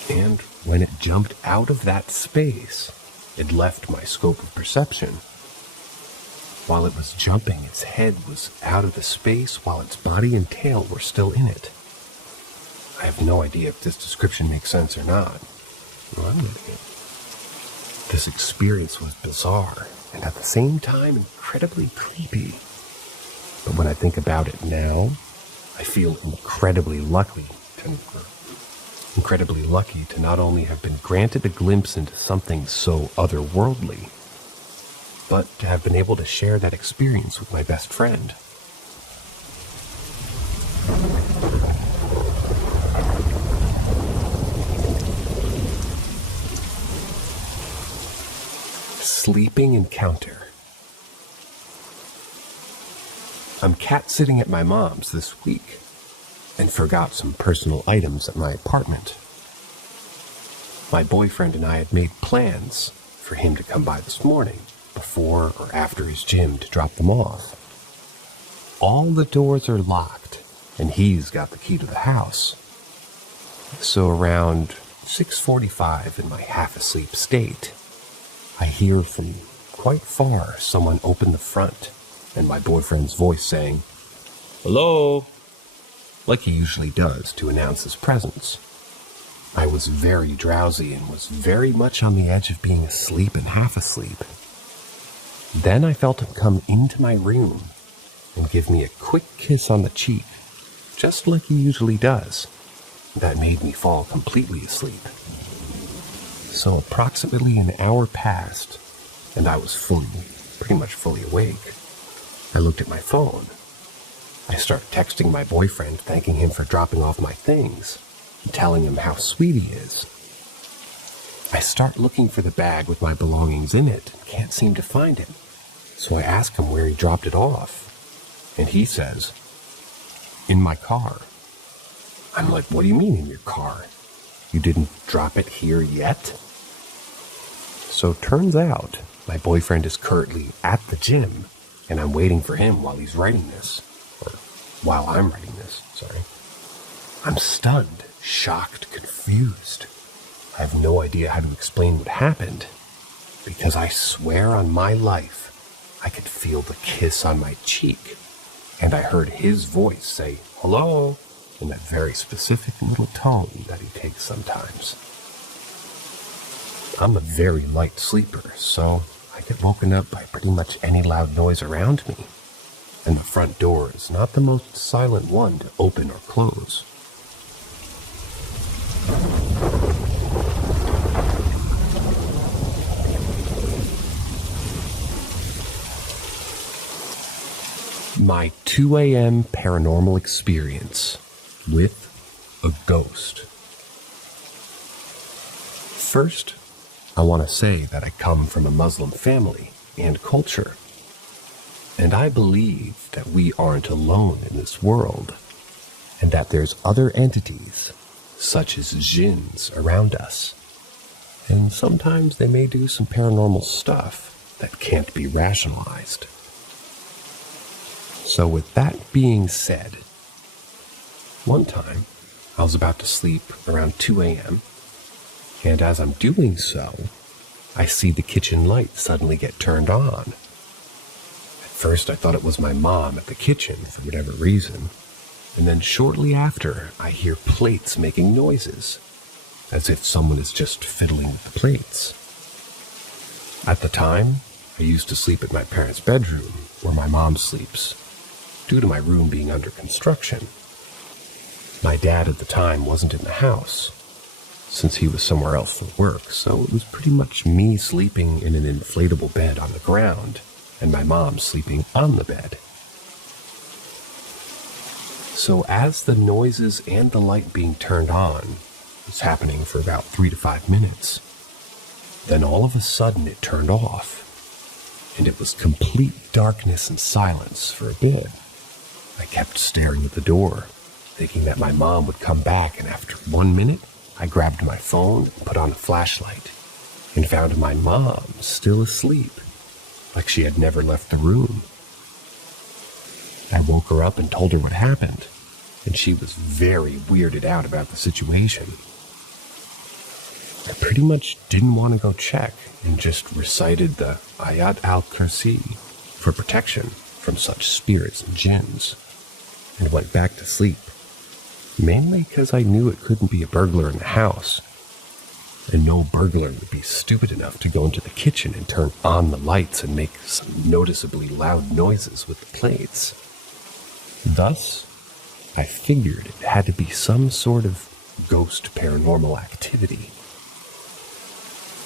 And when it jumped out of that space, it left my scope of perception. While it was jumping, its head was out of the space while its body and tail were still in it. I have no idea if this description makes sense or not. Well, I'm getting it. This experience was bizarre and at the same time incredibly creepy. But when I think about it now, I feel incredibly lucky to not only have been granted a glimpse into something so otherworldly, but to have been able to share that experience with my best friend. Sleeping encounter. I'm cat-sitting at my mom's this week and forgot some personal items at my apartment. My boyfriend and I had made plans for him to come by this morning, before or after his gym, to drop them off. All the doors are locked, and he's got the key to the house. So around 6:45 in my half-asleep state, I hear from quite far someone open the front, and my boyfriend's voice saying, "Hello," like he usually does to announce his presence. I was very drowsy and was very much on the edge of being asleep and half asleep. Then I felt him come into my room and give me a quick kiss on the cheek, just like he usually does. That made me fall completely asleep. So approximately an hour passed, and I was pretty much fully awake. I looked at my phone. I start texting my boyfriend, thanking him for dropping off my things, and telling him how sweet he is. I start looking for the bag with my belongings in it and can't seem to find it. So I ask him where he dropped it off, and he says, "In my car." I'm like, "What do you mean in your car? You didn't drop it here yet?" So turns out my boyfriend is currently at the gym, and I'm waiting for him while he's writing this. Or while I'm writing this, sorry. I'm stunned, shocked, confused. I have no idea how to explain what happened, because I swear on my life, I could feel the kiss on my cheek, and I heard his voice say, "Hello," in that very specific little tone that he takes sometimes. I'm a very light sleeper, so I get woken up by pretty much any loud noise around me, and the front door is not the most silent one to open or close. My 2 a.m. paranormal experience with a ghost. First, I want to say that I come from a Muslim family and culture, and I believe that we aren't alone in this world, and that there's other entities, such as jinns, around us, and sometimes they may do some paranormal stuff. that can't be rationalized. So with that being said, one time I was about to sleep around 2 a.m., and as I'm doing so, I see the kitchen light suddenly get turned on. At first I thought it was my mom at the kitchen for whatever reason, and then shortly after I hear plates making noises, as if someone is just fiddling with the plates. At the time, I used to sleep at my parents' bedroom, where my mom sleeps, due to my room being under construction. My dad at the time wasn't in the house, since he was somewhere else for work, so it was pretty much me sleeping in an inflatable bed on the ground, and my mom sleeping on the bed. So as the noises and the light being turned on was happening for about 3 to 5 minutes, then all of a sudden it turned off, and it was complete darkness and silence for a bit. I kept staring at the door, thinking that my mom would come back, and after 1 minute, I grabbed my phone and put on a flashlight, and found my mom still asleep, like she had never left the room. I woke her up and told her what happened, and she was very weirded out about the situation. I pretty much didn't want to go check, and just recited the Ayat al-Kursi for protection from such spirits and jinns, and went back to sleep. Mainly because I knew it couldn't be a burglar in the house, and no burglar would be stupid enough to go into the kitchen and turn on the lights and make some noticeably loud noises with the plates. Thus, I figured it had to be some sort of ghost paranormal activity.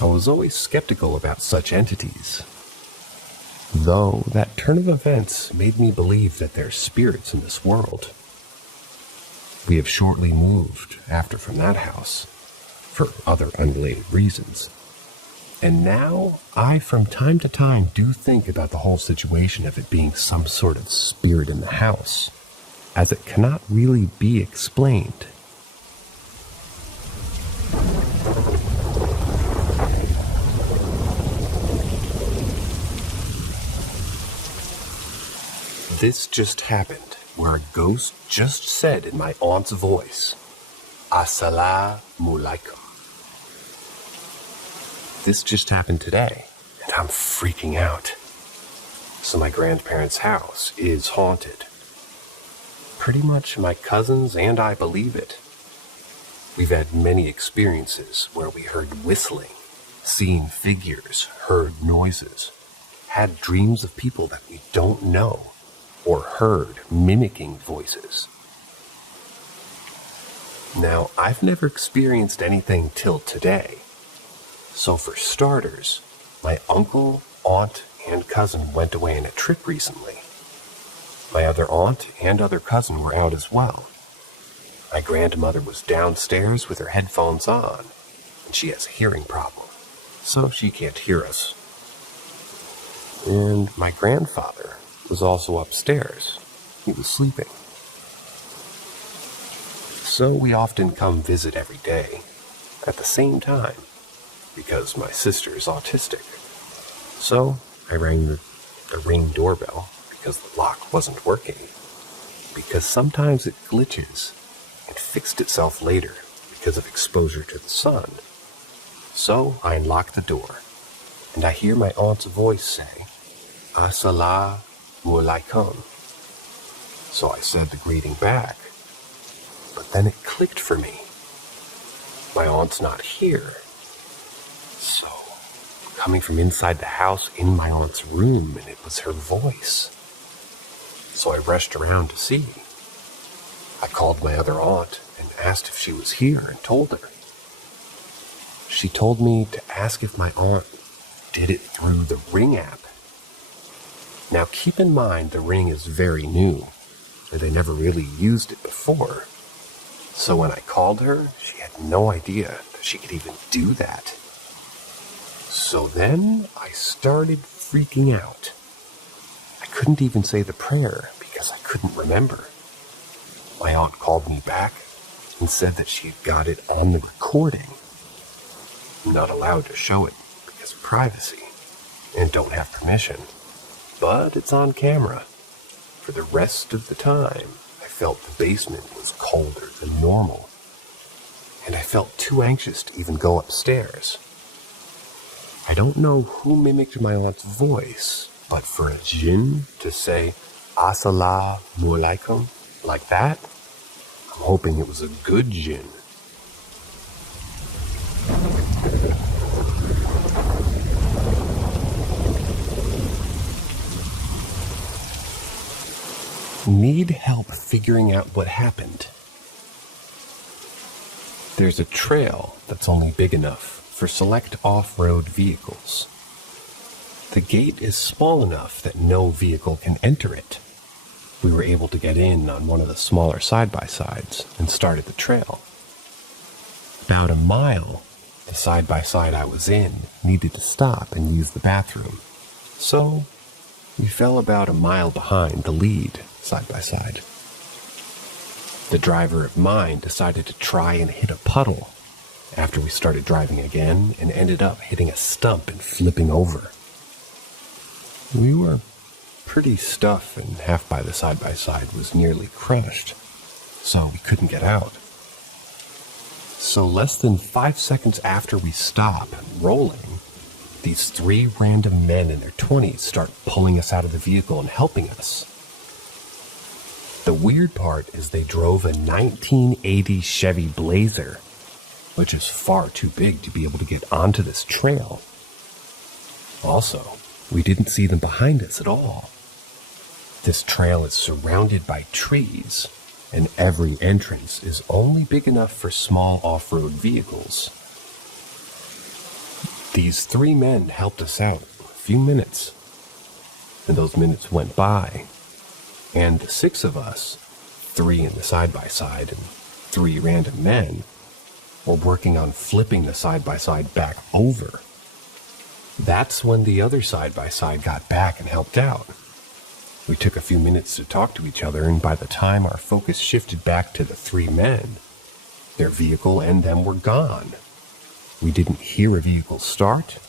I was always skeptical about such entities, though that turn of events made me believe that there's spirits in this world. We have shortly moved after from that house, for other unrelated reasons. And now, I from time to time do think about the whole situation of it being some sort of spirit in the house, as it cannot really be explained. This just happened, where a ghost just said in my aunt's voice, "Assalamu alaikum." This just happened today, and I'm freaking out. So my grandparents' house is haunted. Pretty much my cousins and I believe it. We've had many experiences where we heard whistling, seen figures, heard noises, had dreams of people that we don't know, or heard mimicking voices. Now, I've never experienced anything till today. So for starters, my uncle, aunt, and cousin went away on a trip recently. My other aunt and other cousin were out as well. My grandmother was downstairs with her headphones on, and she has a hearing problem, so she can't hear us. And my grandfather was also upstairs. He was sleeping. So we often come visit every day, at the same time, because my sister is autistic. So I rang the Ring doorbell because the lock wasn't working, because sometimes it glitches and fixed itself later because of exposure to the sun. So I unlock the door, and I hear my aunt's voice say, "Assalamu alaikum." So I said the greeting back, but then it clicked for me. My aunt's not here. So, coming from inside the house in my aunt's room, and it was her voice. So I rushed around to see. I called my other aunt and asked if she was here and told her. She told me to ask if my aunt did it through the Ring app. Now keep in mind the Ring is very new, and they never really used it before. So when I called her, she had no idea that she could even do that. So then I started freaking out. I couldn't even say the prayer because I couldn't remember. My aunt called me back and said that she had got it on the recording. I'm not allowed to show it because of privacy. and don't have permission. But it's on camera. For the rest of the time, I felt the basement was colder than normal, and I felt too anxious to even go upstairs. I don't know who mimicked my aunt's voice, but for a jinn to say, Assalamu alaikum, like that, I'm hoping it was a good jinn. Need help figuring out what happened. There's a trail that's only big enough for select off-road vehicles. The gate is small enough that no vehicle can enter it. We were able to get in on one of the smaller side-by-sides and started the trail. About a mile, the side-by-side I was in needed to stop and use the bathroom. So, we fell about a mile behind the lead side-by-side. The driver of mine decided to try and hit a puddle after we started driving again and ended up hitting a stump and flipping over. We were pretty stuffed and half by the side-by-side was nearly crushed, so we couldn't get out. So less than 5 seconds after we stop rolling, these 3 random men in their 20s start pulling us out of the vehicle and helping us. The weird part is they drove a 1980 Chevy Blazer, which is far too big to be able to get onto this trail. Also, we didn't see them behind us at all. This trail is surrounded by trees, and every entrance is only big enough for small off-road vehicles. These 3 men helped us out a few minutes, and those minutes went by, and the 6 of us, 3 in the side-by-side and 3 random men, were working on flipping the side-by-side back over. That's when the other side-by-side got back and helped out. We took a few minutes to talk to each other, and by the time our focus shifted back to the 3 men, their vehicle and them were gone. We didn't hear a vehicle start,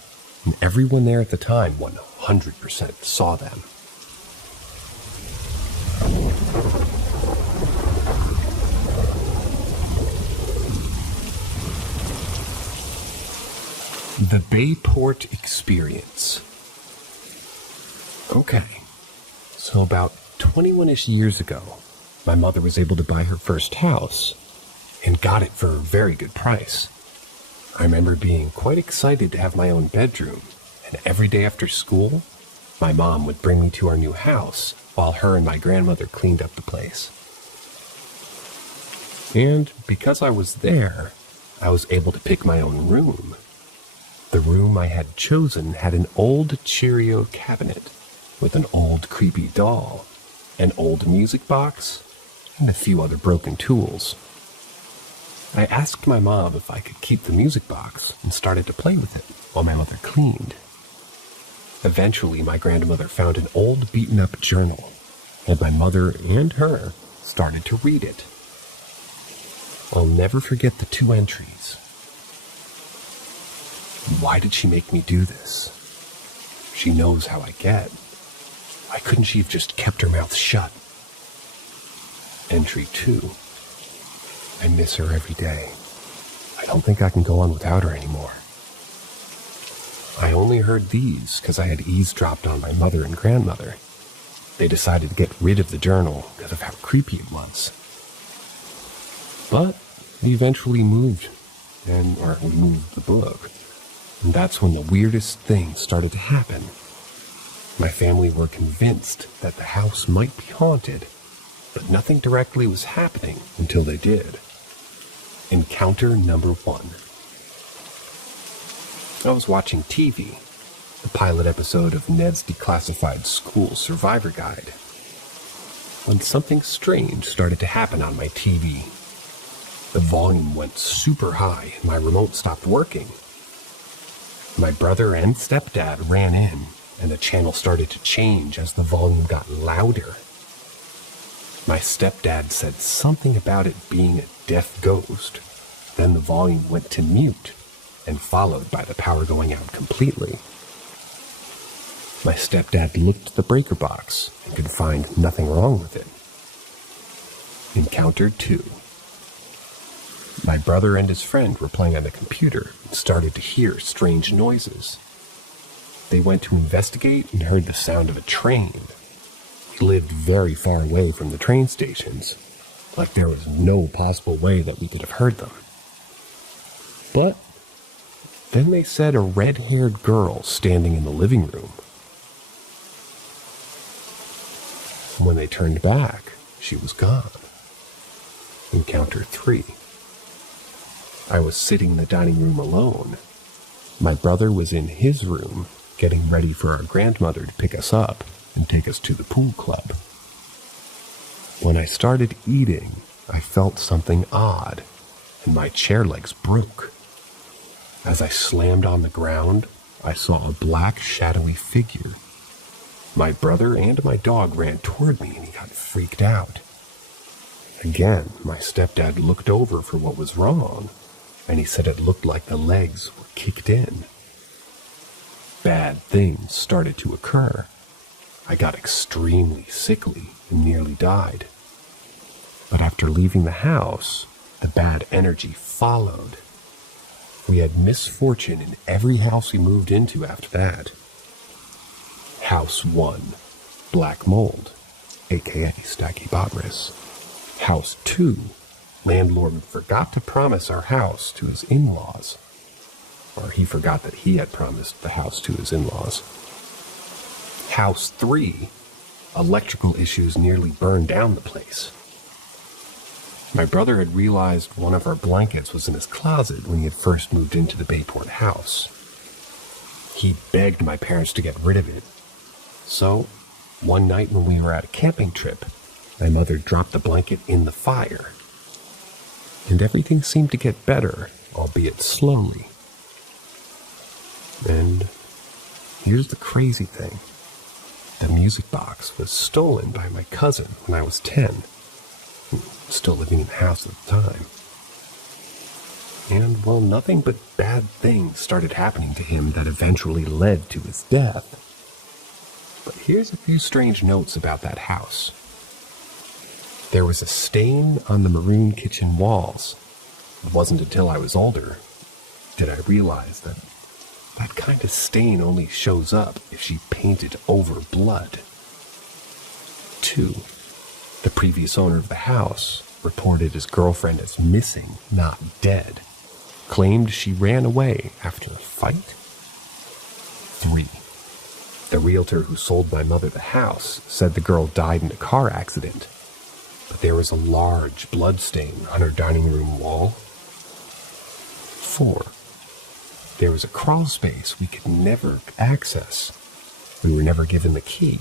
and everyone there at the time 100% saw them. The Bayport Experience. Okay, so about 21-ish years ago, my mother was able to buy her first house and got it for a very good price. I remember being quite excited to have my own bedroom, and every day after school, my mom would bring me to our new house while her and my grandmother cleaned up the place. And because I was there, I was able to pick my own room. The room I had chosen had an old Cheerio cabinet with an old creepy doll, an old music box, and a few other broken tools. I asked my mom if I could keep the music box and started to play with it while my mother cleaned. Eventually, my grandmother found an old beaten-up journal, and my mother and her started to read it. I'll never forget the 2 entries. Why did she make me do this? She knows how I get. Why couldn't she have just kept her mouth shut? Entry 2. I miss her every day. I don't think I can go on without her anymore. I only heard these because I had eavesdropped on my mother and grandmother. They decided to get rid of the journal because of how creepy it was. But we eventually moved, we moved the book. And that's when the weirdest thing started to happen. My family were convinced that the house might be haunted, but nothing directly was happening until they did. Encounter number 1. I was watching TV, the pilot episode of Ned's Declassified School Survivor Guide, when something strange started to happen on my TV. The volume went super high and my remote stopped working. My brother and stepdad ran in, and the channel started to change as the volume got louder. My stepdad said something about it being a deaf ghost. Then the volume went to mute, and followed by the power going out completely. My stepdad looked at the breaker box and could find nothing wrong with it. Encounter 2. My brother and his friend were playing on the computer and started to hear strange noises. They went to investigate and heard the sound of a train. We lived very far away from the train stations, like there was no possible way that we could have heard them. But then they said a red-haired girl standing in the living room. When they turned back, she was gone. Encounter 3. I was sitting in the dining room alone. My brother was in his room, getting ready for our grandmother to pick us up and take us to the pool club. When I started eating, I felt something odd, and my chair legs broke. As I slammed on the ground, I saw a black, shadowy figure. My brother and my dog ran toward me, and he got freaked out. Again, my stepdad looked over for what was wrong, and he said it looked like the legs were kicked in. Bad things started to occur. I got extremely sickly and nearly died. But after leaving the house, the bad energy followed. We had misfortune in every house we moved into after that. House 1, black mold, aka Stachybotrys. House 2, landlord forgot to promise our house to his in-laws. Or he forgot that he had promised the house to his in-laws. House 3, electrical issues nearly burned down the place. My brother had realized one of our blankets was in his closet when he had first moved into the Bayport house. He begged my parents to get rid of it. So, one night when we were at a camping trip, my mother dropped the blanket in the fire. And everything seemed to get better, albeit slowly. And here's the crazy thing. The music box was stolen by my cousin when I was 10. Still living in the house at the time. And, well, nothing but bad things started happening to him that eventually led to his death. But here's a few strange notes about that house. There was a stain on the maroon kitchen walls. It wasn't until I was older did I realize that that kind of stain only shows up if she painted over blood. 2. The previous owner of the house reported his girlfriend as missing, not dead. Claimed she ran away after a fight. 3. The realtor who sold my mother the house said the girl died in a car accident, but there was a large blood stain on her dining room wall. 4. There was a crawl space we could never access. We were never given the key.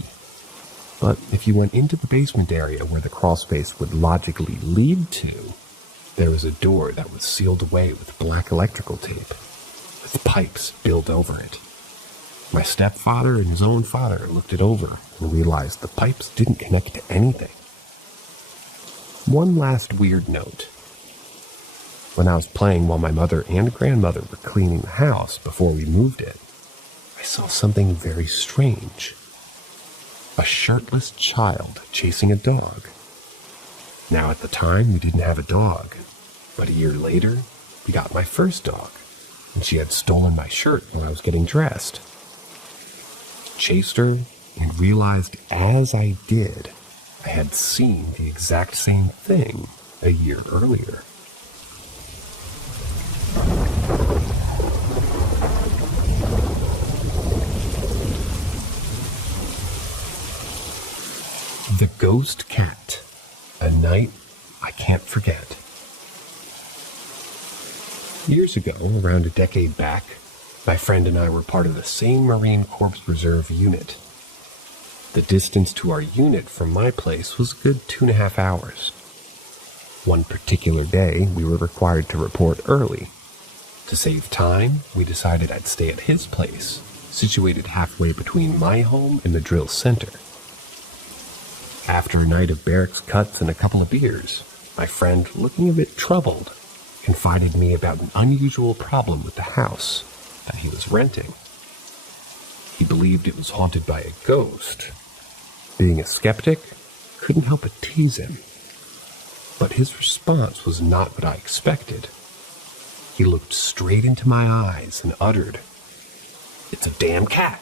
But if you went into the basement area where the crawl space would logically lead to, there was a door that was sealed away with black electrical tape, with pipes built over it. My stepfather and his own father looked it over and realized the pipes didn't connect to anything. One last weird note. When I was playing while my mother and grandmother were cleaning the house before we moved it, I saw something very strange. A shirtless child chasing a dog. Now at the time we didn't have a dog, but a year later we got my first dog, and she had stolen my shirt while I was getting dressed. Chased her and realized as I did, I had seen the exact same thing a year earlier. The Ghost Cat, a night I can't forget. Years ago, around a decade back, my friend and I were part of the same Marine Corps Reserve unit. The distance to our unit from my place was a good 2.5 hours. One particular day, we were required to report early. To save time, we decided I'd stay at his place, situated halfway between my home and the drill center. After a night of barracks cuts and a couple of beers, my friend, looking a bit troubled, confided me about an unusual problem with the house that he was renting. He believed it was haunted by a ghost. Being a skeptic, couldn't help but tease him. But his response was not what I expected. He looked straight into my eyes and uttered, "It's a damn cat."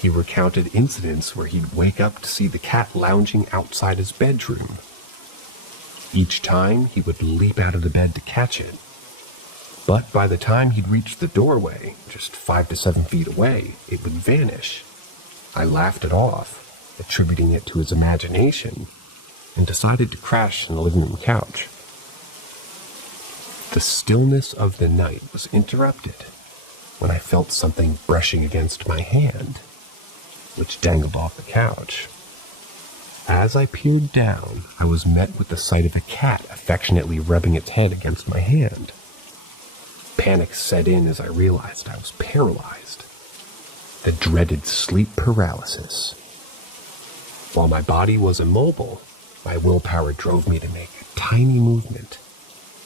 He recounted incidents where he'd wake up to see the cat lounging outside his bedroom. Each time, he would leap out of the bed to catch it. But by the time he'd reached the doorway, just 5 to 7 feet away, it would vanish. I laughed it off, attributing it to his imagination, and decided to crash on the living room couch. The stillness of the night was interrupted when I felt something brushing against my hand, which dangled off the couch. As I peered down, I was met with the sight of a cat affectionately rubbing its head against my hand. Panic set in as I realized I was paralyzed. The dreaded sleep paralysis. While my body was immobile, my willpower drove me to make a tiny movement.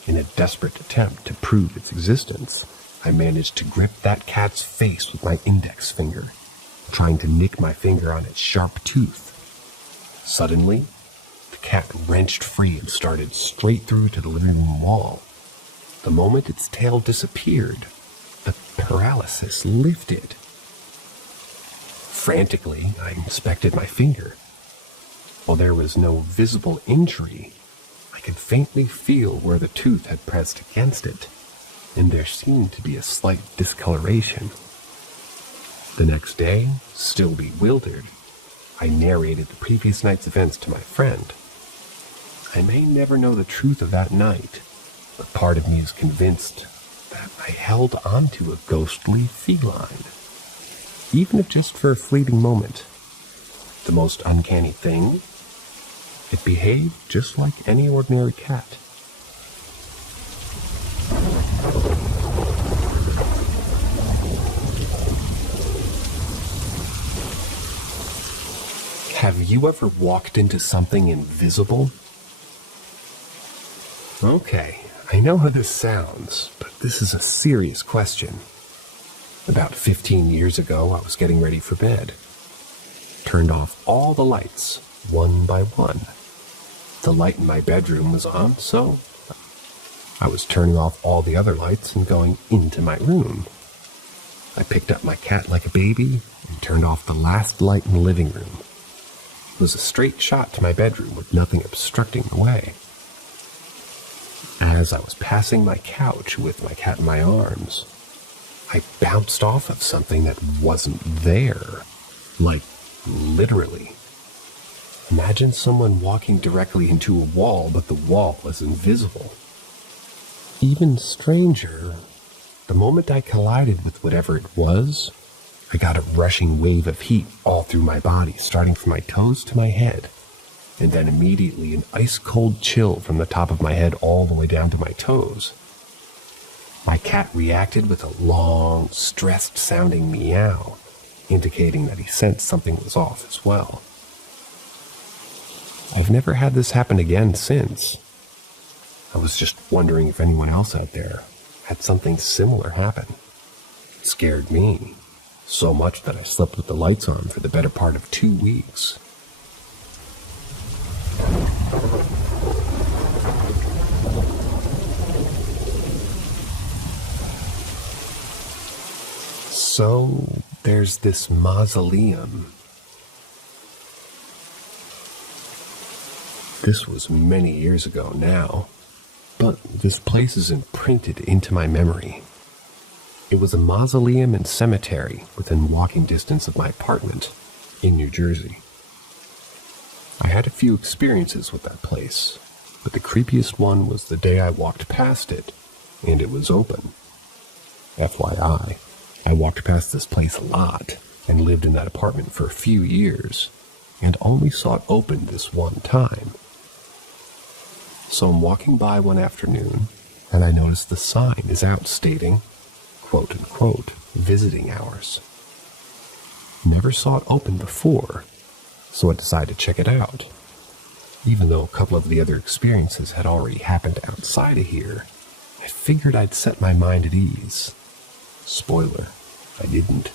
In a desperate attempt to prove its existence, I managed to grip that cat's face with my index finger, trying to nick my finger on its sharp tooth. Suddenly, the cat wrenched free and started straight through to the living room wall. The moment its tail disappeared, the paralysis lifted. Frantically, I inspected my finger. While there was no visible injury, I could faintly feel where the tooth had pressed against it, and there seemed to be a slight discoloration. The next day, still bewildered, I narrated the previous night's events to my friend. I may never know the truth of that night, but part of me is convinced that I held onto a ghostly feline, even if just for a fleeting moment. The most uncanny thing? It behaved just like any ordinary cat. Have you ever walked into something invisible? Okay, I know how this sounds, but this is a serious question. About 15 years ago, I was getting ready for bed. Turned off all the lights, one by one. The light in my bedroom was on, so I was turning off all the other lights and going into my room. I picked up my cat like a baby and turned off the last light in the living room. It was a straight shot to my bedroom with nothing obstructing the way. As I was passing my couch with my cat in my arms, I bounced off of something that wasn't there. Like, literally. Imagine someone walking directly into a wall, but the wall was invisible. Even stranger, the moment I collided with whatever it was, I got a rushing wave of heat all through my body, starting from my toes to my head, and then immediately an ice-cold chill from the top of my head all the way down to my toes. My cat reacted with a long, stressed-sounding meow, indicating that he sensed something was off as well. I've never had this happen again since. I was just wondering if anyone else out there had something similar happen. It scared me. So much that I slept with the lights on for the better part of 2 weeks. So, there's this mausoleum. This was many years ago now, but this place is imprinted into my memory. It was a mausoleum and cemetery within walking distance of my apartment in New Jersey. I had a few experiences with that place, but the creepiest one was the day I walked past it, and it was open. FYI, I walked past this place a lot and lived in that apartment for a few years, and only saw it open this one time. So I'm walking by one afternoon, and I notice the sign is out stating, quote-unquote, visiting hours. Never saw it open before, so I decided to check it out. Even though a couple of the other experiences had already happened outside of here, I figured I'd set my mind at ease. Spoiler, I didn't.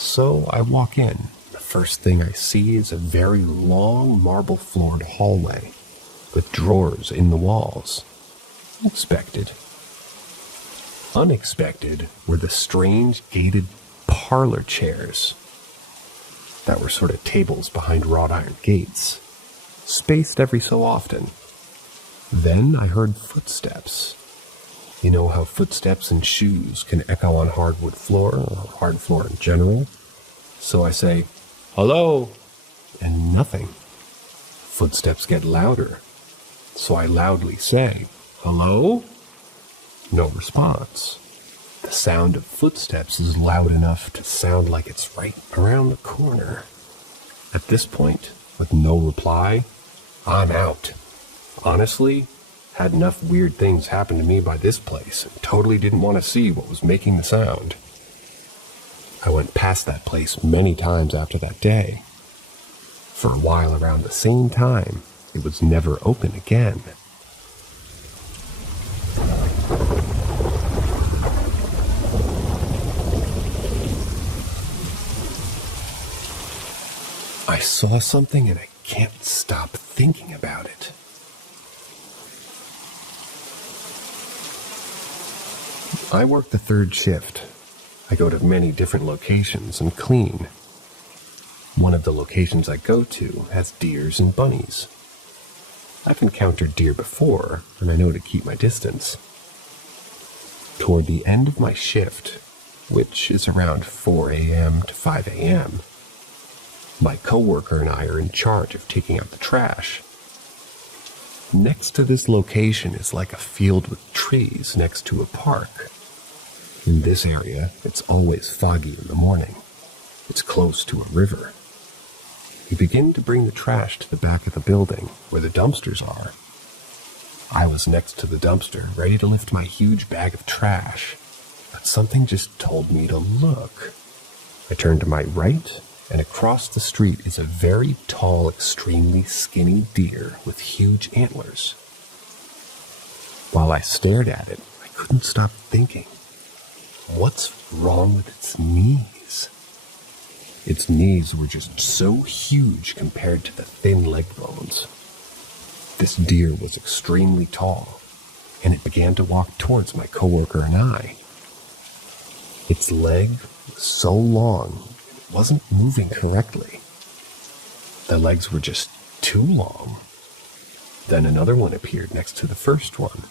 So I walk in. The first thing I see is a very long marble-floored hallway with drawers in the walls. Expected. Unexpected were the strange gated parlor chairs that were sort of tables behind wrought iron gates, spaced every so often. Then I heard footsteps. You know how footsteps and shoes can echo on hardwood floor, or hard floor in general? So I say, "Hello," and nothing. Footsteps get louder, so I loudly say, "Hello?" No response. The sound of footsteps is loud enough to sound like it's right around the corner. At this point, with no reply, I'm out. Honestly, had enough weird things happen to me by this place and totally didn't want to see what was making the sound. I went past that place many times after that day. For a while around the same time, it was never open again. I saw something and I can't stop thinking about it. I work the third shift. I go to many different locations and clean. One of the locations I go to has deers and bunnies. I've encountered deer before, and I know to keep my distance. Toward the end of my shift, which is around 4 a.m. to 5 a.m., my coworker and I are in charge of taking out the trash. Next to this location is like a field with trees next to a park. In this area, it's always foggy in the morning. It's close to a river. We begin to bring the trash to the back of the building, where the dumpsters are. I was next to the dumpster, ready to lift my huge bag of trash, but something just told me to look. I turned to my right, and across the street is a very tall, extremely skinny deer with huge antlers. While I stared at it, I couldn't stop thinking, what's wrong with its knees? Its knees were just so huge compared to the thin leg bones. This deer was extremely tall, and it began to walk towards my coworker and I. Its leg was so long, it wasn't moving correctly. The legs were just too long. Then another one appeared next to the first one.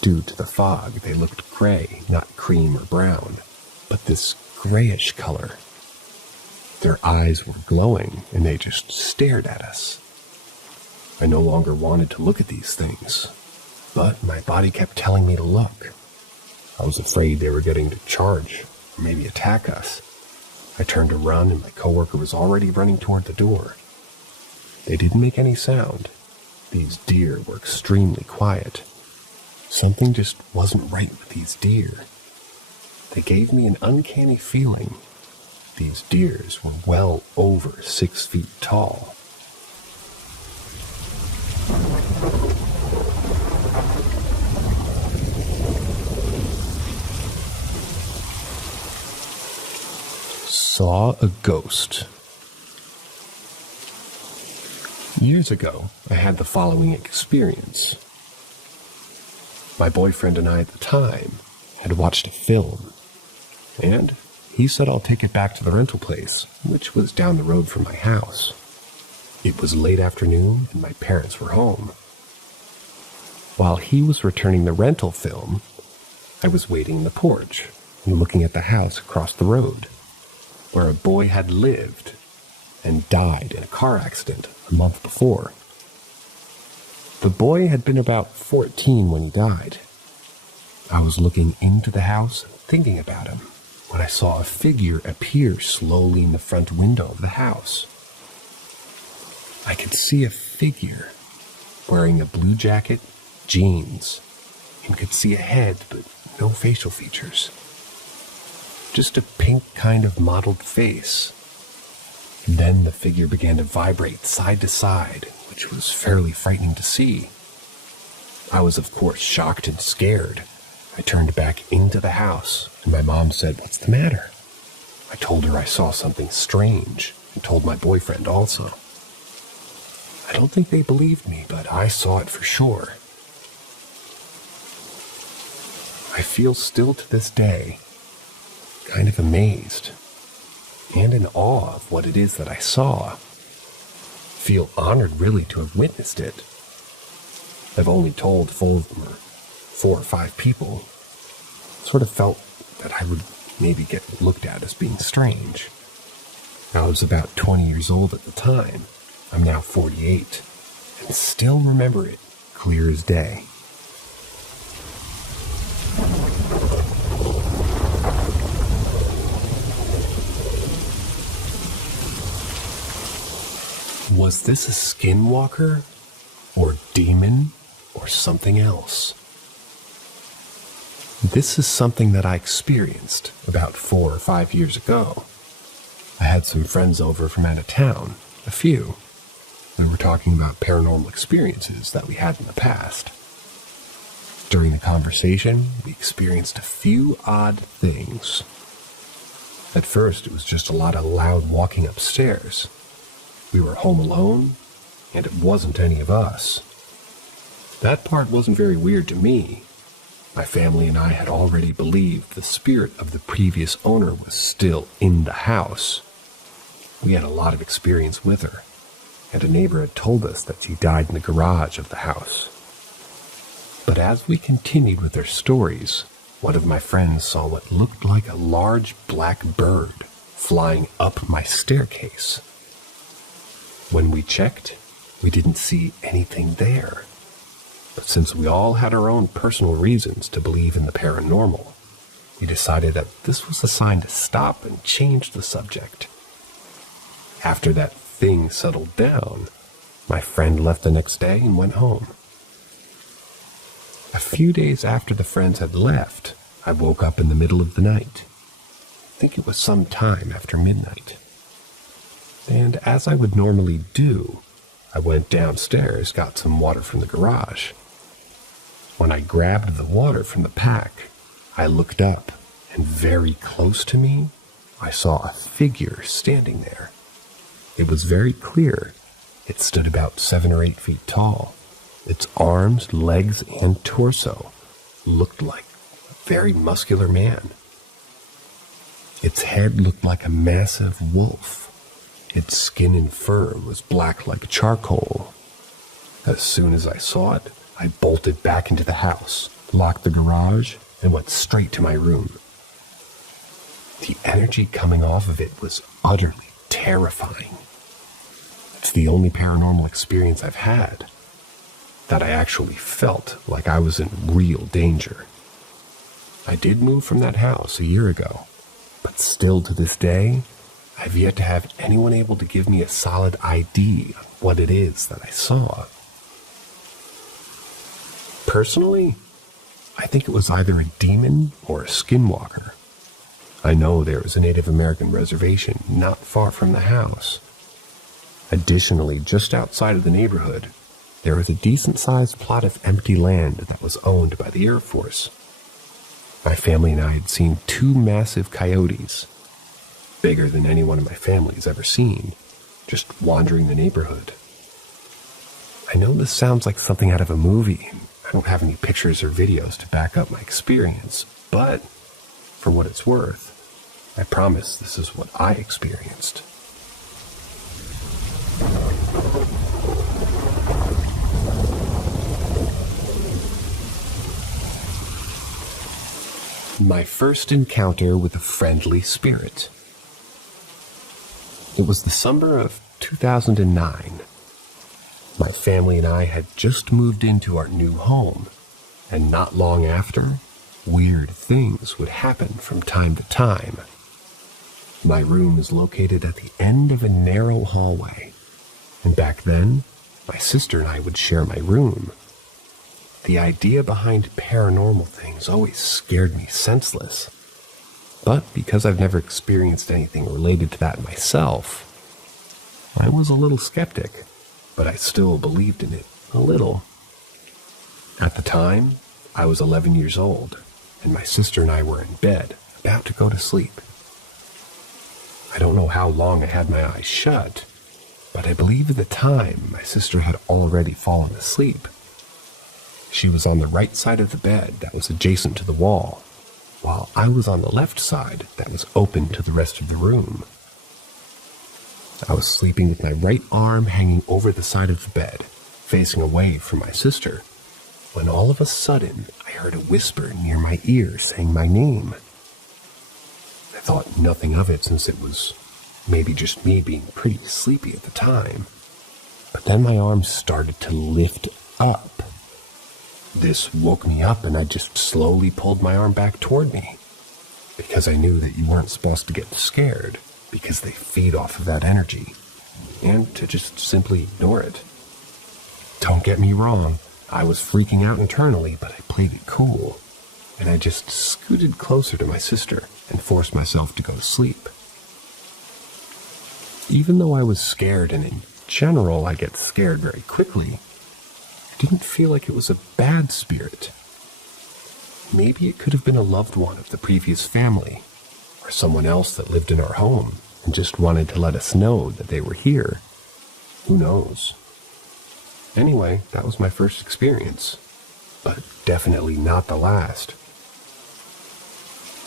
Due to the fog, they looked gray, not cream or brown, but this grayish color. Their eyes were glowing, and they just stared at us. I no longer wanted to look at these things, but my body kept telling me to look. I was afraid they were getting to charge, or maybe attack us. I turned to run, and my coworker was already running toward the door. They didn't make any sound. These deer were extremely quiet. Something just wasn't right with these deer. They gave me an uncanny feeling. These deers were well over 6 feet tall. Saw a ghost. Years ago, I had the following experience. My boyfriend and I at the time had watched a film, and he said I'll take it back to the rental place, which was down the road from my house. It was late afternoon, and my parents were home. While he was returning the rental film, I was waiting in the porch and looking at the house across the road, where a boy had lived and died in a car accident a month before. The boy had been about 14 when he died. I was looking into the house and thinking about him when I saw a figure appear slowly in the front window of the house. I could see a figure wearing a blue jacket, jeans, and could see a head but no facial features. Just a pink kind of mottled face. Then the figure began to vibrate side to side, which was fairly frightening to see. I was, of course, shocked and scared. I turned back into the house, and my mom said, "What's the matter?" I told her I saw something strange and told my boyfriend also. I don't think they believed me, but I saw it for sure. I feel still to this day kind of amazed and in awe of what it is that I saw. Feel honored really to have witnessed it. I've only told 4 or 5 people. Sort of felt that I would maybe get looked at as being strange. I was about 20 years old at the time. I'm now 48 and still remember it clear as day. Was this a skinwalker, or demon, or something else? This is something that I experienced about 4 or 5 years ago. I had some friends over from out of town, a few. We were talking about paranormal experiences that we had in the past. During the conversation, we experienced a few odd things. At first, it was just a lot of loud walking upstairs. We were home alone, and it wasn't any of us. That part wasn't very weird to me. My family and I had already believed the spirit of the previous owner was still in the house. We had a lot of experience with her, and a neighbor had told us that she died in the garage of the house. But as we continued with their stories, one of my friends saw what looked like a large black bird flying up my staircase. When we checked, we didn't see anything there. But since we all had our own personal reasons to believe in the paranormal, we decided that this was a sign to stop and change the subject. After that thing settled down, my friend left the next day and went home. A few days after the friends had left, I woke up in the middle of the night. I think it was some time after midnight. And as I would normally do, I went downstairs, got some water from the garage. When I grabbed the water from the pack, I looked up, and very close to me, I saw a figure standing there. It was very clear. It stood about 7 or 8 feet tall. Its arms, legs, and torso looked like a very muscular man. Its head looked like a massive wolf. Its skin and fur was black like charcoal. As soon as I saw it, I bolted back into the house, locked the garage, and went straight to my room. The energy coming off of it was utterly terrifying. It's the only paranormal experience I've had that I actually felt like I was in real danger. I did move from that house a year ago, but still to this day, I've yet to have anyone able to give me a solid ID of what it is that I saw. Personally, I think it was either a demon or a skinwalker. I know there was a Native American reservation not far from the house. Additionally, just outside of the neighborhood, there was a decent-sized plot of empty land that was owned by the Air Force. My family and I had seen 2 massive coyotes, bigger than anyone in my family's ever seen, just wandering the neighborhood. I know this sounds like something out of a movie, and I don't have any pictures or videos to back up my experience, but for what it's worth, I promise this is what I experienced. My first encounter with a friendly spirit. It was the summer of 2009. My family and I had just moved into our new home, and not long after, weird things would happen from time to time. My room is located at the end of a narrow hallway, and back then, my sister and I would share my room. The idea behind paranormal things always scared me senseless. But because I've never experienced anything related to that myself, I was a little skeptic, but I still believed in it a little. At the time, I was 11 years old, and my sister and I were in bed, about to go to sleep. I don't know how long I had my eyes shut, but I believe at the time my sister had already fallen asleep. She was on the right side of the bed that was adjacent to the wall, while I was on the left side that was open to the rest of the room. I was sleeping with my right arm hanging over the side of the bed, facing away from my sister, when all of a sudden I heard a whisper near my ear saying my name. I thought nothing of it since it was maybe just me being pretty sleepy at the time. But then my arm started to lift up. This woke me up and I just slowly pulled my arm back toward me, because I knew that you weren't supposed to get scared, because they feed off of that energy, and to just simply ignore it. Don't get me wrong, I was freaking out internally, but I played it cool, and I just scooted closer to my sister and forced myself to go to sleep. Even though I was scared, and in general I get scared very quickly, I didn't feel like it was a bad spirit. Maybe it could have been a loved one of the previous family, or someone else that lived in our home and just wanted to let us know that they were here. Who knows? Anyway, that was my first experience, but definitely not the last.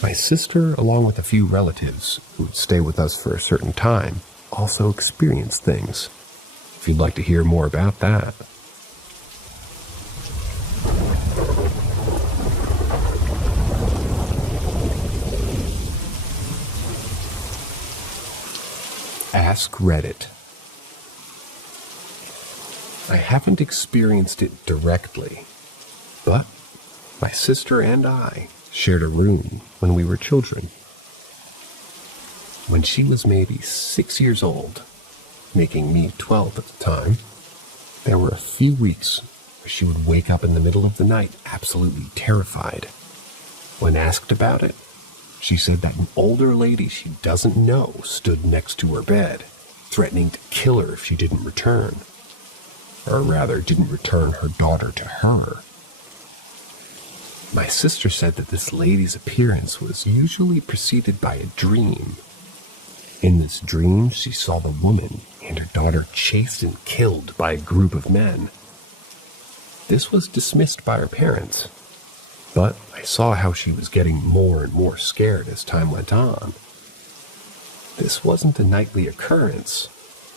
My sister, along with a few relatives who would stay with us for a certain time, also experienced things. If you'd like to hear more about that. Ask Reddit. I haven't experienced it directly, but my sister and I shared a room when we were children. When she was maybe 6 years old, making me 12 at the time, there were a few weeks where she would wake up in the middle of the night absolutely terrified. When asked about it, she said that an older lady she doesn't know stood next to her bed, threatening to kill her if she didn't return. Or rather, didn't return her daughter to her. My sister said that this lady's appearance was usually preceded by a dream. In this dream, she saw the woman and her daughter chased and killed by a group of men. This was dismissed by her parents, but I saw how she was getting more and more scared as time went on. This wasn't a nightly occurrence,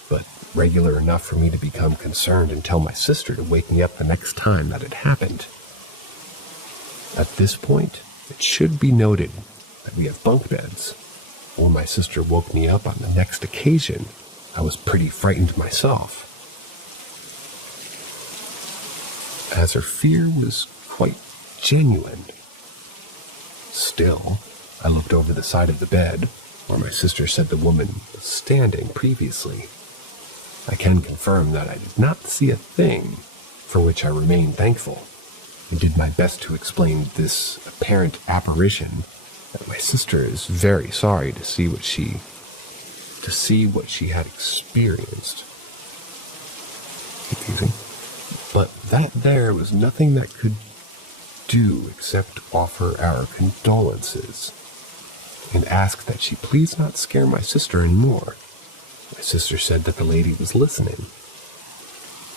but regular enough for me to become concerned and tell my sister to wake me up the next time that it happened. At this point, it should be noted that we have bunk beds. When my sister woke me up on the next occasion, I was pretty frightened myself, as her fear was quite genuine. Still, I looked over the side of the bed, where my sister said the woman was standing previously. I can confirm that I did not see a thing, for which I remain thankful. I did my best to explain this apparent apparition, that my sister is very sorry to see what she had experienced. Confusing. But that there was nothing that could do except offer our condolences and ask that she please not scare my sister anymore. My sister said that the lady was listening.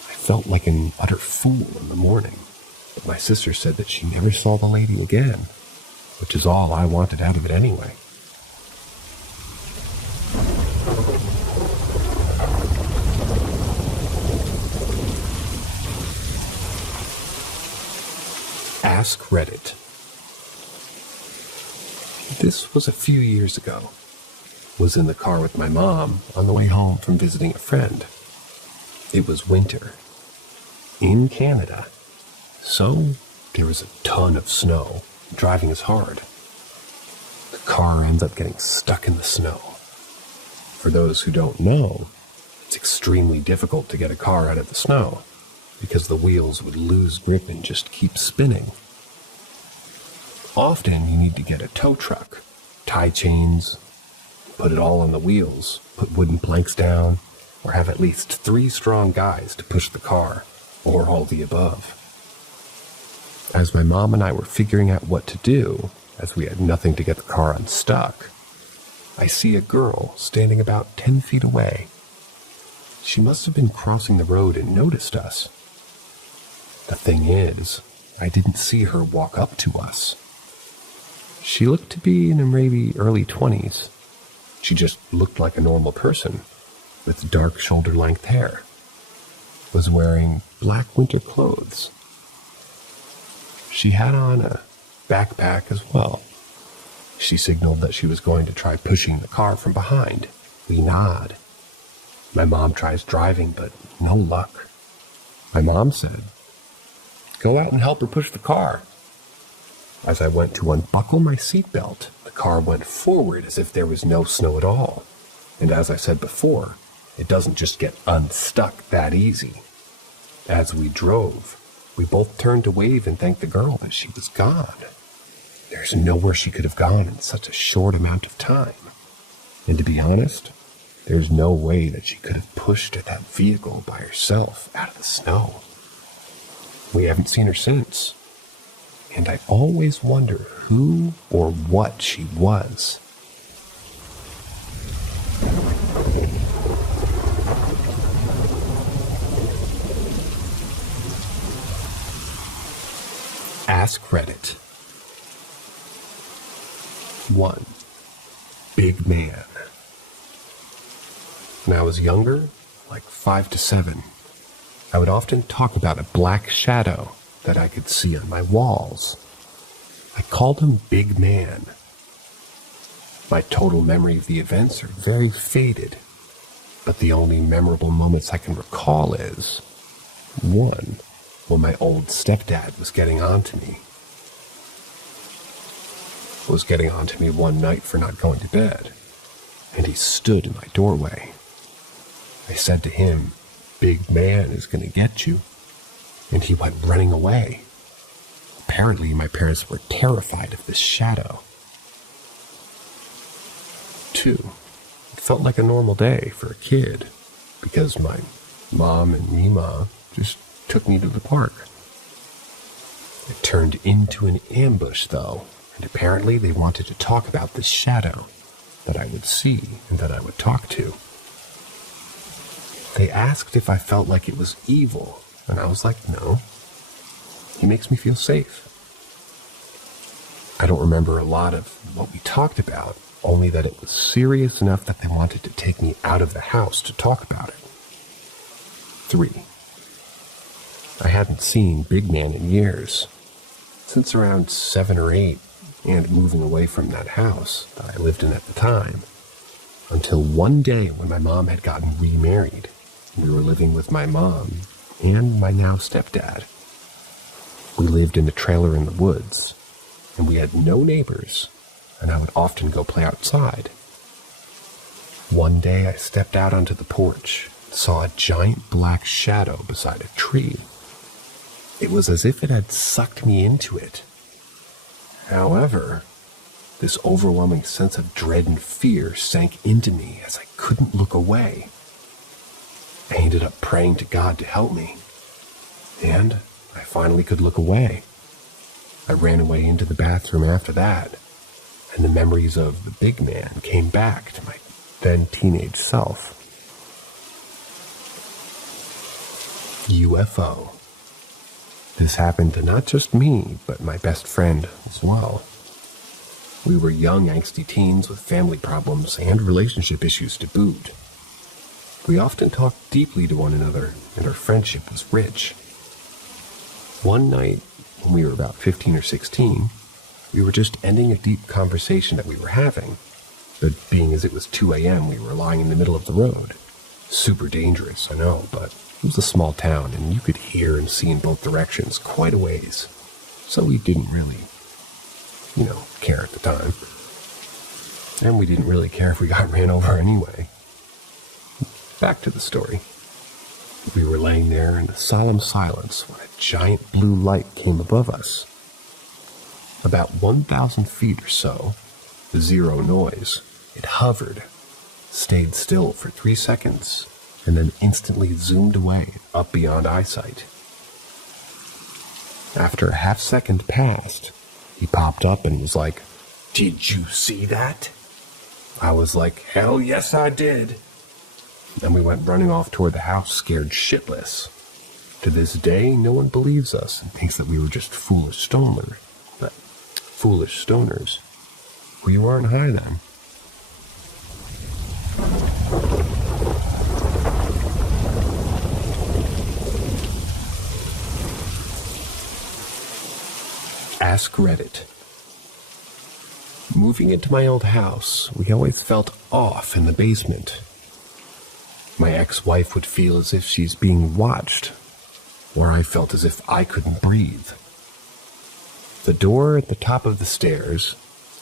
I felt like an utter fool in the morning, but my sister said that she never saw the lady again, which is all I wanted out of it anyway. Ask Reddit. This was a few years ago. Was in the car with my mom on the way home from visiting a friend. It was winter in Canada, so there was a ton of snow. Driving is hard. The car ends up getting stuck in the snow. For those who don't know, it's extremely difficult to get a car out of the snow because the wheels would lose grip and just keep spinning. Often you need to get a tow truck, tie chains, put it all on the wheels, put wooden planks down, or have at least 3 strong guys to push the car, or all the above. As my mom and I were figuring out what to do, as we had nothing to get the car unstuck, I see a girl standing about 10 feet away. She must have been crossing the road and noticed us. The thing is, I didn't see her walk up to us. She looked to be in her maybe early 20s. She just looked like a normal person, with dark shoulder-length hair. Was wearing black winter clothes. She had on a backpack as well. She signaled that she was going to try pushing the car from behind. We nod. My mom tries driving, but no luck. My mom said, "Go out and help her push the car." As I went to unbuckle my seatbelt, the car went forward as if there was no snow at all. And as I said before, it doesn't just get unstuck that easy. As we drove, we both turned to wave and thank the girl, but she was gone. There's nowhere she could have gone in such a short amount of time. And to be honest, there's no way that she could have pushed that vehicle by herself out of the snow. We haven't seen her since. And I always wonder who or what she was. Ask Reddit. 1. Big man. When I was younger, like 5 to 7, I would often talk about a black shadow that I could see on my walls. I called him Big Man. My total memory of the events are very faded, but the only memorable moments I can recall is 1. When my old stepdad was getting on to me. Was getting on to me one night for not going to bed, and he stood in my doorway. I said to him, "Big man is going to get you," and he went running away. Apparently, my parents were terrified of this shadow. 2. It felt like a normal day for a kid, because my mom and Mima just took me to the park. It turned into an ambush, though, and apparently they wanted to talk about this shadow that I would see and that I would talk to. They asked if I felt like it was evil, and I was like, no. He makes me feel safe. I don't remember a lot of what we talked about, only that it was serious enough that they wanted to take me out of the house to talk about it. 3. I hadn't seen Big Man in years, since around 7 or 8, and moving away from that house that I lived in at the time, until one day when my mom had gotten remarried. We were living with my mom and my now stepdad. We lived in a trailer in the woods, and we had no neighbors, and I would often go play outside. One day I stepped out onto the porch and saw a giant black shadow beside a tree. It was as if it had sucked me into it. However, this overwhelming sense of dread and fear sank into me as I couldn't look away. I ended up praying to God to help me, and I finally could look away. I ran away into the bathroom after that, and the memories of the Big Man came back to my then teenage self. UFO. This happened to not just me, but my best friend as well. We were young, angsty teens with family problems and relationship issues to boot. We often talked deeply to one another, and our friendship was rich. One night, when we were about 15 or 16, we were just ending a deep conversation that we were having. But being as it was 2 a.m., we were lying in the middle of the road. Super dangerous, I know, but it was a small town, and you could hear and see in both directions quite a ways. So we didn't really, care at the time. And we didn't really care if we got ran over anyway. Back to the story. We were laying there in a solemn silence when a giant blue light came above us. About 1,000 feet or so, zero noise. It hovered, stayed still for 3 seconds, and then instantly zoomed away up beyond eyesight. After a half second passed, he popped up and was like, "Did you see that?" I was like, hell yes I did. Then we went running off toward the house, scared shitless. To this day, no one believes us and thinks that we were just foolish stoners. We weren't high then. Ask Reddit. Moving into my old house, we always felt off in the basement. My ex-wife would feel as if she's being watched, or I felt as if I couldn't breathe. The door at the top of the stairs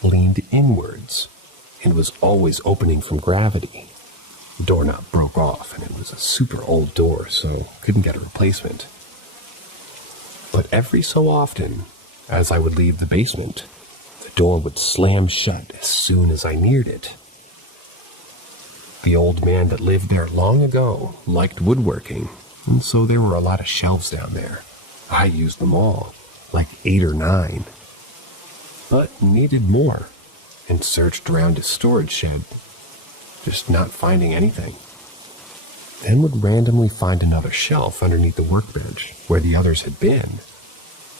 leaned inwards and was always opening from gravity. The doorknob broke off, and it was a super old door, so couldn't get a replacement. But every so often, as I would leave the basement, the door would slam shut as soon as I neared it. The old man that lived there long ago liked woodworking, and so there were a lot of shelves down there. I used them all, like 8 or 9, but needed more, and searched around his storage shed, just not finding anything. Then would randomly find another shelf underneath the workbench where the others had been.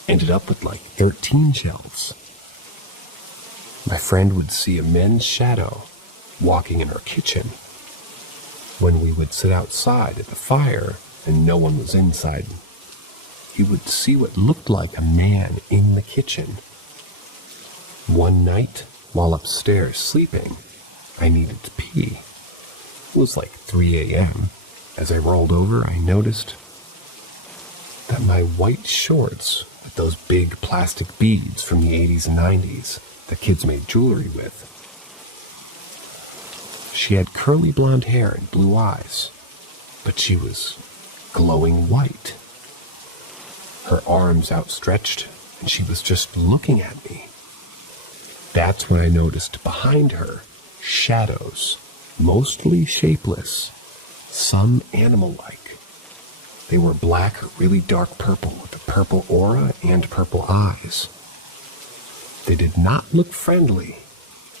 Ended up with like 13 shelves. My friend would see a men's shadow walking in our kitchen. When we would sit outside at the fire and no one was inside, he would see what looked like a man in the kitchen. One night, while upstairs sleeping, I needed to pee. It was like 3 a.m. As I rolled over, I noticed that my white shorts with those big plastic beads from the 80s and 90s that kids made jewelry with. She had curly blonde hair and blue eyes, but she was glowing white. Her arms outstretched, and she was just looking at me. That's when I noticed behind her shadows, mostly shapeless, some animal-like. They were black or really dark purple with a purple aura and purple eyes. They did not look friendly.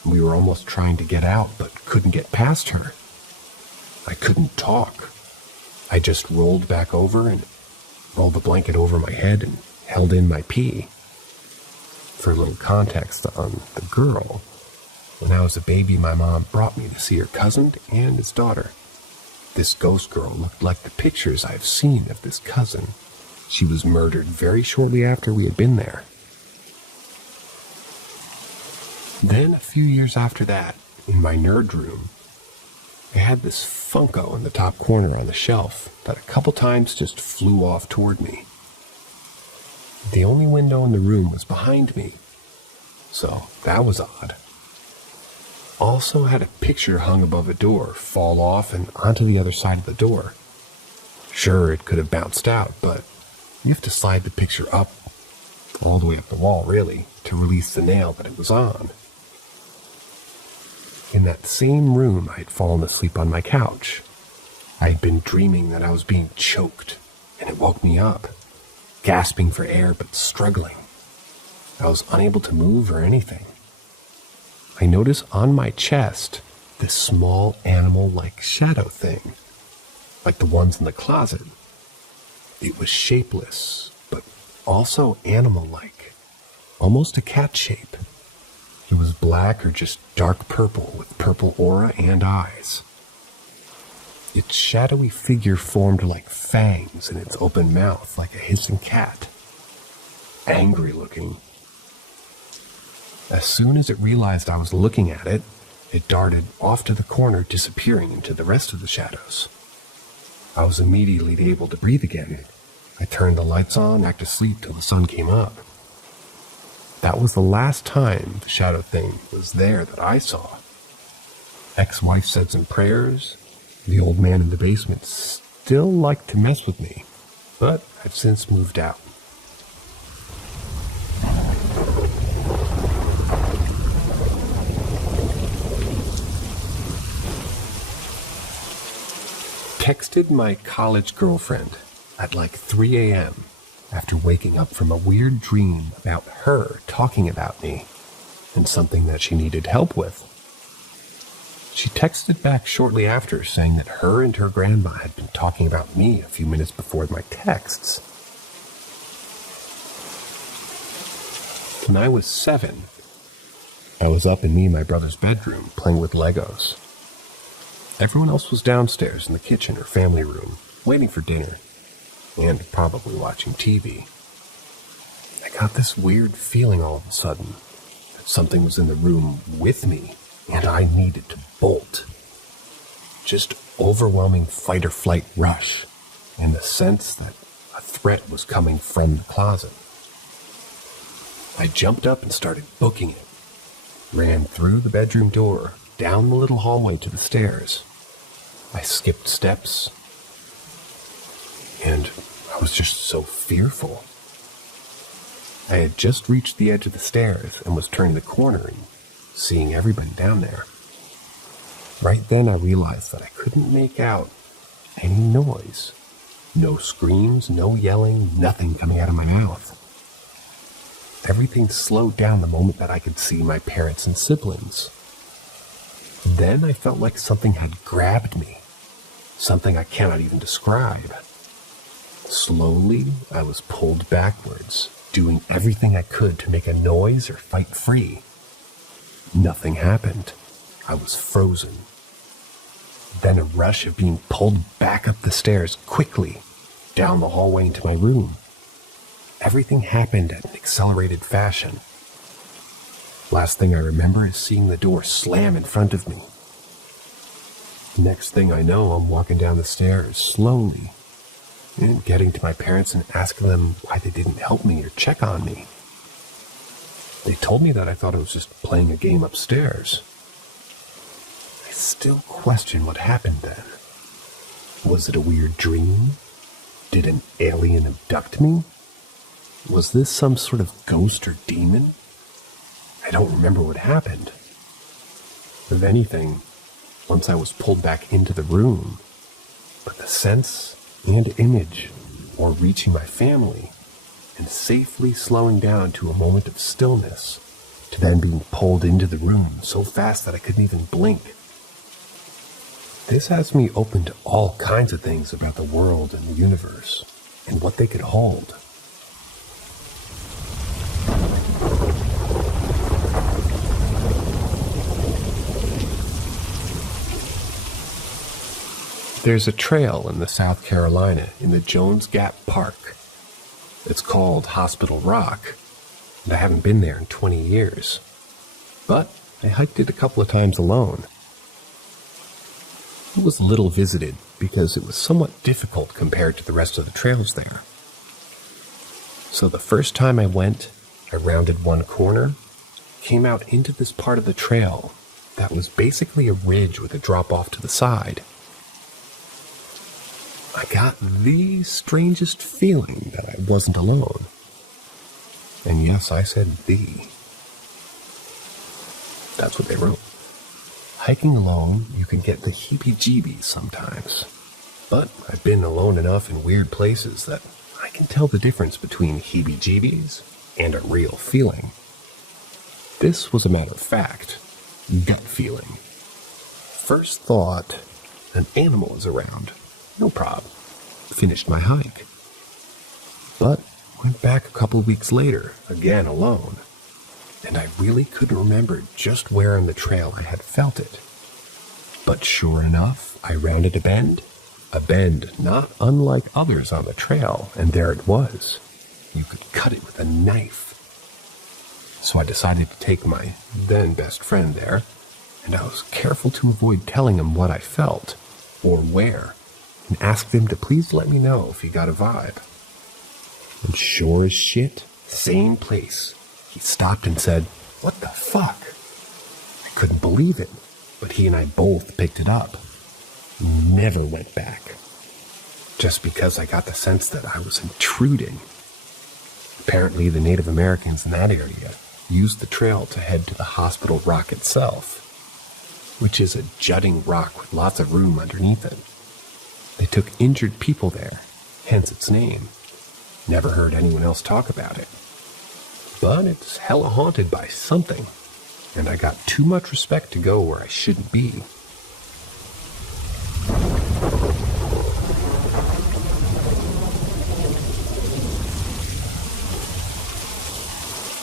We were almost trying to get out, but couldn't get past her. I couldn't talk. I just rolled back over and rolled the blanket over my head and held in my pee. For a little context on the girl, when I was a baby, my mom brought me to see her cousin and his daughter. This ghost girl looked like the pictures I've seen of this cousin. She was murdered very shortly after we had been there. Then, a few years after that, in my nerd room, I had this Funko in the top corner on the shelf that a couple times just flew off toward me. The only window in the room was behind me, so that was odd. Also had a picture hung above a door fall off and onto the other side of the door. Sure, it could have bounced out, but you have to slide the picture up, all the way up the wall really, to release the nail that it was on. In that same room, I had fallen asleep on my couch. I had been dreaming that I was being choked, and it woke me up, gasping for air but struggling. I was unable to move or anything. I noticed on my chest this small animal-like shadow thing, like the ones in the closet. It was shapeless, but also animal-like, almost a cat shape. It was black or just dark purple with purple aura and eyes. Its shadowy figure formed like fangs in its open mouth, like a hissing cat. Angry looking. As soon as it realized I was looking at it, it darted off to the corner, disappearing into the rest of the shadows. I was immediately able to breathe again. I turned the lights on, back to sleep till the sun came up. That was the last time the shadow thing was there that I saw. Ex-wife said some prayers. The old man in the basement still liked to mess with me, but I've since moved out. Texted my college girlfriend at like 3 a.m. after waking up from a weird dream about her talking about me and something that she needed help with. She texted back shortly after saying that her and her grandma had been talking about me a few minutes before my texts. When I was 7, I was up in me and my brother's bedroom playing with Legos. Everyone else was downstairs in the kitchen or family room, waiting for dinner, and probably watching TV. I got this weird feeling all of a sudden that something was in the room with me, and I needed to bolt. Just overwhelming fight or flight rush, and the sense that a threat was coming from the closet. I jumped up and started booking it. Ran through the bedroom door, down the little hallway to the stairs. I skipped steps, and I was just so fearful. I had just reached the edge of the stairs and was turning the corner and seeing everybody down there. Right then I realized that I couldn't make out any noise. No screams, no yelling, nothing coming out of my mouth. Everything slowed down the moment that I could see my parents and siblings. Then I felt like something had grabbed me, something I cannot even describe. Slowly, I was pulled backwards, doing everything I could to make a noise or fight free. Nothing happened. I was frozen. Then a rush of being pulled back up the stairs quickly, down the hallway into my room. Everything happened at an accelerated fashion. Last thing I remember is seeing the door slam in front of me. Next thing I know, I'm walking down the stairs slowly and getting to my parents and asking them why they didn't help me or check on me. They told me that I thought I was just playing a game upstairs. I still question what happened then. Was it a weird dream? Did an alien abduct me? Was this some sort of ghost or demon? I don't remember what happened. If anything, once I was pulled back into the room, but the sense and image, or reaching my family, and safely slowing down to a moment of stillness, to then being pulled into the room so fast that I couldn't even blink. This has me open to all kinds of things about the world and the universe, and what they could hold. There's a trail in the South Carolina in the Jones Gap Park. It's called Hospital Rock, and I haven't been there in 20 years. But I hiked it a couple of times alone. It was little visited because it was somewhat difficult compared to the rest of the trails there. So the first time I went, I rounded one corner, came out into this part of the trail that was basically a ridge with a drop-off to the side. I got the strangest feeling that I wasn't alone. And yes, I said the. That's what they wrote. Hiking alone, you can get the heebie-jeebies sometimes. But I've been alone enough in weird places that I can tell the difference between heebie-jeebies and a real feeling. This was a matter of fact. Gut feeling. First thought, an animal is around. No prob. Finished my hike. But went back a couple of weeks later, again alone. And I really couldn't remember just where on the trail I had felt it. But sure enough, I rounded a bend not unlike others on the trail, and there it was. You could cut it with a knife. So I decided to take my then best friend there, and I was careful to avoid telling him what I felt, or where, and asked him to please let me know if he got a vibe. And sure as shit, same place. He stopped and said, "What the fuck?" I couldn't believe it, but he and I both picked it up. Never went back. Just because I got the sense that I was intruding. Apparently the Native Americans in that area used the trail to head to the Hospital Rock itself, which is a jutting rock with lots of room underneath it. They took injured people there, hence its name. Never heard anyone else talk about it. But it's hella haunted by something, and I got too much respect to go where I shouldn't be.